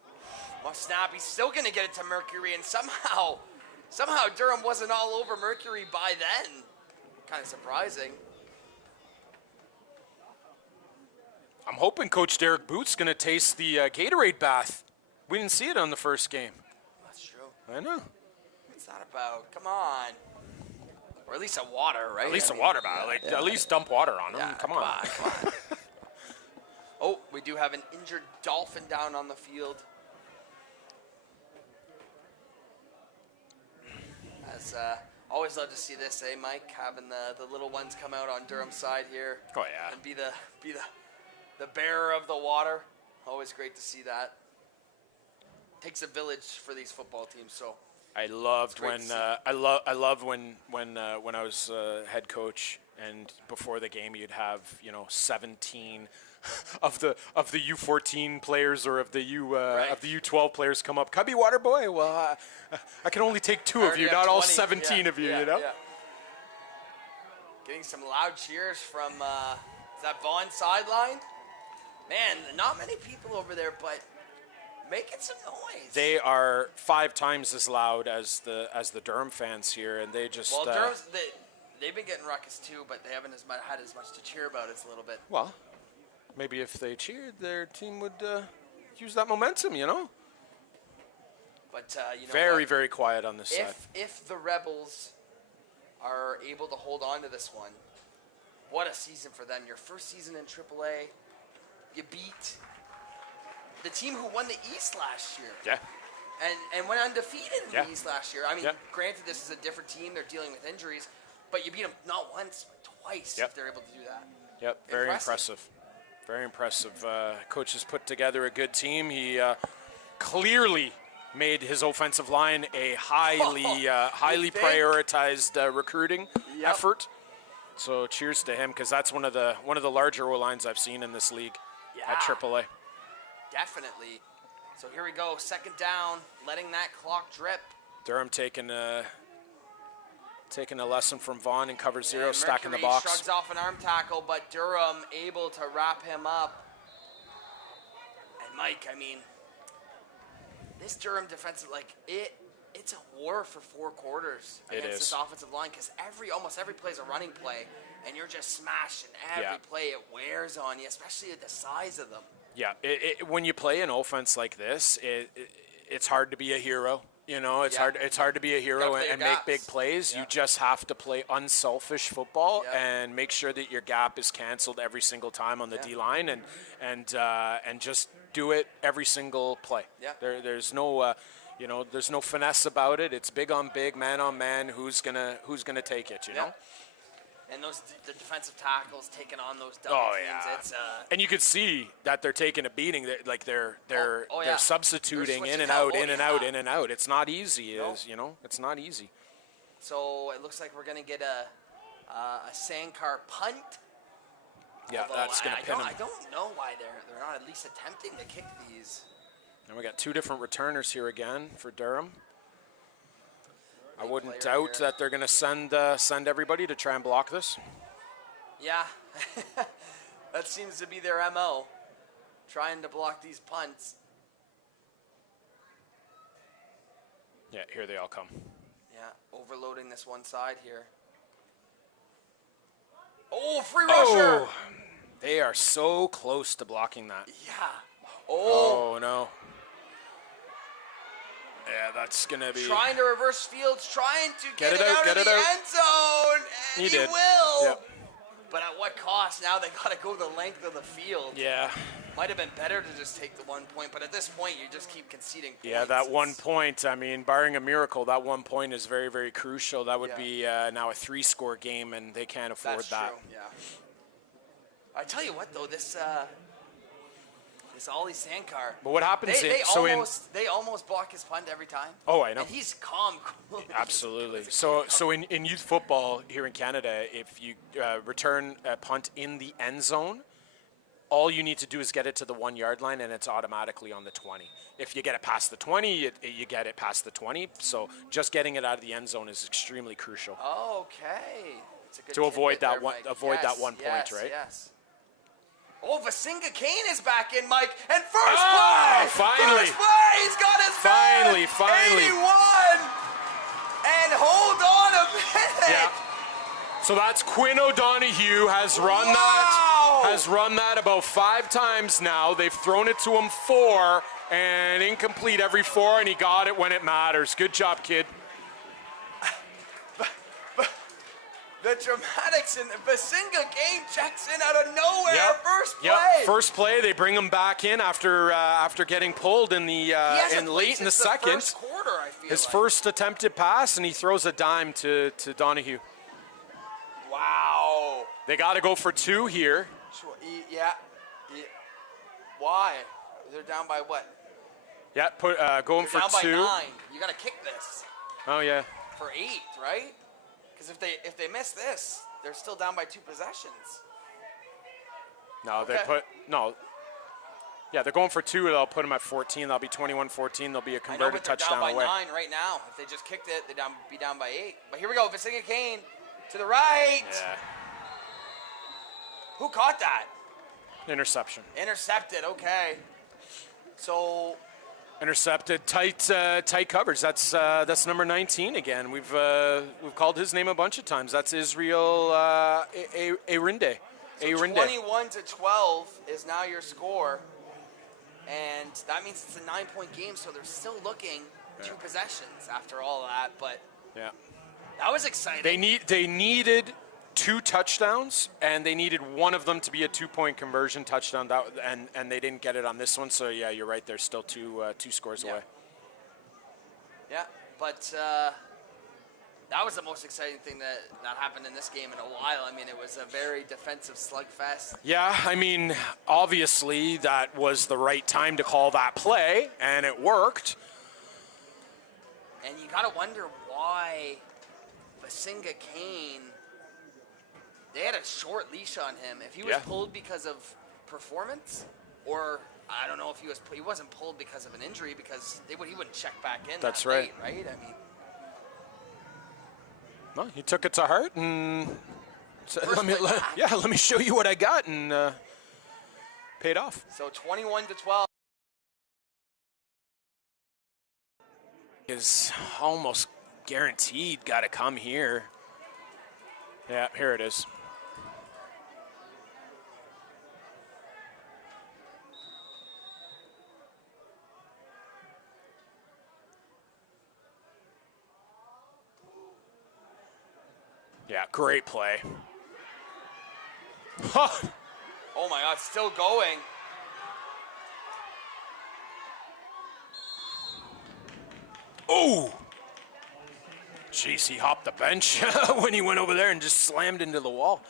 Well, snap. He's still going to get it to Mercury, and somehow Durham wasn't all over Mercury by then. Kind of surprising. I'm hoping Coach Derek Booth's going to taste the Gatorade bath. We didn't see it on the first game. That's true. I know. What's that about? Come on. Or at least a water, right? At least a water bath. At least dump water on them. Yeah, Come on. Come on. Oh, we do have an injured Dolphin down on the field. As always love to see this, Mike? Having the little ones come out on Durham's side here. Oh, yeah. And be the bearer of the water. Always great to see that. Takes a village for these football teams, so. I loved when I loved when I was head coach, and before the game you'd have 17 of the U14 players or of the U12 players come up. Cubby Water Boy. Well, I can only take 2 of you, not all 17 of you. Yeah, you know. Yeah. Getting some loud cheers from is that Vaughn sideline? Man, not many people over there, but making some noise. They are 5 times as loud as the Durham fans here, and they just. Well, Durham's they've been getting ruckus too, but they haven't had as much to cheer about. It's a little bit. Well, maybe if they cheered, their team would use that momentum, But very, very quiet on this side. If the Rebels are able to hold on to this one, what a season for them! Your first season in AAA, you beat the team who won the East last year. Yeah. And went undefeated in the East last year. I mean, Yeah. granted, this is a different team; they're dealing with injuries, but you beat them not once, but twice. Yep. If they're able to do that. Yep, very impressive. Very impressive. Coach has put together a good team. He clearly made his offensive line a highly prioritized recruiting effort. So cheers to him, because that's one of the larger O-lines I've seen in this league at AAA. Definitely. So here we go, second down, letting that clock drip. Durham taking a lesson from Vaughn in cover 0, And stacking the Mercury box. shrugs off an arm tackle, but Durham able to wrap him up. And Mike, I mean, this Durham defensive, it's a war for 4 quarters against this offensive line, because almost every play is a running play, and you're just smashing every play. It wears on you, especially at the size of them. Yeah, when you play an offense like this, it's hard to be a hero. It's hard to be a hero and make big plays. You just have to play unselfish football and make sure that your gap is canceled every single time on the D-line, and just do it every single play. Yeah. There's no there's no finesse about it. It's big on big, man on man. Who's gonna take it? You know. And the defensive tackles taking on those double teams. It's and you could see that they're taking a beating. They're substituting They're in and switching out, out. in and out, in and out. It's not easy. It's not easy. So it looks like we're gonna get a Sankar punt. Yeah, Although that's gonna pin him. I don't know why they're not at least attempting to kick these. And we got 2 different returners here again for Durham. I wouldn't player doubt here. that they're going to send everybody to try and block this. Yeah, that seems to be their MO, trying to block these punts. Yeah, here they all come. Yeah, overloading this one side here. Oh, free rusher! Oh, they are so close to blocking that. Yeah. Oh no. Yeah, that's going to be... Trying to reverse fields, trying to get it out of the end zone, and He he did. will. Yep. But at what cost? Now they got to go the length of the field. Yeah. Might have been better to just take the 1 point, but at this point, you just keep conceding points. Yeah, that 1 point, I mean, barring a miracle, that 1 point is very, very crucial. That would be now a 3-score game, and they can't afford That's that. true, yeah. I tell you what, though, this Ollie Sankar. But what happens they almost block his punt every time. Oh, I know. And he's calm, cool. Absolutely. So in youth football here in Canada, if you return a punt in the end zone, all you need to do is get it to the 1 yard line, and it's automatically on the 20. If you get it past the 20, you get it past the 20. So just getting it out of the end zone is extremely crucial Okay. It's a good to avoid tidbit that there, one. Mike. Avoid Yes, that 1 point, yes, right? Yes. Oh, Vasinga Kane is back in, Mike. And first Oh, play! finally. First play! He's got his Finally, man! finally. 81! And hold on a minute! Yeah. So that's Quinn O'Donoghue has run Wow. that. Has run that about 5 times now. They've thrown it to him 4 and incomplete every 4, and he got it when it matters. Good job, kid. The dramatics in Vasinga Kane checks in out of nowhere. Yep. First play. Yep. First play, they bring him back in after getting pulled in the He hasn't played late in the since second. First quarter, I feel His like. first attempted pass, and he throws a dime to Donahue. Wow. They got to go for 2 here. Yeah. Why? They're down by what? Yeah, going They're for down 2. by 9. You got to kick this Oh yeah. for 8, right? Because if they miss this, they're still down by 2 possessions. No, Okay. Yeah, they're going for 2. They'll put them at 14. That'll be 21-14. There'll be a I know, converted but they're touchdown down by away. 9 right now. If they just kicked it, they'd be down by 8. But here we go. Vasinga Kane to the right. Yeah. Who caught that? Interception. Intercepted. Okay. So Intercepted. Tight coverage. That's number 19 again. We've called his name a bunch of times. That's Israel Arinde. Arinde. 21-12 is now your score, and that means it's a 9-point game. So they're still looking 2 possessions after all that. But Yeah. that was exciting. They needed 2 touchdowns, and they needed one of them to be a 2-point conversion touchdown. And they didn't get it on this one. So yeah, you're right. They're still two scores away. Yeah, but that was the most exciting thing that happened in this game in a while. I mean, it was a very defensive slugfest. Yeah, I mean, obviously that was the right time to call that play, and it worked. And you got to wonder why Vasinga Kane, they had a short leash on him. If he was Yeah. pulled because of performance, or I don't know if he wasn't pulled because of an injury, because he wouldn't check back in. That's that right. late, right? I mean, Well, he took it to heart and said, First play back. let me show you what I got, and paid off. so 21-12. Is almost guaranteed got to come here. Yeah, here it is. Yeah, great play. Huh. Oh my God, still going. Oh! Jeez, he hopped the bench when he went over there and just slammed into the wall.